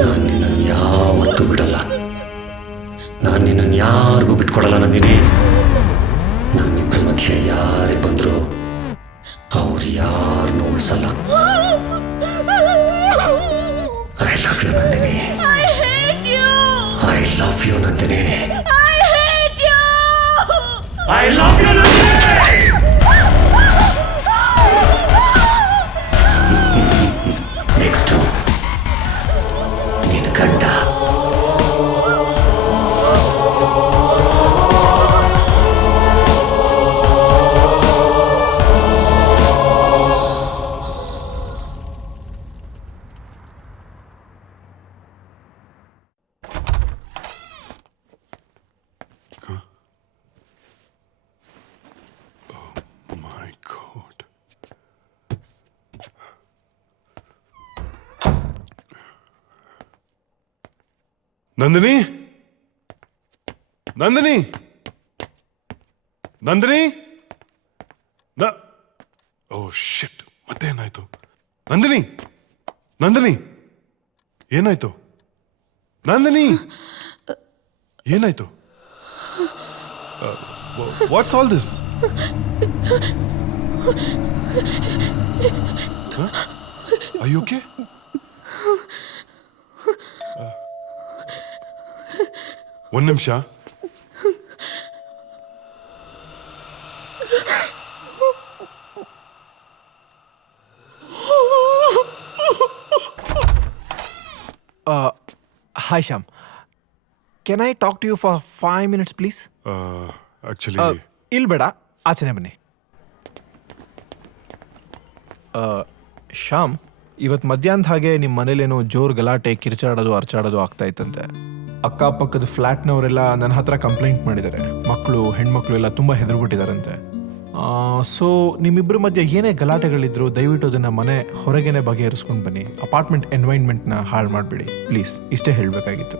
ನಾನು ನಿನ್ನನ್ನು ಯಾವತ್ತೂ ಬಿಡಲ್ಲ. ನಾನು ನಿನ್ನನ್ನು ಯಾರಿಗೂ ಬಿಟ್ಕೊಡಲ್ಲ ನಂದಿನಿ. ನಮ್ಮಿಬ್ಬರ ಮಧ್ಯೆ ಯಾರೇ ಬಂದ್ರು ಅವ್ರು ಯಾರನ್ನೂ ಉಳಿಸಲ್ಲ. I love you Nandini. I love you Nandini. I love you Nandini. Next ನಿನ್ನ ಗಂಡ. My God. ನಂದಿನಿ, ನಂದಿನಿ, ನಂದಿನಿ. ಓ ಶಿಟ್, ಮತ್ತೇನಾಯ್ತು? ನಂದಿನಿ, ನಂದಿನಿ, ಏನಾಯ್ತು? ನಂದಿನಿ, ಏನಾಯ್ತು? What's all this? Are you okay? ಒಂದು ನಿಮಿಷ. Hi Sham. Can I talk to you for 5 minutes please? Actually, ಇಲ್ಲಿ ಬೇಡ, ಆಚೆನೆ ಬನ್ನಿ. ಶ್ಯಾಮ್, ಇವತ್ತು ಮಧ್ಯಾಹ್ನದ ಹಾಗೆ ನಿಮ್ಮ ಮನೇಲೇನೋ ಜೋರು ಗಲಾಟೆ, ಕಿರ್ಚಾಡೋದು, ಅರ್ಚಾಡೋದು ಆಗ್ತಾ ಇತ್ತಂತೆ. ಅಕ್ಕಪಕ್ಕದ ಫ್ಲ್ಯಾಟ್ನವರೆಲ್ಲ ನನ್ನ ಹತ್ರ ಕಂಪ್ಲೇಂಟ್ ಮಾಡಿದ್ದಾರೆ. ಮಕ್ಕಳು, ಹೆಣ್ಮಕ್ಳು ಎಲ್ಲ ತುಂಬ ಹೆದರ್ಬಿಟ್ಟಿದಾರಂತೆ. ಸೊ ನಿಮ್ಮಿಬ್ಬರ ಮಧ್ಯೆ ಏನೇ ಗಲಾಟೆಗಳಿದ್ರು ದಯವಿಟ್ಟು ಅದನ್ನು ಮನೆ ಹೊರಗೇನೆ ಬಗೆಹರಿಸ್ಕೊಂಡು ಬನ್ನಿ. ಅಪಾರ್ಟ್ಮೆಂಟ್ ಎನ್ವೈರ್ನ್ಮೆಂಟ್ನ ಹಾಳು ಮಾಡಿಬಿಡಿ ಪ್ಲೀಸ್. ಇಷ್ಟೇ ಹೇಳಬೇಕಾಗಿತ್ತು.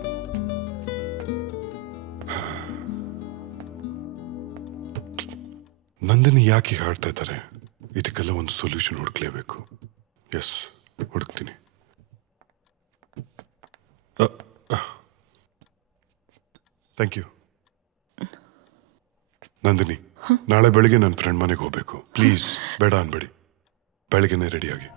ನಂದಿನಿ ಯಾಕೆ ಹೀಗೆ ಆಡ್ತಾ ಇದ್ದಾರೆ? ಇದಕ್ಕೆಲ್ಲ ಒಂದು ಸೊಲ್ಯೂಷನ್ ಹುಡುಕ್ಲೇಬೇಕು. ಎಸ್, ಹುಡುಕ್ತೀನಿ. Thank you. ನಂದಿನಿ, ನಾಳೆ ಬೆಳಿಗ್ಗೆ ನನ್ನ ಫ್ರೆಂಡ್ ಮನೆಗೆ ಹೋಗ್ಬೇಕು. ಪ್ಲೀಸ್ ಬೇಡ ಅನ್ಬೇಡಿ, ಬೆಳಗ್ಗೆನೆ ರೆಡಿಯಾಗಿ.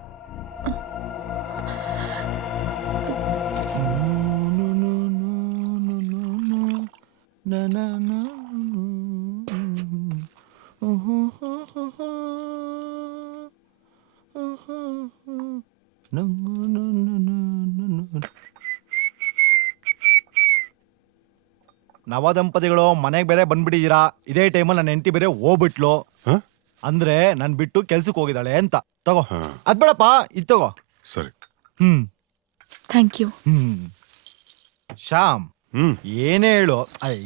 ನವದಂಪತಿಗಳು ಮನೆಗೆ ಬೇರೆ ಬಂದ್ಬಿಟ್ಟಿದ್ದೀರಾ. ಇದೇ ಟೈಮಲ್ಲಿ ನನ್ನ ಹೆಂಡತಿ ಬೇರೆ ಹೋಗ್ಬಿಟ್ಲು. ಅಂದ್ರೆ ನನ್ ಬಿಟ್ಟು ಕೆಲ್ಸಕ್ಕೆ ಹೋಗಿದ್ದಾಳೆ ಅಂತ. ತಗೋ, ಅದ್ ಬೇಡಪ್ಪ, ಇದು ತಗೋ. ಸರಿ. Thank you. ಶ್ಯಾಮ್, ಏನೇ ಹೇಳು,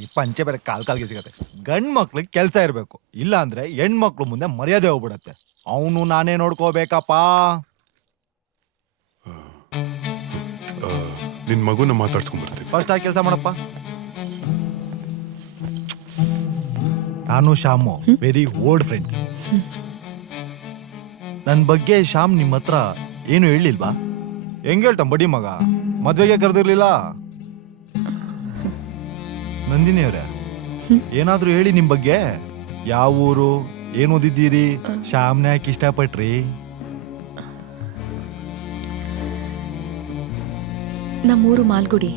ಈ ಪಂಚೆ ಬೇರೆ ಕಾಲ್ಗೆ ಸಿಗತ್ತೆ. ಗಂಡ್ ಮಕ್ಳಿಗೆ ಕೆಲ್ಸ ಇರ್ಬೇಕು, ಇಲ್ಲ ಅಂದ್ರೆ ಹೆಣ್ಮಕ್ಳು ಮುಂದೆ ಮರ್ಯಾದೆ ಹೋಗ್ಬಿಡತ್ತೆ. ಅವನು ನಾನೇ ನೋಡ್ಕೋಬೇಕಪ್ಪ. ನಿನ್ ಮಗುನ ಮಾತಾಡ್ಸ್ಕೊಂಡ್ ಬರ್ತೀನಿ. ಫಸ್ಟ್ ಆಗಿ ಕೆಲಸ ಮಾಡಪ್ಪ. ನಾನು ಶ್ಯಾಮು ವೆರಿ ಓಲ್ಡ್ ಫ್ರೆಂಡ್ಸ್. ನನ್ನ ಬಗ್ಗೆ ಶ್ಯಾಮ್ ನಿಮ್ಮ ಹತ್ರ ಏನು ಹೇಳಿಲ್ವಾ? ಹೆಂಗ್ ಹೇಳ್ತಾನ ಬಡಿ ಮಗ, ಮದ್ವೆಗೆ ಕರೆದಿರ್ಲಿಲ್ಲ. ನಂದಿನಿ ಅವರೇ, ಏನಾದ್ರೂ ಹೇಳಿ ನಿಮ್ ಬಗ್ಗೆ. ಯಾವ ಊರು, ಏನ್ ಓದಿದ್ದೀರಿ, ಶ್ಯಾಮ್ನ ಯಾಕೆ ಇಷ್ಟಪಟ್ರಿ? ನಮ್ಮೂರು ಮಾಲ್ಗುಡಿ.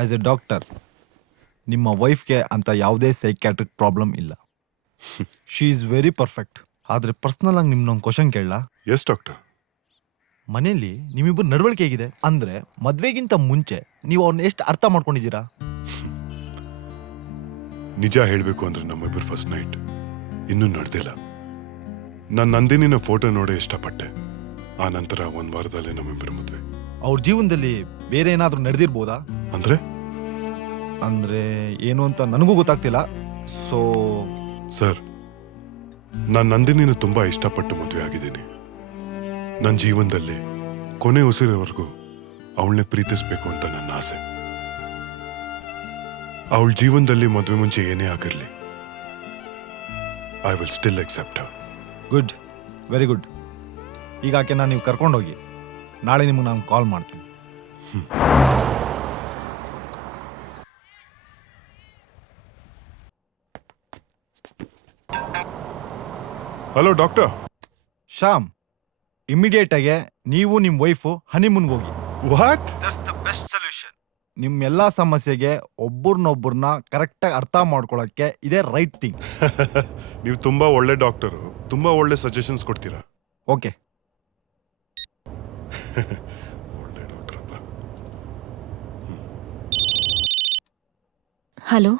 ಆ್ಯಸ್ ಎ ಡಾಕ್ಟರ್ ನಿಮ್ಮ ವೈಫ್ಗೆ ಅಂತ ಯಾವುದೇ ಸೈಕ್ಯಾಟ್ರಿಕ್ ಪ್ರಾಬ್ಲಮ್ ಇಲ್ಲ. She is very perfect. ಆದರೆ ಪರ್ಸ್ನಲ್ ಆಗಿ ನಿಮ್ನೊಂದು ಕ್ವಶನ್ ಕೇಳಲ್ಲ? Yes doctor. ಮನೆಯಲ್ಲಿ ನಿಮ್ಮಿಬ್ಬರು ನಡವಳಿಕೆ ಹೇಗಿದೆ? ಅಂದರೆ ಮದುವೆಗಿಂತ ಮುಂಚೆ ನೀವು ಅವ್ರನ್ನ ಎಷ್ಟು ಅರ್ಥ ಮಾಡ್ಕೊಂಡಿದ್ದೀರಾ? ನಿಜ ಹೇಳಬೇಕು ಅಂದ್ರೆ ನಮ್ಮಿಬ್ಬರು ಫಸ್ಟ್ ನೈಟ್ ಇನ್ನೂ ನಡೆದಿಲ್ಲ. ನಾನು ನಂದಿನಿನ ಫೋಟೋ ನೋಡೇ ಇಷ್ಟಪಟ್ಟೆ. ಆ ನಂತರ ಒಂದು ವಾರದಲ್ಲೇ ನಮ್ಮಿಬ್ಬರ ಮದುವೆ. ಅವ್ರ ಜೀವನದಲ್ಲಿ ಬೇರೆ ಏನಾದರೂ ನಡೆದಿರ್ಬೋದಾ? ಅಂದರೆ ಏನು ಅಂತ ನನಗೂ ಗೊತ್ತಾಗ್ತಿಲ್ಲ. ಸೊ ಸರ್, ನಾನು ನಂದಿನಿನ ತುಂಬಾ ಇಷ್ಟಪಟ್ಟು ಮದುವೆ ಆಗಿದ್ದೀನಿ. ನನ್ನ ಜೀವನದಲ್ಲಿ ಕೊನೆ ಉಸಿರೋವರೆಗೂ ಅವಳನ್ನೇ ಪ್ರೀತಿಸ್ಬೇಕು ಅಂತ ನನ್ನ ಆಸೆ. ಅವಳ ಜೀವನದಲ್ಲಿ ಮದುವೆ ಮುಂಚೆ ಏನೇ ಆಗಿರಲಿ, I will still accept Har. Good, very good. ಈಗ ಆಕೆನ ನೀವು ಕರ್ಕೊಂಡೋಗಿ, ನಾಳೆ ನಿಮಗೆ ನಾನು ಕಾಲ್ ಮಾಡ್ತೀನಿ. Hello doctor. ಶ್ಯಾಮ್, ಇಮಿಡಿಯೇಟ್ ಆಗಿ ನೀವು ನಿಮ್ಮ ವೈಫು ಹನಿಮೂನ್ಗೆ ಹೋಗಿ. ವಾಟ್? ನಿಮ್ಮ ಎಲ್ಲ ಸಮಸ್ಯೆಗೆ ಒಬ್ಬರನ್ನೊಬ್ಬರನ್ನ ಕರೆಕ್ಟಾಗಿ ಅರ್ಥ ಮಾಡ್ಕೊಳ್ಳೋಕ್ಕೆ ಇದೇ ರೈಟ್ ಥಿಂಗ್. ನೀವು ತುಂಬಾ ಒಳ್ಳೆ ಡಾಕ್ಟರು, ತುಂಬಾ ಒಳ್ಳೆ ಸಜೆಷನ್ಸ್ ಕೊಡ್ತೀರಾ. ಓಕೆ. ಒಳ್ಳೆ ಡಾಕ್ಟರಪ್ಪ. ಹಲೋ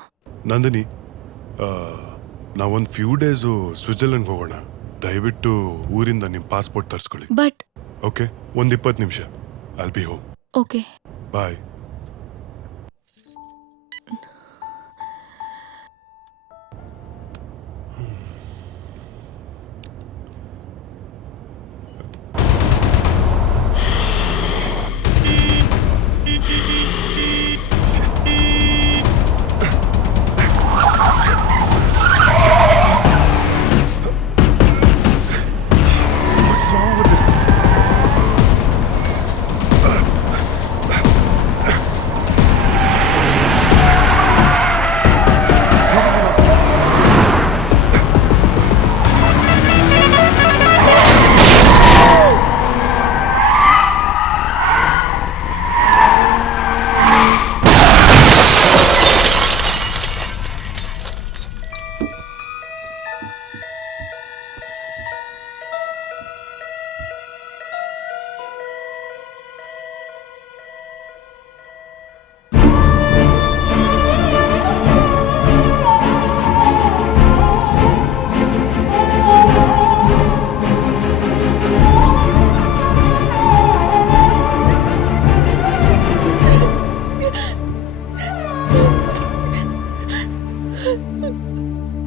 ನಂದಿನಿ, ನಾವೊಂದು ಫ್ಯೂ ಡೇಸು ಸ್ವಿಟ್ಜರ್ಲೆಂಡ್ಗೆ ಹೋಗೋಣ. ದಯವಿಟ್ಟು ಊರಿಂದ ನಿಮ್ಮ ಪಾಸ್ಪೋರ್ಟ್ ತರಿಸ್ಕೊಳ್ಳಿ. ಬಟ್ ಓಕೆ, ಒಂದು 20 ನಿಮಿಷ. I'll be home. Okay, bye.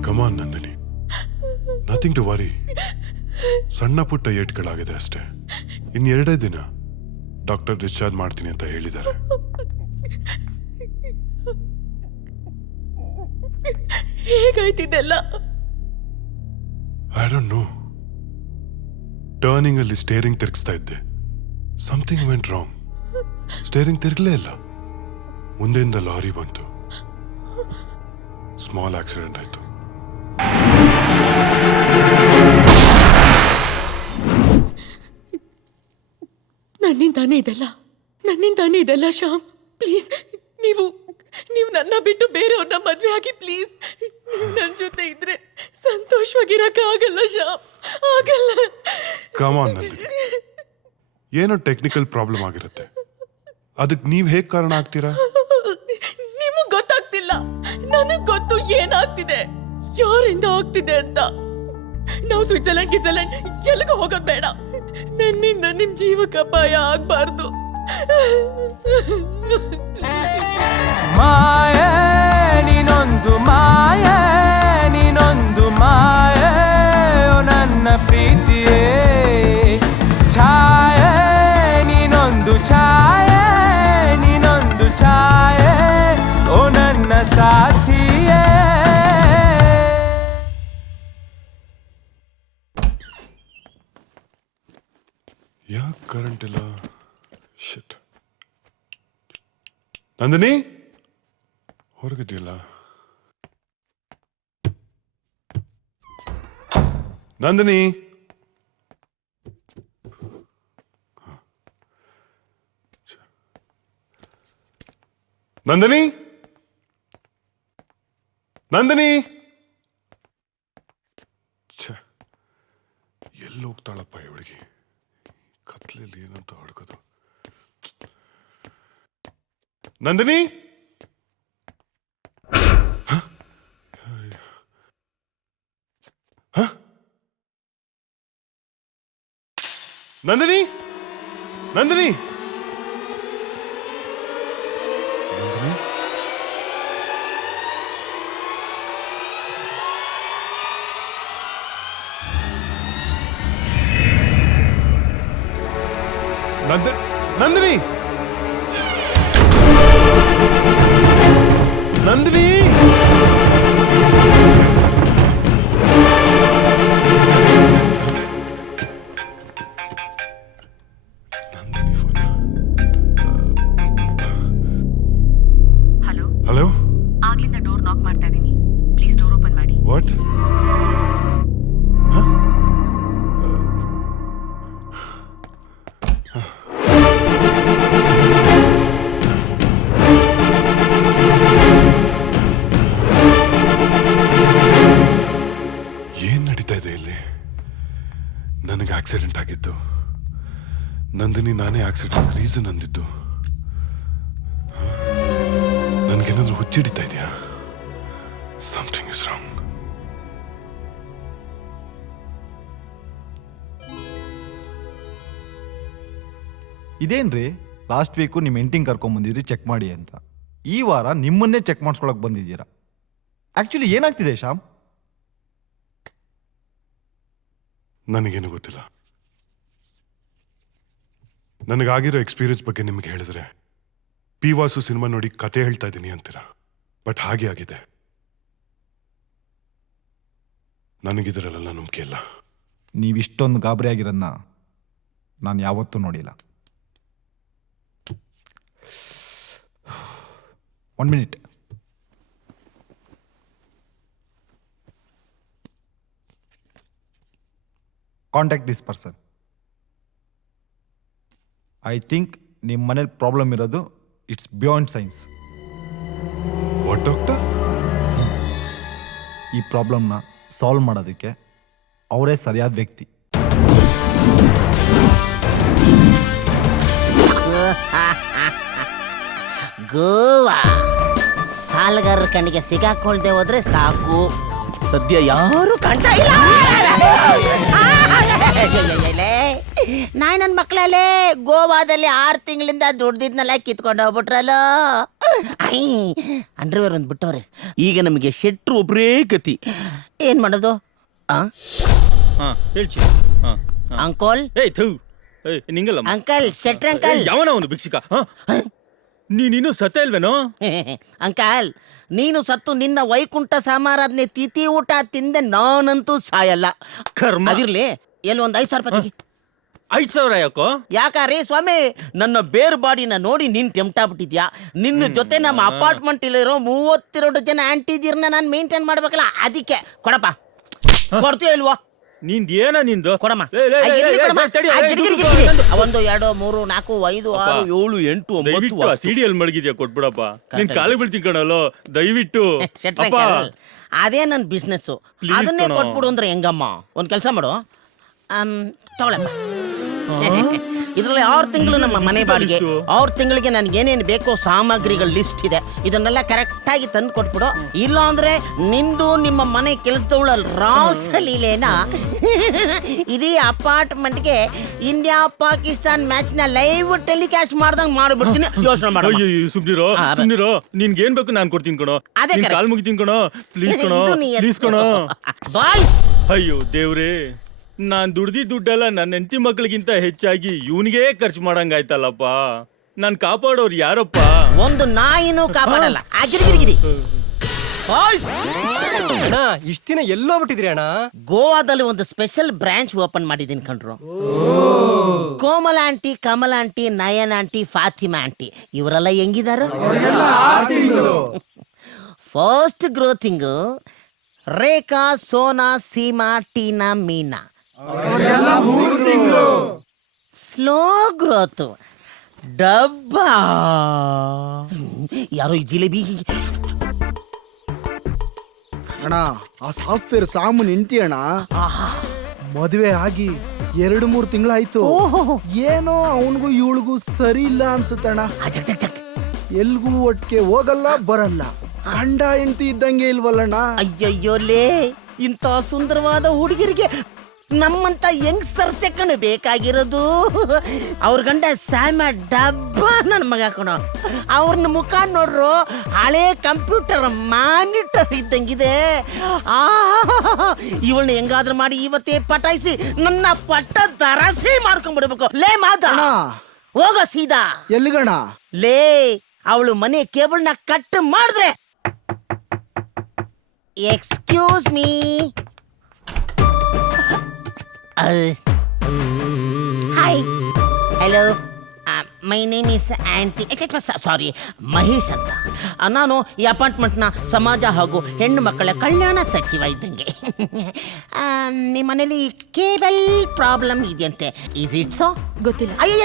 Come on Nandini, nothing to worry. ಸಣ್ಣ ಪುಟ್ಟ ಏಟ್ಗಳಾಗಿದೆ ಅಷ್ಟೇ. ಇನ್ನು 2 ದಿನ ಡಾಕ್ಟರ್ ಡಿಸ್ಚಾರ್ಜ್ ಮಾಡ್ತೀನಿ ಅಂತ ಹೇಳಿದ್ದಾರೆ. ಹೇಗಾಯ್ತಿದೆಲ್ಲ? I don't know. ಟರ್ನಿಂಗ್ ಅಲ್ಲಿ ಸ್ಟೇರಿಂಗ್ ತಿರುಗಿಸ್ತಾ ಇದ್ದೆ. Something went wrong. ಸ್ಟೇರಿಂಗ್ ತಿರುಗಲೇ ಇಲ್ಲ. ಮುಂದೆಯಿಂದ ಲಾರಿ ಬಂತು. ಸ್ಮಾಲ್ ಆಕ್ಸಿಡೆಂಟ್ ಆಯ್ತು. ನನ್ನಿಂದಾನೇ ಇದೆಲ್ಲ ಶ್ಯಾಮ್. ಪ್ಲೀಸ್, ನೀವು ನನ್ನ ಬಿಟ್ಟು ಬೇರೆಯವ್ರನ್ನ ಮದ್ವೆ ಆಗಿ ಪ್ಲೀಸ್. ನೀವು ನನ್ನ ಜೊತೆ ಇದ್ರೆ ಸಂತೋಷವಾಗಿರಕ್ಕಾಗಲ್ಲ ಶ್ಯಾಮ್, ಆಗಲ್ಲ. ಕಮಾನ್ ನಂದಿನಿ, ಏನೋ ಟೆಕ್ನಿಕಲ್ ಪ್ರಾಬ್ಲಮ್ ಆಗಿರುತ್ತೆ. ಅದಕ್ಕೆ ನೀವ್ ಹೇಗ್ ಕಾರಣ ಆಗ್ತೀರಾ? ನಿಮಗ್ ಗೊತ್ತಾಗ್ತಿಲ್ಲ, ನನಗ್ ಗೊತ್ತು ಏನಾಗ್ತಿದೆ, ಯಾರಿಂದ ಆಗ್ತಿದೆ ಅಂತ. ನಾವು ಸ್ವಿಟ್ಜರ್ಲೆಂಡ್ ಎಲ್ಲಿಗೂ ಹೋಗೋದ್ ಬೇಡ. ನನ್ನಿಂದ ನಿಮ್ ಜೀವಕ್ಕೆ ಅಪಾಯ ಆಗ್ಬಾರ್ದು. ಮಾಯೆ ನೀನೊಂದು ಮಾಯೆ, ನೀನೊಂದು ಮಾಯೆ, ಓ ನನ್ನ ಪ್ರೀತಿಯೇ. ಛಾಯೆ ನೀನೊಂದು ಛಾಯೆ, ನೀನೊಂದು ಛಾಯೆ, ಓ ನನ್ನ ಸಾಥಿಯೇ. ಯಾಕೆ ಕರೆಂಟ್ ಇಲ್ಲ? ಶಿಟ್. ನಂದಿನಿ, ಹೊರಗಿದೆಯಲ್ಲ? ನಂದಿನಿ, ನಂದಿನಿ ನಂದಿನಿ ಎಲ್ಲಿ ಹೋಗ್ತಾಳಪ್ಪ ಈ ಹುಡುಗಿ? ಕತ್ಲಲ್ಲಿ ಏನಂತ ಹುಡುಕೋದು? ನಂದಿನಿ ನಂದಿನಿ ನಂದಿನಿ ನಂದಿನಿ ನಂದಿನಿ ಹಲೋ ಹಲೋ ಆಗ್ಲಿಂದ ಡೋರ್ ನಾಕ್ ಮಾಡ್ತಾ ಇದೀನಿ, ಪ್ಲೀಸ್ ಡೋರ್ ಓಪನ್ ಮಾಡಿ. ವಾಟ್? ಏನ್ ನಡೀತಾ ಇದೆ ಇಲ್ಲಿ? ನನಗೆ ಆಕ್ಸಿಡೆಂಟ್ ಆಗಿದ್ದು, ನಂದಿನಿ ನಾನೇ ಆಕ್ಸಿಡೆಂಟ್ ರೀಸನ್ ಅಂದಿದ್ದು. ನನಗೇನಾದ್ರೂ ಹುಚ್ಚಿಡಿತಾ ಇದೆಯಾ? Something is wrong. ಇದೇನ್ರಿ ಲಾಸ್ಟ್ ವೀಕು ನಿಮ್ಮ ಹೆಂಡತಿಂಗ್ ಕರ್ಕೊಂಬಂದಿದ್ರಿ ಚೆಕ್ ಮಾಡಿ ಅಂತ, ಈ ವಾರ ನಿಮ್ಮನ್ನೇ ಚೆಕ್ ಮಾಡಿಸ್ಕೊಳಕ್ ಬಂದಿದ್ದೀರಾ. ಆಕ್ಚುಲಿ ಏನಾಗ್ತಿದೆ ಶ್ಯಾಮ್? ನನಗೇನು ಗೊತ್ತಿಲ್ಲ. ನನಗಾಗಿರೋ ಎಕ್ಸ್ಪೀರಿಯನ್ಸ್ ಬಗ್ಗೆ ನಿಮ್ಗೆ ಹೇಳಿದ್ರೆ ಪಿ ವಾಸು ಸಿನಿಮಾ ನೋಡಿ ಕತೆ ಹೇಳ್ತಾ ಇದ್ದೀನಿ ಅಂತೀರ, ಬಟ್ ಹಾಗೆ ಆಗಿದೆ. ನನಗಿದ್ರಲ್ಲ ನಂಬಿಕೆ ಇಲ್ಲ. ನೀವಿಷ್ಟೊಂದು ಗಾಬರಿ ಆಗಿರೋದನ್ನ ನಾನು ಯಾವತ್ತೂ ನೋಡಿಲ್ಲ. 1 minute. Contact this person. I think ನಿಮ್ಮ ಮನೇಲಿ ಪ್ರಾಬ್ಲಮ್ ಇರೋದು it's beyond science. What doctor? ಈ ಪ್ರಾಬ್ಲಮ್ನ ಸಾಲ್ವ್ ಮಾಡೋದಕ್ಕೆ ಅವರೇ ಸರಿಯಾದ ವ್ಯಕ್ತಿ. ಗೋವಾ ಸಾಲಗಾರರ ಕಣ್ಣಿಗೆ ಸಿಗಾಕೊಳ್ದೆ ಹೋದ್ರೆ ಸಾಕು. ಸದ್ಯ ಯಾರು ಕಾಣ್ತಾ ಇಲ್ಲ. ನಾಯಿ ನನ್ನ ಮಕ್ಕಳಲ್ಲೇ ಗೋವಾದಲ್ಲಿ 6 ತಿಂಗಳಿಂದ ದುಡ್ದಿದ್ನೆಲ್ಲ ಕಿತ್ಕೊಂಡು ಹೋಗ್ಬಿಟ್ರಲ್ಲ. ಅಂಡರ್ವೇರ್ ಒಂದು ಬಿಟ್ಟವ್ರೆ. ಈಗ ನಮಗೆ ಶೆಟ್ರು ಒಬ್ಬರೇ ಗತಿ. ಏನ್ ಮಾಡೋದು? ಅಂಕೋಲ್ ಅಂಕಲ್ ಶೆಟ್ರ್ ಅಂಕಲ್. ಯಾವನ ಒಂದು ಭಿಕ್ಷಿಕ? ನೀನು ಸತ್ತ ಇಲ್ವೇನೋ? ಅಂಕಲ್ ನೀನು ಸತ್ತು ನಿನ್ನ ವೈಕುಂಠ ಸಮಾರಾಧನೆ ತಿಥಿ ಊಟ ತಿಂದೆ, ನಾನಂತೂ ಸಾಯಲ್ಲ. ಕರ್ಮ. ಅದಿರ್ಲಿ, ಎಲ್ಲಿ ಒಂದು 5,000 ರೂಪಾಯಿ. 5,000 ಯಾಕೋ? ಯಾಕಾರಿ ಸ್ವಾಮಿ, ನನ್ನ ಬೇರ್ ಬಾಡಿನ ನೋಡಿ ನೀನ್ ಟೆಂಪ್ಟಾಗ್ಬಿಟ್ಟಿದ್ಯಾ. ನಿನ್ನ ಜೊತೆ ನಮ್ಮ ಅಪಾರ್ಟ್ಮೆಂಟ್ ಇಲ್ಲಿರೋ 32 ಜನ ಆಂಟಿಜಿರ್ನ ನಾನು ಮೇಂಟೈನ್ ಮಾಡ್ಬೇಕಲ್ಲ, ಅದಕ್ಕೆ ಕೊಡಪ್ಪ. ಕೊಡ್ತೀಯ ಇಲ್ವೋ? ನಿಂದೇನ ನಿಂದು? ಕೊಡಮ್ಮ. 1 2 3 4 5 6 7 8 9 ಸಿಡಿಯಲ್ಲಿ ಮಡಗಿದ್ಯಾ, ಕೊಟ್ಬಿಡಪ್ಪ. ನಿನ್ ಕಾಲಿಗೆ ಬೀಳ್ತೀನಿ ಕಣಲ್ಲೋ, ದಯವಿಟ್ಟು. ಅದೇ ನನ್ನ ಬಿಸ್ನೆಸ್, ಅದನ್ನೇ ಕೊಟ್ಬಿಡು ಅಂದ್ರೆ ಹೆಂಗಮ್ಮ? ಒಂದ್ ಕೆಲಸ ಮಾಡು, ತಗೊಳಪ್ಪ. ಇದರಲ್ಲಿ 6 ತಿಂಗಳು ನಮ್ಮ ಮನೆ ಬಾಡಿಗೆ, 6 ತಿಂಗಳಿಗೆ ನನ್ಗೆ ಏನೇನು ಬೇಕೋ ಸಾಮಗ್ರಿಗಳ ಲಿಸ್ಟ್ ಇದೆ. ಇದನ್ನೆಲ್ಲ ಕರೆಕ್ಟ್ ಆಗಿ ತಂದು ಕೊಟ್ಬಿಡು. ಇಲ್ಲ ಅಂದ್ರೆ ನಿಂದು ನಿಮ್ಮ ಮನೆ ಕೆಲಸದವಳ ರಾಸಲೀಲೆನ ಇಡೀ ಅಪಾರ್ಟ್ಮೆಂಟ್ಗೆ ಇಂಡಿಯಾ ಪಾಕಿಸ್ತಾನ್ ಮ್ಯಾಚ್ ನ ಲೈವ್ ಟೆಲಿಕಾಸ್ಟ್ ಮಾಡ್ದಂಗ್ ಮಾಡ್ಬಿಡ್ತೀನಿ. ಯೋಚನೆ ಮಾಡು. ಸುಮ್ನಿರೋ. ನಿನ್ಗೆ ಏನ್ ಬೇಕು ನಾನು ಕೊಡ್ತೀನಿ ಕಣೋ. ಕಾಲ್ ಮುಗಿತೀನಿ ಕಣೋ, ಪ್ಲೀಸ್ ಕಣೋ, ಪ್ಲೀಸ್ ಕಣೋ. ಅಯ್ಯೋ ದೇವ್ರೇ, ನಾನ್ ದುಡ್ದಿದ್ದ ದುಡ್ಡೆಲ್ಲ ನನ್ನ ಹೆಂಡತಿ ಮಕ್ಳಿಗಿಂತ ಹೆಚ್ಚಾಗಿ ಇವನಿಗೆ ಖರ್ಚು ಮಾಡಂಗಾಯ್ತಲ್ಲಪ್ಪ. ನಾನ್ ಕಾಪಾಡೋರು ಯಾರಪ್ಪ? ಒಂದು ನಾಯಿನೂ ಕಾಪಾಡಲ್ಲ. ಗಿರಿಗಿರಿ ಇಷ್ಟ ದಿನ ಎಲ್ಲೋ ಬಿಟ್ಟಿದ್ರಿ ಅಣ್ಣ? ಗೋವಾದಲ್ಲಿ ಒಂದು ಸ್ಪೆಷಲ್ ಬ್ರಾಂಚ್ ಓಪನ್ ಮಾಡಿದೀನಿ ಕಣ್ರು. Komala aunty, Kamala aunty, Nayan aunty, Fatima aunty ಇವರೆಲ್ಲ ಹೆಂಗಿದಾರ? ಫಸ್ಟ್ ಗ್ರೋತಿಂಗ್ ರೇಖಾ, ಸೋನಾ, ಸೀಮಾ, ಟೀನಾ, ಮೀನಾ. ಸ್ಲೋ ಗ್ರೋತ್ ಡಬ್ಬಾ, ಯಾರೋ ಈ ಜಿಲೇಬಿ. ಅಣ್ಣ ಆ ಸಾಫ್ಟ್ವೇರ್ ಸಾಮೂನ್ ಹೆಂಡ್ತಿ ಅಣ್ಣ ಮದುವೆ ಆಗಿ 2-3 ತಿಂಗಳಾಯ್ತು. ಏನೋ ಅವನಿಗೂ ಇವಳಿಗೂ ಸರಿ ಇಲ್ಲ ಅನ್ಸುತ್ತಣ್ಣ. ಎಲ್ಗೂ ಒಟ್ಟಿಗೆ ಹೋಗಲ್ಲ ಬರಲ್ಲ. ಗಂಡ ಹೆಂಡತಿ ಇದ್ದಂಗೆ ಇಲ್ವಲ್ಲಣ್ಣ. ಅಯ್ಯಯ್ಯೋಲೇ, ಇಂಥ ಸುಂದರವಾದ ಹುಡುಗಿರಿಗೆ ನಮ್ಮಂತ ಯಂಗ್ಸ್ಟರ್ಸೆ ಕಣು ಬೇಕಾಗಿರೋದು. ಅವ್ರ ಗಂಡ ಸ್ಯಾಮ ಡಬ್ಬ ನನ್ನ ಮಗ ಕಣೋ. ಅವ್ರನ್ನ ಮುಖ ನೋಡ್ರು ಹಳೆ ಕಂಪ್ಯೂಟರ್ ಮಾನಿಟರ್ ಇದ್ದಂಗಿದೆ. ಇವಳನ್ನ ಹೆಂಗಾದ್ರೂ ಮಾಡಿ ಇವತ್ತೇ ಪಟಾಯಿಸಿ ನನ್ನ ಪಟ್ಟ ದರಸಿ ಮಾಡ್ಕೊಂಡ್ಬಿಡ್ಬೇಕು. ಲೇ ಮಾತ ಹೋಗ ಸೀದಾ. ಎಲ್ಲಿಗಣ? ಲೇ, ಅವಳು ಮನೆ ಕೇಬಲ್ನ ಕಟ್ ಮಾಡಿದ್ರೆ. Excuse me. Hi, hello, my name is aunty, sorry Mahesh ಅಂತ. ನಾನು ಈ ಅಪಾರ್ಟ್ಮೆಂಟ್ನ ಸಮಾಜ ಹಾಗೂ ಹೆಣ್ಣು ಮಕ್ಕಳ ಕಲ್ಯಾಣ ಸಚಿವ ಇದ್ದಂಗೆ. ನಿಮ್ಮ ಮನೇಲಿ ಕೇಬಲ್ ಪ್ರಾಬ್ಲಮ್ ಇದೆಯಂತೆ, ಈಸ್ ಇಟ್ ಸೊ? ಗೊತ್ತಿಲ್ಲ. ಅಯ್ಯೋ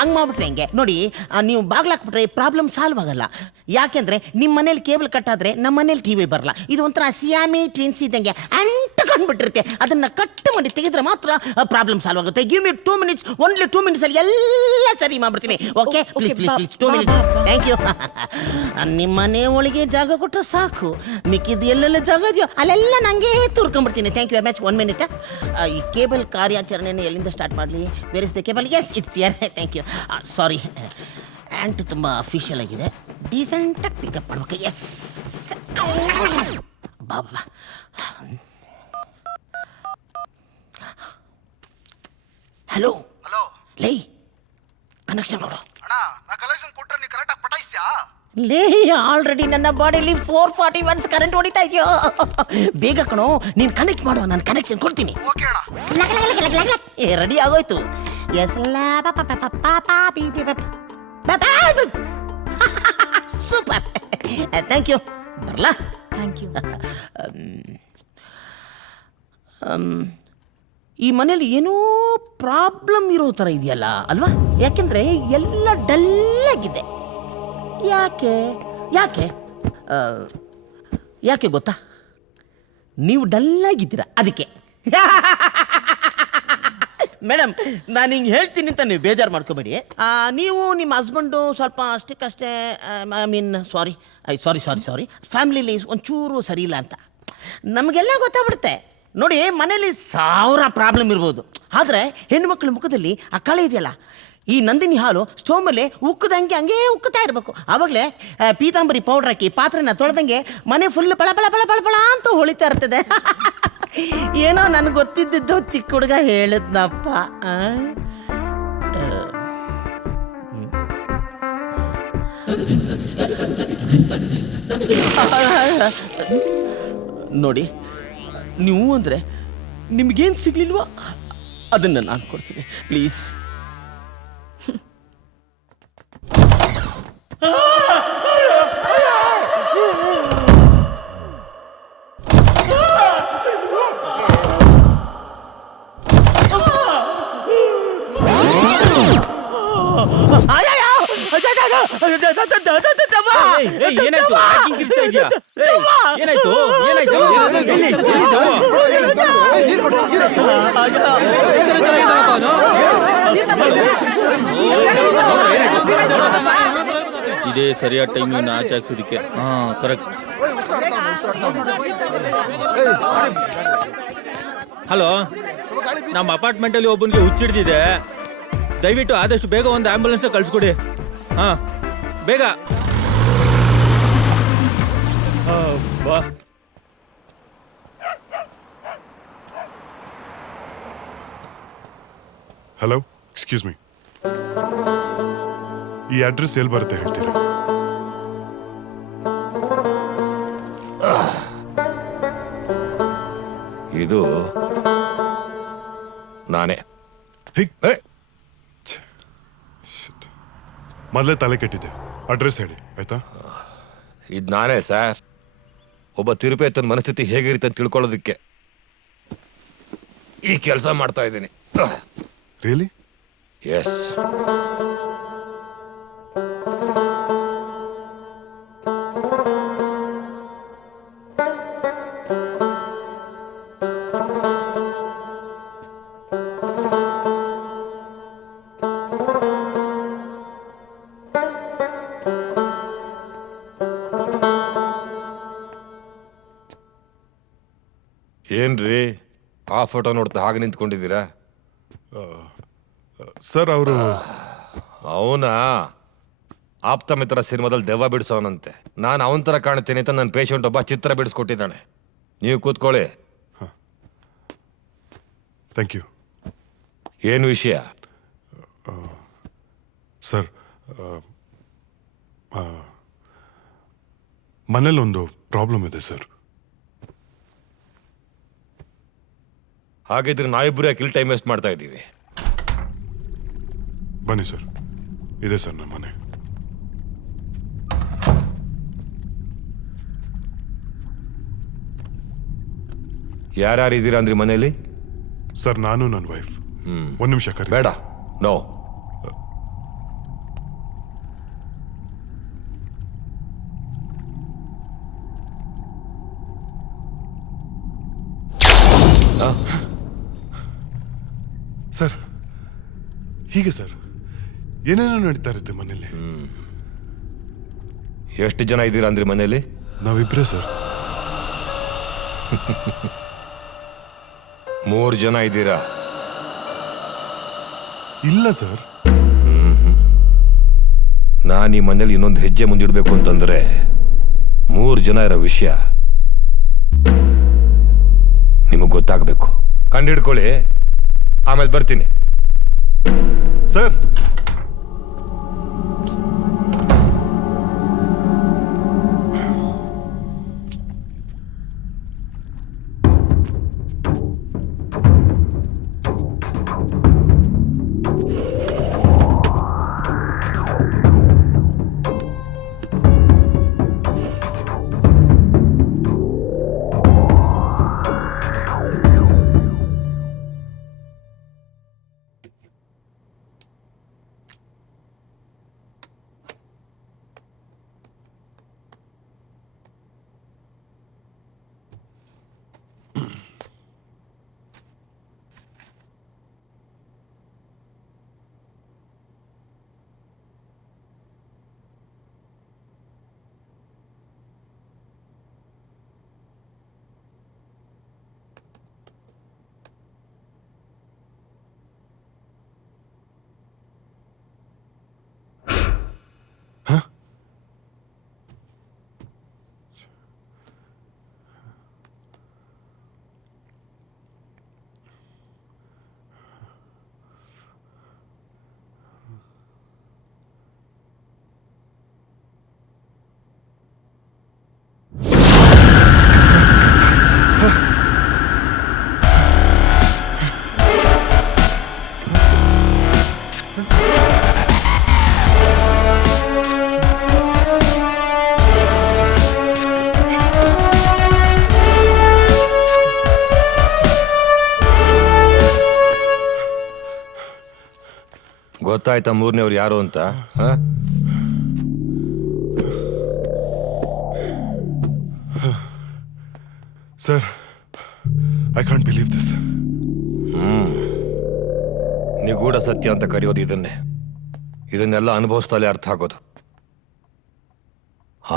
ಹಂಗೆ ಮಾಡ್ಬಿಟ್ರೆ ಹೆಂಗೆ ನೋಡಿ, ನೀವು ಬಾಗ್ಲಾಕ್ಬಿಟ್ರೆ ಪ್ರಾಬ್ಲಮ್ ಸಾಲ್ವ್ ಆಗಲ್ಲ. ಯಾಕೆಂದ್ರೆ ನಿಮ್ಮ ಮನೇಲಿ ಕೇಬಲ್ ಕಟ್ಟಾದ್ರೆ ನಮ್ಮ ಮನೇಲಿ ಟಿವಿ ಬರಲ್ಲ. ಇದು ಒಂಥರ ಸಿಯಾಮಿ ಟ್ವಿನ್ಸ್ ಇದ್ದಂಗೆ ಅಂಟ್ಕೊಂಡ್ಬಿಟ್ಟಿರುತ್ತೆ. ಅದನ್ನ ಕಟ್ ಮಾಡಿ ತೆಗೆದ್ರೆ ಮಾತ್ರ ಪ್ರಾಬ್ಲಮ್ ಸಾಲ್ವ್ ಆಗುತ್ತೆ. Give me 2 minutes, only 2 minutes ಅಲ್ಲಿ ಎಲ್ಲ ಸರಿ ಮಾಡ್ಬಿಡ್ತೀನಿ. Okay, please please please 2 minutes. Thank you. ನಿಮ್ಮ ಮನೆ ಒಳಗೆ ಜಾಗ ಕೊಟ್ಟರೆ ಸಾಕು, ಮಿಕ್ಕಿದ್ದು ಎಲ್ಲೆಲ್ಲ ಜಾಗ ಇದೆಯೋ ಅಲ್ಲೆಲ್ಲ ನನಗೆ ತೂರ್ಕೊಂಡ್ಬಿಡ್ತೀನಿ. Thank you very much. 1 minute. ಈ ಕೇಬಲ್ ಕಾರ್ಯಾಚರಣೆಯನ್ನು ಎಲ್ಲಿಂದ ಸ್ಟಾರ್ಟ್ ಮಾಡಲಿ? Where is the cable? Yes, it's here. Thank you. Sorry, aunt ತುಂಬ ಅಫಿಷಿಯಲ್ ಆಗಿದೆ, ಡೀಸೆಂಟಾಗಿ ಪಿಕಪ್ ಮಾಡ್ಬೇಕು. ಎಸ್ ಬಾಬಾ. ಹಲೋ ಹಲೋ, ಲೇ ಕನೆಕ್ಷನ್ ಕೊಡು. ಅಣ್ಣ ನಾ ಕಲೆಕ್ಷನ್ ಕೊಟ್ರೆ ನೀ ಕರೆಕ್ಟಾಗಿ ಪಟಾಯಿಸ್ಯಾ? ಲೇ, ಆಲ್ರೆಡಿ ನನ್ನ ಬಾಡಿಲಿ 440 watts ಕರೆಂಟ್ ಹೊಡಿತಾ ಇದೆಯೋ. ಬೇಗ ಕಣೋ, ನೀನು ಕನೆಕ್ಟ್ ಮಾಡೋ, ನಾನು ಕನೆಕ್ಷನ್ ಕೊಡ್ತೀನಿ. ಓಕೆ ಅಣ್ಣ. ರೆಡಿ ಆಗೋಯ್ತು. Yes, super, thank you. ಬರಲಾ? Thank you. ಈ ಮನೇಲಿ ಏನೋ ಪ್ರಾಬ್ಲಮ್ ಇರೋ ಥರ ಇದೆಯಲ್ಲ ಅಲ್ವಾ? ಯಾಕೆಂದ್ರೆ ಎಲ್ಲ ಡಲ್ ಆಗಿದೆ. ಯಾಕೆ ಯಾಕೆ ಯಾಕೆ ಗೊತ್ತಾ? ನೀವು ಡಲ್ ಆಗಿದ್ದೀರಾ, ಅದಕ್ಕೆ. ಮೇಡಮ್, ನಾನು ಹಿಂಗೆ ಹೇಳ್ತೀನಿ ಅಂತ ನೀವು ಬೇಜಾರು ಮಾಡ್ಕೋಬೇಡಿ. ನೀವು ನಿಮ್ಮ ಹಸ್ಬೆಂಡು ಸ್ವಲ್ಪ ಅಷ್ಟಕ್ಕಷ್ಟೇ, ಐ ಮೀನ್ ಸಾರಿ, ಫ್ಯಾಮಿಲಿಲಿ ಒಂಚೂರು ಸರಿ ಇಲ್ಲ ಅಂತ ನಮಗೆಲ್ಲ ಗೊತ್ತಾಗ್ಬಿಡುತ್ತೆ. ನೋಡಿ, ಮನೇಲಿ 1000 ಪ್ರಾಬ್ಲಮ್ ಇರ್ಬೋದು, ಆದರೆ ಹೆಣ್ಮಕ್ಳ ಮುಖದಲ್ಲಿ ಆ ಕಳೆ ಇದೆಯಲ್ಲ, ಈ ನಂದಿನಿ ಹಾಲು ಸ್ಟೋವ್ ಮೇಲೆ ಉಕ್ಕದಂಗೆ ಹಂಗೆ ಉಕ್ಕುತ್ತಾ ಇರಬೇಕು. ಆವಾಗಲೇ ಪೀತಾಂಬರಿ ಪೌಡ್ರ್ ಹಾಕಿ ಪಾತ್ರೆನ ತೊಳೆದಂಗೆ ಮನೆ ಫುಲ್ ಪಳ ಪಳ ಪಳ ಪಳ ಪಳ ಅಂತ ಹೊಳಿತಾ ಇರ್ತದೆ. ಏನೋ ನನಗೆ ಗೊತ್ತಿದ್ದು ಚಿಕ್ಕ ಹುಡುಗ ಹೇಳಿದ್ನಪ್ಪ. ನೋಡಿ, ನೀವು ಅಂದರೆ ನಿಮ್ಗೇನು ಸಿಗ್ಲಿಲ್ವೋ ಅದನ್ನು ನಾನು ಕೊಡ್ತೀನಿ, ಪ್ಲೀಸ್. ಇದೇ ಸರಿಯಾದ ಟೈಮ್ ಆಚೆ ಹಾಕ್ಸೋದಕ್ಕೆ. ಕರೆಕ್ಟ್. ಹಲೋ, ನಮ್ಮ ಅಪಾರ್ಟ್ಮೆಂಟಲ್ಲಿ ಒಬ್ಬನಿಗೆ ಹುಚ್ಚಿಡ್ದಿದೆ. ದಯವಿಟ್ಟು ಆದಷ್ಟು ಬೇಗ ಒಂದು ಆಂಬ್ಯುಲೆನ್ಸ್ನ ಕಳಿಸ್ಕೊಡಿ. ಬೇಗ. ಬಾ. ಹಲೋ, ಎಕ್ಸ್ಕ್ಯೂಸ್ ಮೀ, ಈ ಅಡ್ರೆಸ್ ಎಲ್ಲಿ ಬರುತ್ತೆ ಹೇಳ್ತೀರಾ? ಇದು ನಾನೇ. ಮೊದಲೇ ತಲೆ ಕೆಟ್ಟಿದೆ, ಅಡ್ರೆಸ್ ಹೇಳಿ ಆಯ್ತಾ? ಇದು ನಾನೇ ಸರ್. ಒಬ್ಬ ತಿರುಪೇತನ ಮನಸ್ಥಿತಿ ಹೇಗಿರುತ್ತೆ ಅಂತ ತಿಳ್ಕೊಳ್ಳೋದಕ್ಕೆ ಈ ಕೆಲಸ ಮಾಡ್ತಾ ಇದ್ದೀನಿ. ರಿಯಲಿ? ಎಸ್. ಏನ್ರಿ ಆ ಫೋಟೋ ನೋಡ್ತಾ ಹಾಗೆ ನಿಂತ್ಕೊಂಡಿದ್ದೀರಾ? ಸರ್ ಅವರು ಅವನ ಆಪ್ತ ಮಿತ್ರ ಸಿನಿಮಾದಲ್ಲಿ ದೆವ್ವ ಬಿಡಿಸೋನಂತೆ. ನಾನು ಅವನ ಥರ ಕಾಣ್ತೀನಿ ಅಂತ ನನ್ನ ಪೇಷಂಟ್ ಒಬ್ಬ ಚಿತ್ರ ಬಿಡಿಸ್ಕೊಟ್ಟಿದ್ದಾನೆ. ನೀವು ಕೂತ್ಕೊಳ್ಳಿ. Thank you. ಏನು ವಿಷಯ? ಸರ್ ಮನೇಲೊಂದು ಪ್ರಾಬ್ಲಮ್ ಇದೆ ಸರ್. ಹಾಗಿದ್ರೆ ನಾವಿಬ್ಬರು ಯಾಕೆ ಇಲ್ಲಿ ಟೈಮ್ ವೇಸ್ಟ್ ಮಾಡ್ತಾ ಇದ್ದೀವಿ? ಬನ್ನಿ ಸರ್, ಇದೆ ಸರ್ ನಮ್ಮ ಮನೆ. ಯಾರ್ಯಾರು ಇದ್ದೀರಾ ಅಂದ್ರಿ ಮನೇಲಿ? ಸರ್ ನಾನು ನನ್ನ ವೈಫ್. ಒಂದು ನಿಮಿಷ ಕರಿ. ಬೇಡ, ನೋ. ಸರ್ ಹೀಗೆ ಸರ್ ಏನೇನೋ ನಡೀತಾ ಇರುತ್ತೆ ಮನೇಲಿ. ಎಷ್ಟು ಜನ ಇದ್ದೀರಾ ಅಂದ್ರಿ ಮನೇಲಿ? ನಾವಿಬ್ರೇ ಸರ್. 3 ಜನ ಇದ್ದೀರಾ? ಇಲ್ಲ ಸರ್. ನಾನು ಈ ಮನೇಲಿ ಇನ್ನೊಂದು ಹೆಜ್ಜೆ ಮುಂದಿಡ್ಬೇಕು ಅಂತಂದ್ರೆ 3 ಜನ ಇರೋ ವಿಷಯ ನಿಮಗೆ ಗೊತ್ತಾಗಬೇಕು. ಕಂಡಿಡ್ಕೊಳ್ಳಿ, ಆಮೇಲೆ ಬರ್ತೀನಿ. ಸರ್ ಗೊತ್ತಾಯ್ತಾ 3ನೇವ್ರು ಯಾರು ಅಂತ? Sir I can't believe this. ನಿಗೂಢ ಸತ್ಯ ಅಂತ ಕರೆಯೋದು ಇದನ್ನೇ. ಇದನ್ನೆಲ್ಲ ಅನುಭವಿಸ್ತಲೇ ಅರ್ಥ ಆಗೋದು.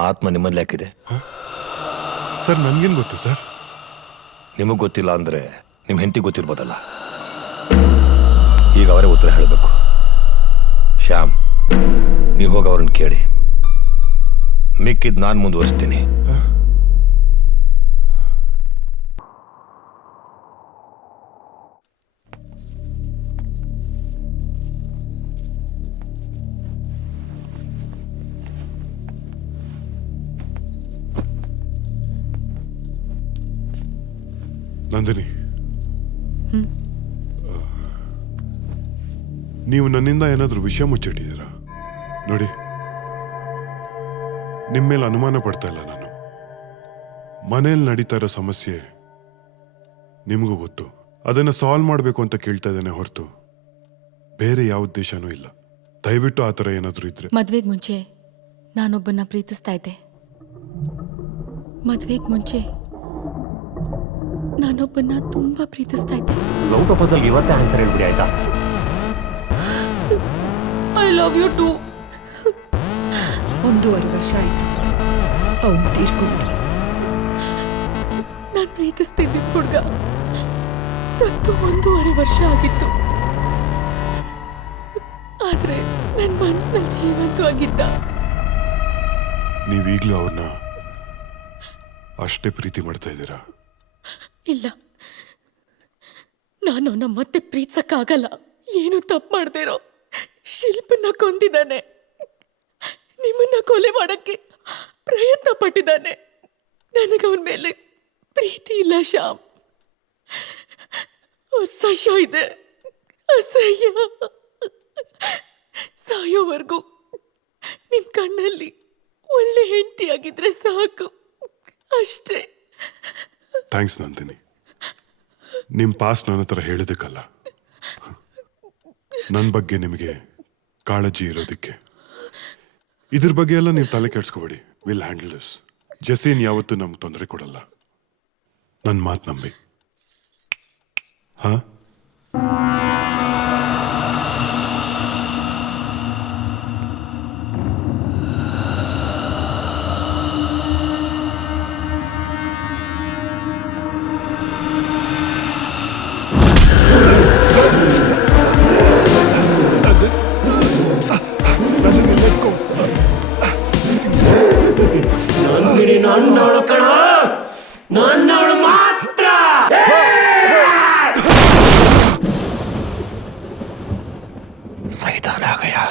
ಆತ್ಮ ನಿಮ್ಮಲ್ಲಿ ಯಾಕಿದೆ? ಸರ್ ನನ್ಗೇನು ಗೊತ್ತು ಸರ್? ನಿಮಗೆ ಗೊತ್ತಿಲ್ಲ ಅಂದ್ರೆ ನಿಮ್ಮ ಹೆಂಡತಿ ಗೊತ್ತಿರ್ಬೋದಲ್ಲ. ಈಗ ಅವರೇ ಉತ್ತರ ಹೇಳಬೇಕು. ಶ್ಯಾಮ್, ನೀವು ಹೋಗಿ ಅವ್ರನ್ನ ಕೇಳಿ. ಮಿಕ್ಕಿದ್ ನಾನು ಮುಂದುವರಿಸ್ತೀನಿ. ನಂದಿನಿ, ನೀವು ನನ್ನಿಂದ ಏನಾದರೂ ವಿಷಯ ಮುಚ್ಚಿಟ್ಟಿದ್ದೀರಾ? ನೋಡಿ, ನಿಮ್ಮ ಮೇಲೆ ಅನುಮಾನ ಪಡ್ತಾ ಇಲ್ಲ ನಾನು. ಮನೇಲಿ ನಡೀತಾ ಇರೋ ಸಮಸ್ಯೆ ನಿಮಗೂ ಗೊತ್ತು. ಅದನ್ನು ಸಾಲ್ವ್ ಮಾಡಬೇಕು ಅಂತ ಕೇಳ್ತಾ ಇದ್ದೇನೆ ಹೊರತು ಬೇರೆ ಯಾವ ಉದ್ದೇಶನೂ ಇಲ್ಲ. ದಯವಿಟ್ಟು ಆ ಥರ ಏನಾದರೂ ಇದ್ರೆ. ಮದ್ವೆಗೆ ಮುಂಚೆ ನಾನೊಬ್ಬನ್ನ ಪ್ರೀತಿಸ್ತಾ ಇದ್ದೆ. ಮದ್ವೆಗೆ ಮುಂಚೆ ನಾನೊಬ್ಬನ್ನ ತುಂಬಾ ಪ್ರೀತಿಸ್ತಾ ಇದ್ದೆ. ಲವ್ ಪ್ರಪೋಸಲ್ಗೆ ಇವತ್ತೇ ಆನ್ಸರ್ ಹೇಳ್ಬಿಡಿ ಆಯ್ತಾ? I love you to. 1.5 ವರ್ಷ ಆಯ್ತು ಅವನು ತೀರ್ಕೊಂಡು. ನಾನು ಪ್ರೀತಿಸ್ತಿದ್ದ ಹುಡುಗ ಸತ್ತು 1.5 ವರ್ಷ ಆಗಿತ್ತು. ಆದ್ರೆ ನನ್ನ ಮನಸ್ಸಿನಲ್ಲಿ ಜೀವಂತವಾಗಿದ್ದ. ನೀವೀಗ್ಲೂ ಅವ್ರನ್ನ ಅಷ್ಟೇ ಪ್ರೀತಿ ಮಾಡ್ತಾ ಇದ್ದೀರಾ? ಇಲ್ಲ, ನಾನು ಅವನ ಮತ್ತೆ ಪ್ರೀತಿಸಕ್ಕಾಗಲ್ಲ. ಏನು ತಪ್ಪು ಮಾಡ್ದೇರೋ ಶಿಲ್ಪನ್ನ ಕೊಂದಿದ್ದಾನೆ, ನಿಮ್ಮನ್ನ ಕೊಲೆ ಮಾಡಕ್ಕೆ ಪ್ರಯತ್ನ ಪಟ್ಟಿದ್ದಾನೆ. ನನಗವನ ಮೇಲೆ ಪ್ರೀತಿ ಇಲ್ಲ ಶ್ಯಾಮ್, ಅಸಹ್ಯ ಇದೆ, ಅಸಹ್ಯ. ಸಾಯೋವರೆಗೂ ನಿಮ್ ಕಣ್ಣಲ್ಲಿ ಒಳ್ಳೆ ಹೆಂಡತಿಯಾಗಿದ್ರೆ ಸಾಕು, ಅಷ್ಟೇ. ಥ್ಯಾಂಕ್ಸ್ ನಂದಿನಿ, ನಿಮ್ಮ ಪಾಸ್ ನನ್ನ ಹತ್ರ ಹೇಳೋದಕ್ಕಲ್ಲ, ನನ್ನ ಬಗ್ಗೆ ನಿಮಗೆ ಕಾಳಜಿ ಇರೋದಕ್ಕೆ. ಇದ್ರ ಬಗ್ಗೆ ಎಲ್ಲ ನೀವು ತಲೆ ಕೆಡ್ಸ್ಕೋಬೇಡಿ. Will handle this. ಜೆಸ್ಸಿನ್ ಯಾವತ್ತೂ ನಮ್ಗೆ ತೊಂದರೆ ಕೊಡಲ್ಲ. ನನ್ನ ಮಾತು ನಂಬಿ. ಹಾ? ನನ್ನವಳು ಕಣ, ನನ್ನವಳು ಮಾತ್ರ. ಸೈತಾನ ಆ ಗಯಾ.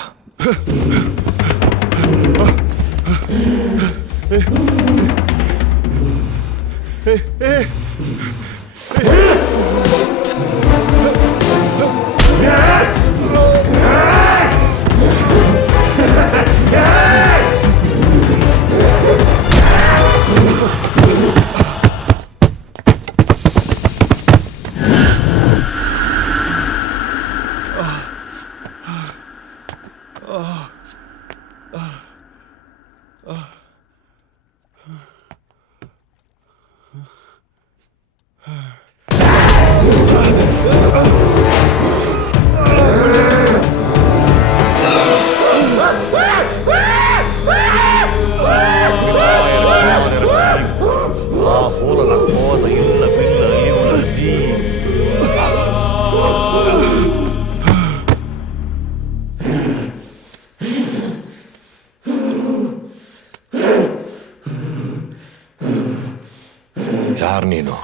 ಯಾರು ನೀನು?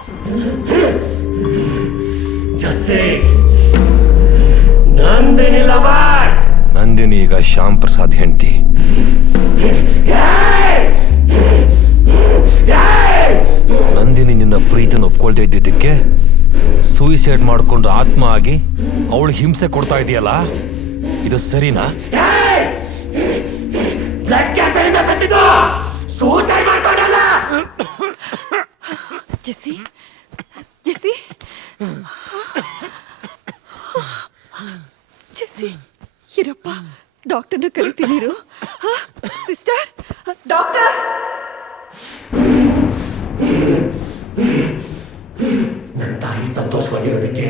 ನಂದಿನಿ ಈಗ ಶ್ಯಾಮ್ ಪ್ರಸಾದ್ ಹೆಂಡತಿ. ನಂದಿನಿ ನಿನ್ನ ಪ್ರೀತಿನ ಒಪ್ಕೊಳ್ದೇ ಇದ್ದಿದ್ದಕ್ಕೆ ಸೂಯಿಸೈಡ್ ಮಾಡಿಕೊಂಡು ಆತ್ಮ ಆಗಿ ಅವಳು ಹಿಂಸೆ ಕೊಡ್ತಾ ಇದೆಯಲ್ಲ, ಇದು ಸರಿನಾ? ಜೆಸ್ಸಿ, ಜೆಸ್ಸಿ, ಜೆಸ್ಸಿ, ಇರಪ್ಪ, ಡಾಕ್ಟರ್ನ ಕರಿತೀನಿ. Sister, doctor. ನನ್ನ ತಾಯಿ ಸಂತೋಷವಾಗಿರೋದಕ್ಕೆ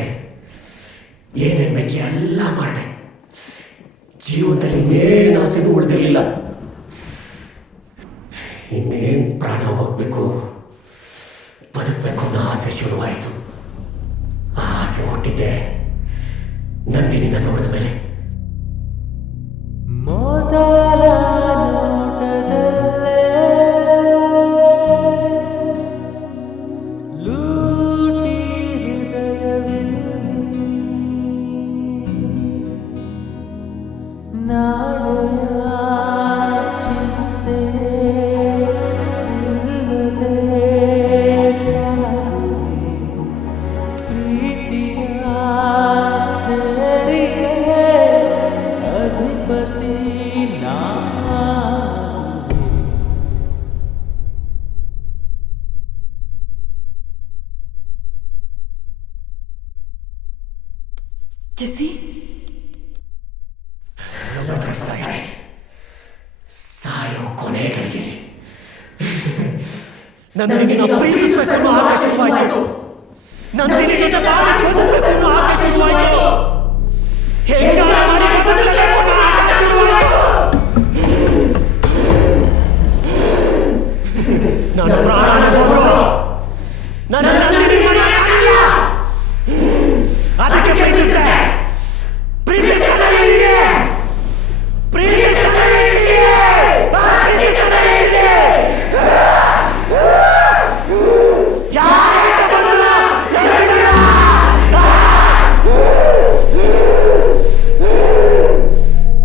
ಏನೇನು ಬೇಕಿ ಎಲ್ಲ ಮಾಡಿದೆ. ಜೀವನದಲ್ಲಿ ಇನ್ನೇನು ಆಸೆನೂ ಉಳಿದಿರಲಿಲ್ಲ. ಇನ್ನೇನು ಪ್ರಾಣ ಹೋಗ್ಬೇಕು, ಬದುಕಬೇಕು ಅನ್ನೋ ಆಸೆ ಶುರುವಾಯಿತು. ಆ ಆಸೆ ಹುಟ್ಟಿದ್ದೆ ನಂದಿನಿನ ನೋಡಿದ ಮೇಲೆ. ಜೆಸ್ಸಿ, ಸಾಯೋ ಕೊನೆಗಳಿಗೆ ನಂದಿನಿ ಪ್ರೀತಿಸಬೇಕು ಅನ್ನೋ ಆಸೆ ಶುರುವಾಯಿತು. ನಂದಿನಿ ಜೊತೆ ಬಾಳಿ ಬದುಕಬೇಕು ಅನ್ನೋ ಆಸೆ ಶುರುವಾಯಿತು. ಹೆಂಗಾರ ಮಾಡಿ ಬದುಕಬೇಕು ಅನ್ನೋ ಆಸೆ ಶುರುವಾಯಿತು. ನಾನು ಪ್ರಾಣ ಹೋದ್ರು ನನ್ನ ನಂದಿನಿ ಮರೆಯಕ್ಕಾಗಲ್ಲ. ಅದಕ್ಕೆ ಪ್ರೀತಿಸ್ದೆ. ಪ್ರೀತಿಸ್ದೆ ನಿನಗೆ. ಪ್ರೀತಿಸ್ದೆ ನಿನಗೆ. ಪ್ರೀತಿಸ್ದೆ ನಿನಗೆ. ಯಾಕೆ ಬಂದಲ್ಲ?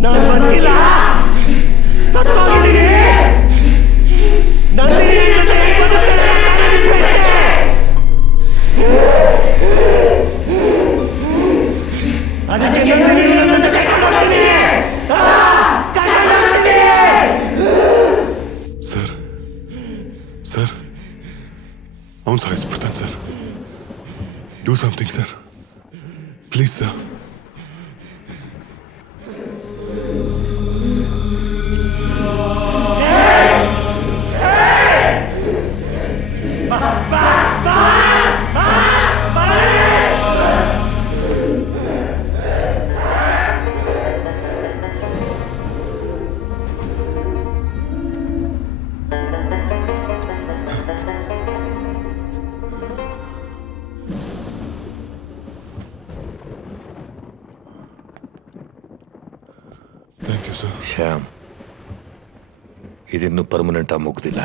ನಾನು ಬಂದಿಲ್ಲ. ಸತ್ತೋಗಿದ್ದೀನಿ. ನಂದಿನಿ ಜೊತೆ ಬದುಕ್ತೇನೆ ಅಂತ ನೆನ್ಪಿಟ್ಟೆ. ಅದಕ್ಕೆ ನಂದಿನಿ ನನ್ನ ಜೊತೆ ಕರ್ಕೊಂಡ್ಬರ್ತೀನಿ. ಕರ್ಕೊಂಡ್ಬರ್ತೀನಿ. ಸರ್ ಸರ್ ಅವನು ಸಾಯಿಸ್ಬಿಡ್ತಾನೆ sir. Do something sir, please sir. Thank you sir. Shyam, ಇದಿನ್ನೂ ಪರ್ಮನೆಂಟ್ ಆಗಿ ಮುಗ್ದಿಲ್ಲ.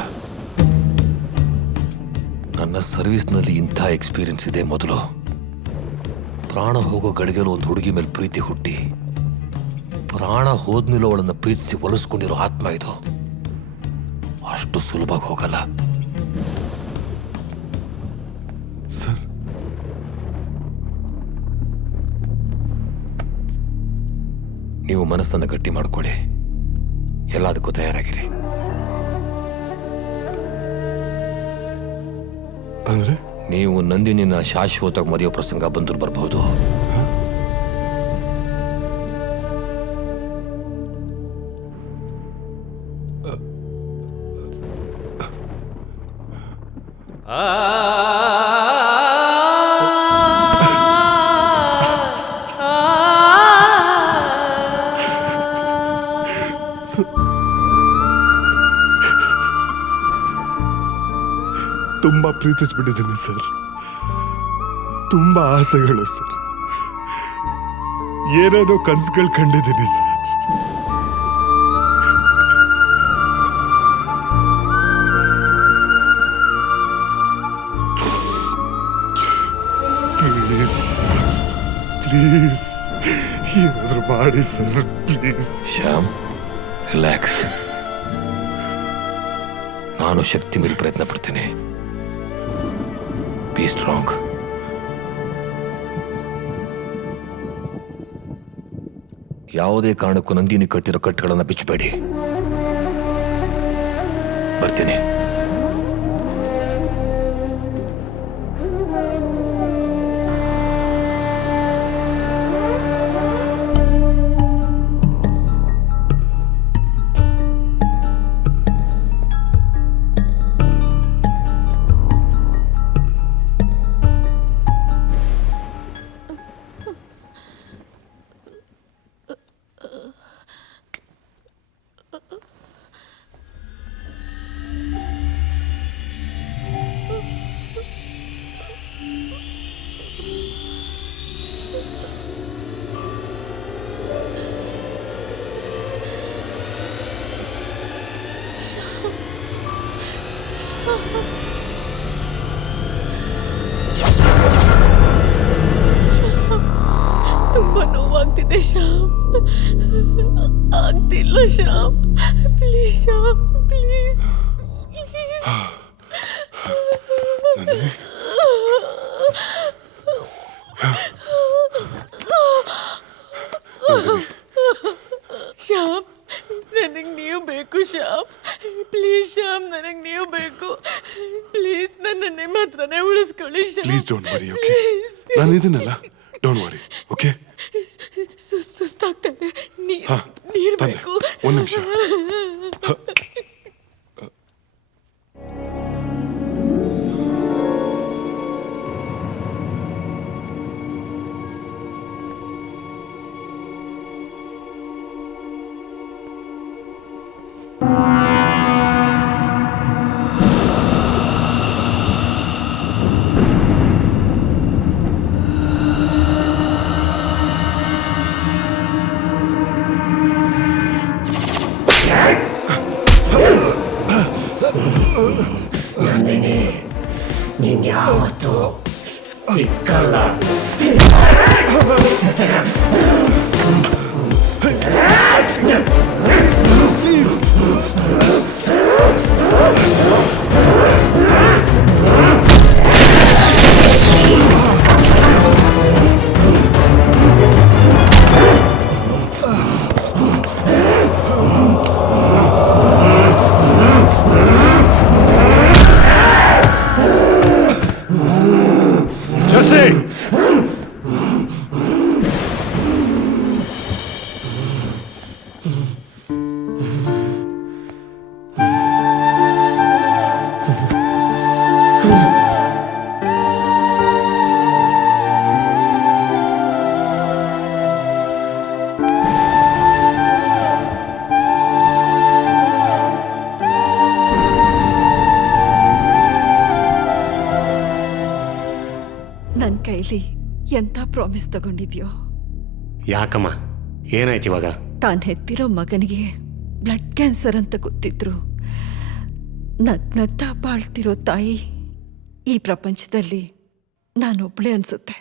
ನನ್ನ ಸರ್ವಿಸ್ನಲ್ಲಿ ಇಂಥ ಎಕ್ಸ್ಪೀರಿಯನ್ಸ್ ಇದೆ. ಮೊದಲು ಪ್ರಾಣ ಹೋಗೋ ಗಳಿಗೆಲು ಒಂದು ಹುಡುಗಿ ಮೇಲೆ ಪ್ರೀತಿ ಹುಟ್ಟಿ, ಪ್ರಾಣ ಹೋದ್ಮೇಲೆ ಅವಳನ್ನು ಪ್ರೀತಿಸಿ ಒಲಿಸ್ಕೊಂಡಿರೋ ಆತ್ಮ ಇದು. ಅಷ್ಟು ಸುಲಭವಾಗಿ ಹೋಗಲ್ಲ. ಸರ್, ನೀವು ಮನಸ್ಸನ್ನು ಗಟ್ಟಿ ಮಾಡ್ಕೊಳ್ಳಿ. ಎಲ್ಲದಕ್ಕೂ ತಯಾರಾಗಿರಿ. ಅಂದ್ರೆ ನೀವು ನಂದಿನಿನ ಶಾಶ್ವತವಾಗಿ ಮರೆಯೋ ಪ್ರಸಂಗ ಬಂದರೂ ಬರಬಹುದು. ತುಂಬಾ ಪ್ರೀತಿಸ್ಬಿಟ್ಟಿದ್ದೀನಿ ಸರ್. ತುಂಬಾ ಆಸೆಗಳು ಸರ್. ಏನೇನೋ ಕನಸುಗಳು ಕಂಡಿದ್ದೀನಿ ಸರ್. ಪ್ಲೀಸ್ ಪ್ಲೀಸ್ ಏನಾದರೂ ಮಾಡಿ ಸರ್, ಪ್ಲೀಸ್. ಶ್ಯಾಮ್, ರಿಲ್ಯಾಕ್ಸ್. ನಾನು ಶಕ್ತಿ ಮೀರಿ ಪ್ರಯತ್ನ ಪಡ್ತೇನೆ. Be strong. ಯಾವುದೇ ಕಾರಣಕ್ಕೂ ನಂದಿನಿ ಕಟ್ಟಿರೋ ಕಟ್ಟುಗಳನ್ನು ಬಿಚ್ಚಬೇಡಿ. ಬರ್ತೀನಿ. ತುಂಬಾ ನೋವಾಗ್ತಿದೆ ಶ್ಯಾಮ್. ಆಗ್ತಿಲ್ಲ ಶ್ಯಾಮ್. Please Shyam, please. ಶ್ಯಾಮ್, ನನಗೆ ನೀವು ಬೇಕು ಶ್ಯಾಮ್. ಪ್ಲೀಸ್ ಶ್ಯಾಮ್, ನನಗೆ ನೀವು ಬೇಕು. ಪ್ಲೀಸ್ ನನ್ನ ನಿಮ್ಮ ಹತ್ರನೇ ಉಳಿಸ್ಕೊಳ್ಳಿ Shyam. Please don't worry, okay? ನಾನು ಇದನ್ನಲ್ಲ, ಡೋಂಟ್ ವರಿ, ಓಕೆ? ಸುಸ್ತಾಗ್ತಾ ಇದೆ. ನೀರು ಬೇಕು. ಒಂದು ನಿಮಿಷ. ಯಾವತ್ತೂ ಸಿಕ್ಕಲ್ಲ. ನನ್ನ ಕೈಲಿ ಎಂಥ ಪ್ರಾಮಿಸ್ ತಗೊಂಡಿದ್ಯೋ. ಯಾಕಮ್ಮ ಏನಾಯ್ತು ಇವಾಗ? ತಾನು ಹೆತ್ತಿರೋ ಮಗನಿಗೆ ಬ್ಲಡ್ ಕ್ಯಾನ್ಸರ್ ಅಂತ ಗೊತ್ತಿದ್ರು ನಗ್ನಗ್ತಾ ಬಾಳ್ತಿರೋ ತಾಯಿ ಈ ಪ್ರಪಂಚದಲ್ಲಿ ನಾನೊಬ್ಳೆ ಅನ್ಸುತ್ತೆ.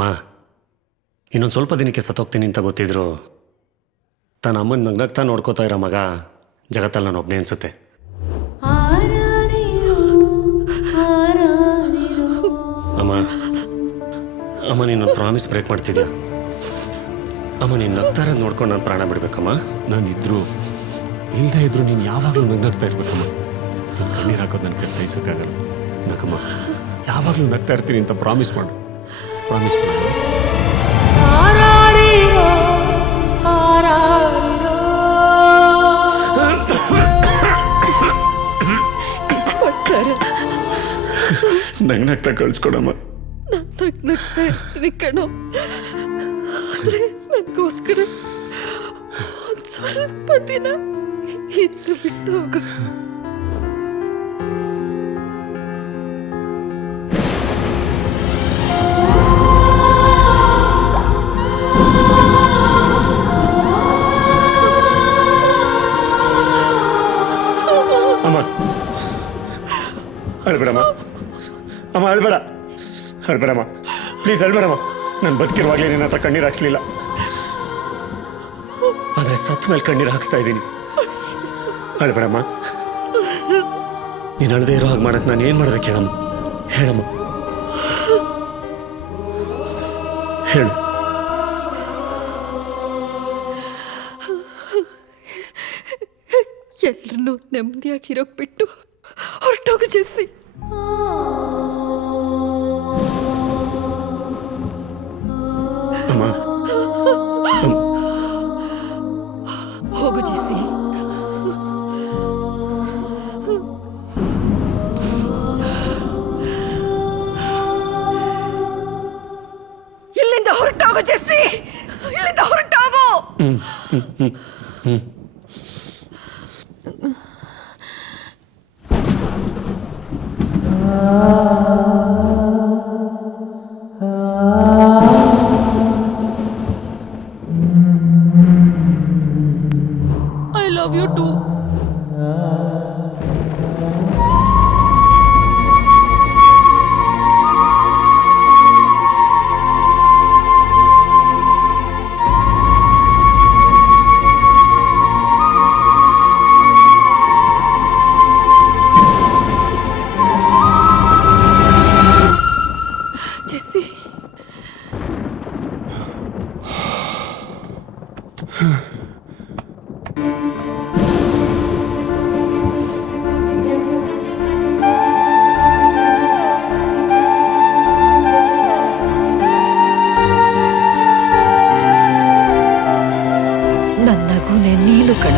ಮಾ ಇನ್ನೊಂದು ಸ್ವಲ್ಪ ದಿನಕ್ಕೆ ಸತ್ತೋಗ್ತೀನಿ ಅಂತ ಗೊತ್ತಿದ್ರು ತನ್ನ ಅಮ್ಮನ ನಗ್ನಗ್ತಾ ನೋಡ್ಕೋತಾ ಇರೋ ಮಗ ಜಗತ್ತಲ್ಲಿ ನಾನು ಒಬ್ಬನೇ ಅನ್ಸುತ್ತೆ. ಅಮ್ಮ ಅಮ್ಮ ನೀನು ಪ್ರಾಮಿಸ್ ಬ್ರೇಕ್ ಮಾಡ್ತಿದ್ಯಾ? ಅಮ್ಮ ನೀನು ನಗ್ತಾರ ನೋಡ್ಕೊಂಡು ನಾನು ಪ್ರಾಣ ಬಿಡ್ಬೇಕಮ್ಮ. ನಾನು ಇದ್ರು ಇಲ್ಲದೆ ಇದ್ರು ನೀನು ಯಾವಾಗಲೂ ನಗ್ನಗ್ತಾ ಇರ್ಬೇಕಮ್ಮ. ನಾನು ಕಣ್ಣೀರು ಹಾಕೋದು ನನ್ನ ಕೈ ಸಹಿಸೋಕ್ಕಾಗಲ್ಲ. ನಗಮ್ಮ ಯಾವಾಗಲೂ ನಗ್ತಾ ಇರ್ತೀನಿ ಅಂತ ಪ್ರಾಮಿಸ್ ಮಾಡು. ಪ್ರಾಮಿಸ್ ಮಾಡು. ನಗ್ನಗ್ತಾ ಕಳ್ಸ್ಕೊಡಮ್ಮ. ನಗ್ನಗ್ತಾ ಇರ್ತೀನಿ ಕಣೋ, ಆದ್ರೆ ನನಗೋಸ್ಕರ ಒಂದು ಸ್ವಲ್ಪ ದಿನ ಇದ್ದು ಬಿಟ್ಟು ಹೋಗು. ಅಮ್ಮ ಅಳ್ಬೇಡಮ್ಮ. ಅಮ್ಮ ಅಳ್ಬೇಡ, ಅಳ್ಬೇಡಮ್ಮ ಪ್ಲೀಸ್ ಅಳ್ಬೇಡಮ್ಮ. ನಾನು ಬದುಕಿರುವಾಗಲೇ ನಿನ್ನ ಹತ್ರ ಕಣ್ಣೀರು ಹಾಕ್ಸ್ಲಿಲ್ಲ, ಆದರೆ ಸತ್ತ ಮೇಲೆ ಕಣ್ಣೀರು ಹಾಕ್ಸ್ತಾ ಇದ್ದೀನಿ. ಅಳ್ಬೇಡಮ್ಮ. ನೀನು ಅಳದೇ ಇರೋ ಹಾಗೆ ಮಾಡಕ್ಕೆ ನಾನು ಏನು ಮಾಡ್ಬೇಕು ಹೇಳಮ್ಮ? ಹೇಳಮ್ಮ, ಹೇಳು. ಎಲ್ಲರನ್ನೂ ನೆಮ್ಮದಿಯಾಗಿರೋಕ್ ಬಿಟ್ಟು ಹೊರಟೋಗು ಜೆಸ್ಸಿ. ಅಮ್ಮ ಹೋಗು ಜೆಸ್ಸಿ. ಇಲ್ಲಿಂದ ಹೊರಟೋಗು ಜೆಸ್ಸಿ, ಇಲ್ಲಿಂದ ಹೊರಟೋಗು. I love you too. Jessie, ನನ್ನ ಗುಣೆ ನೀನು ಕಣ.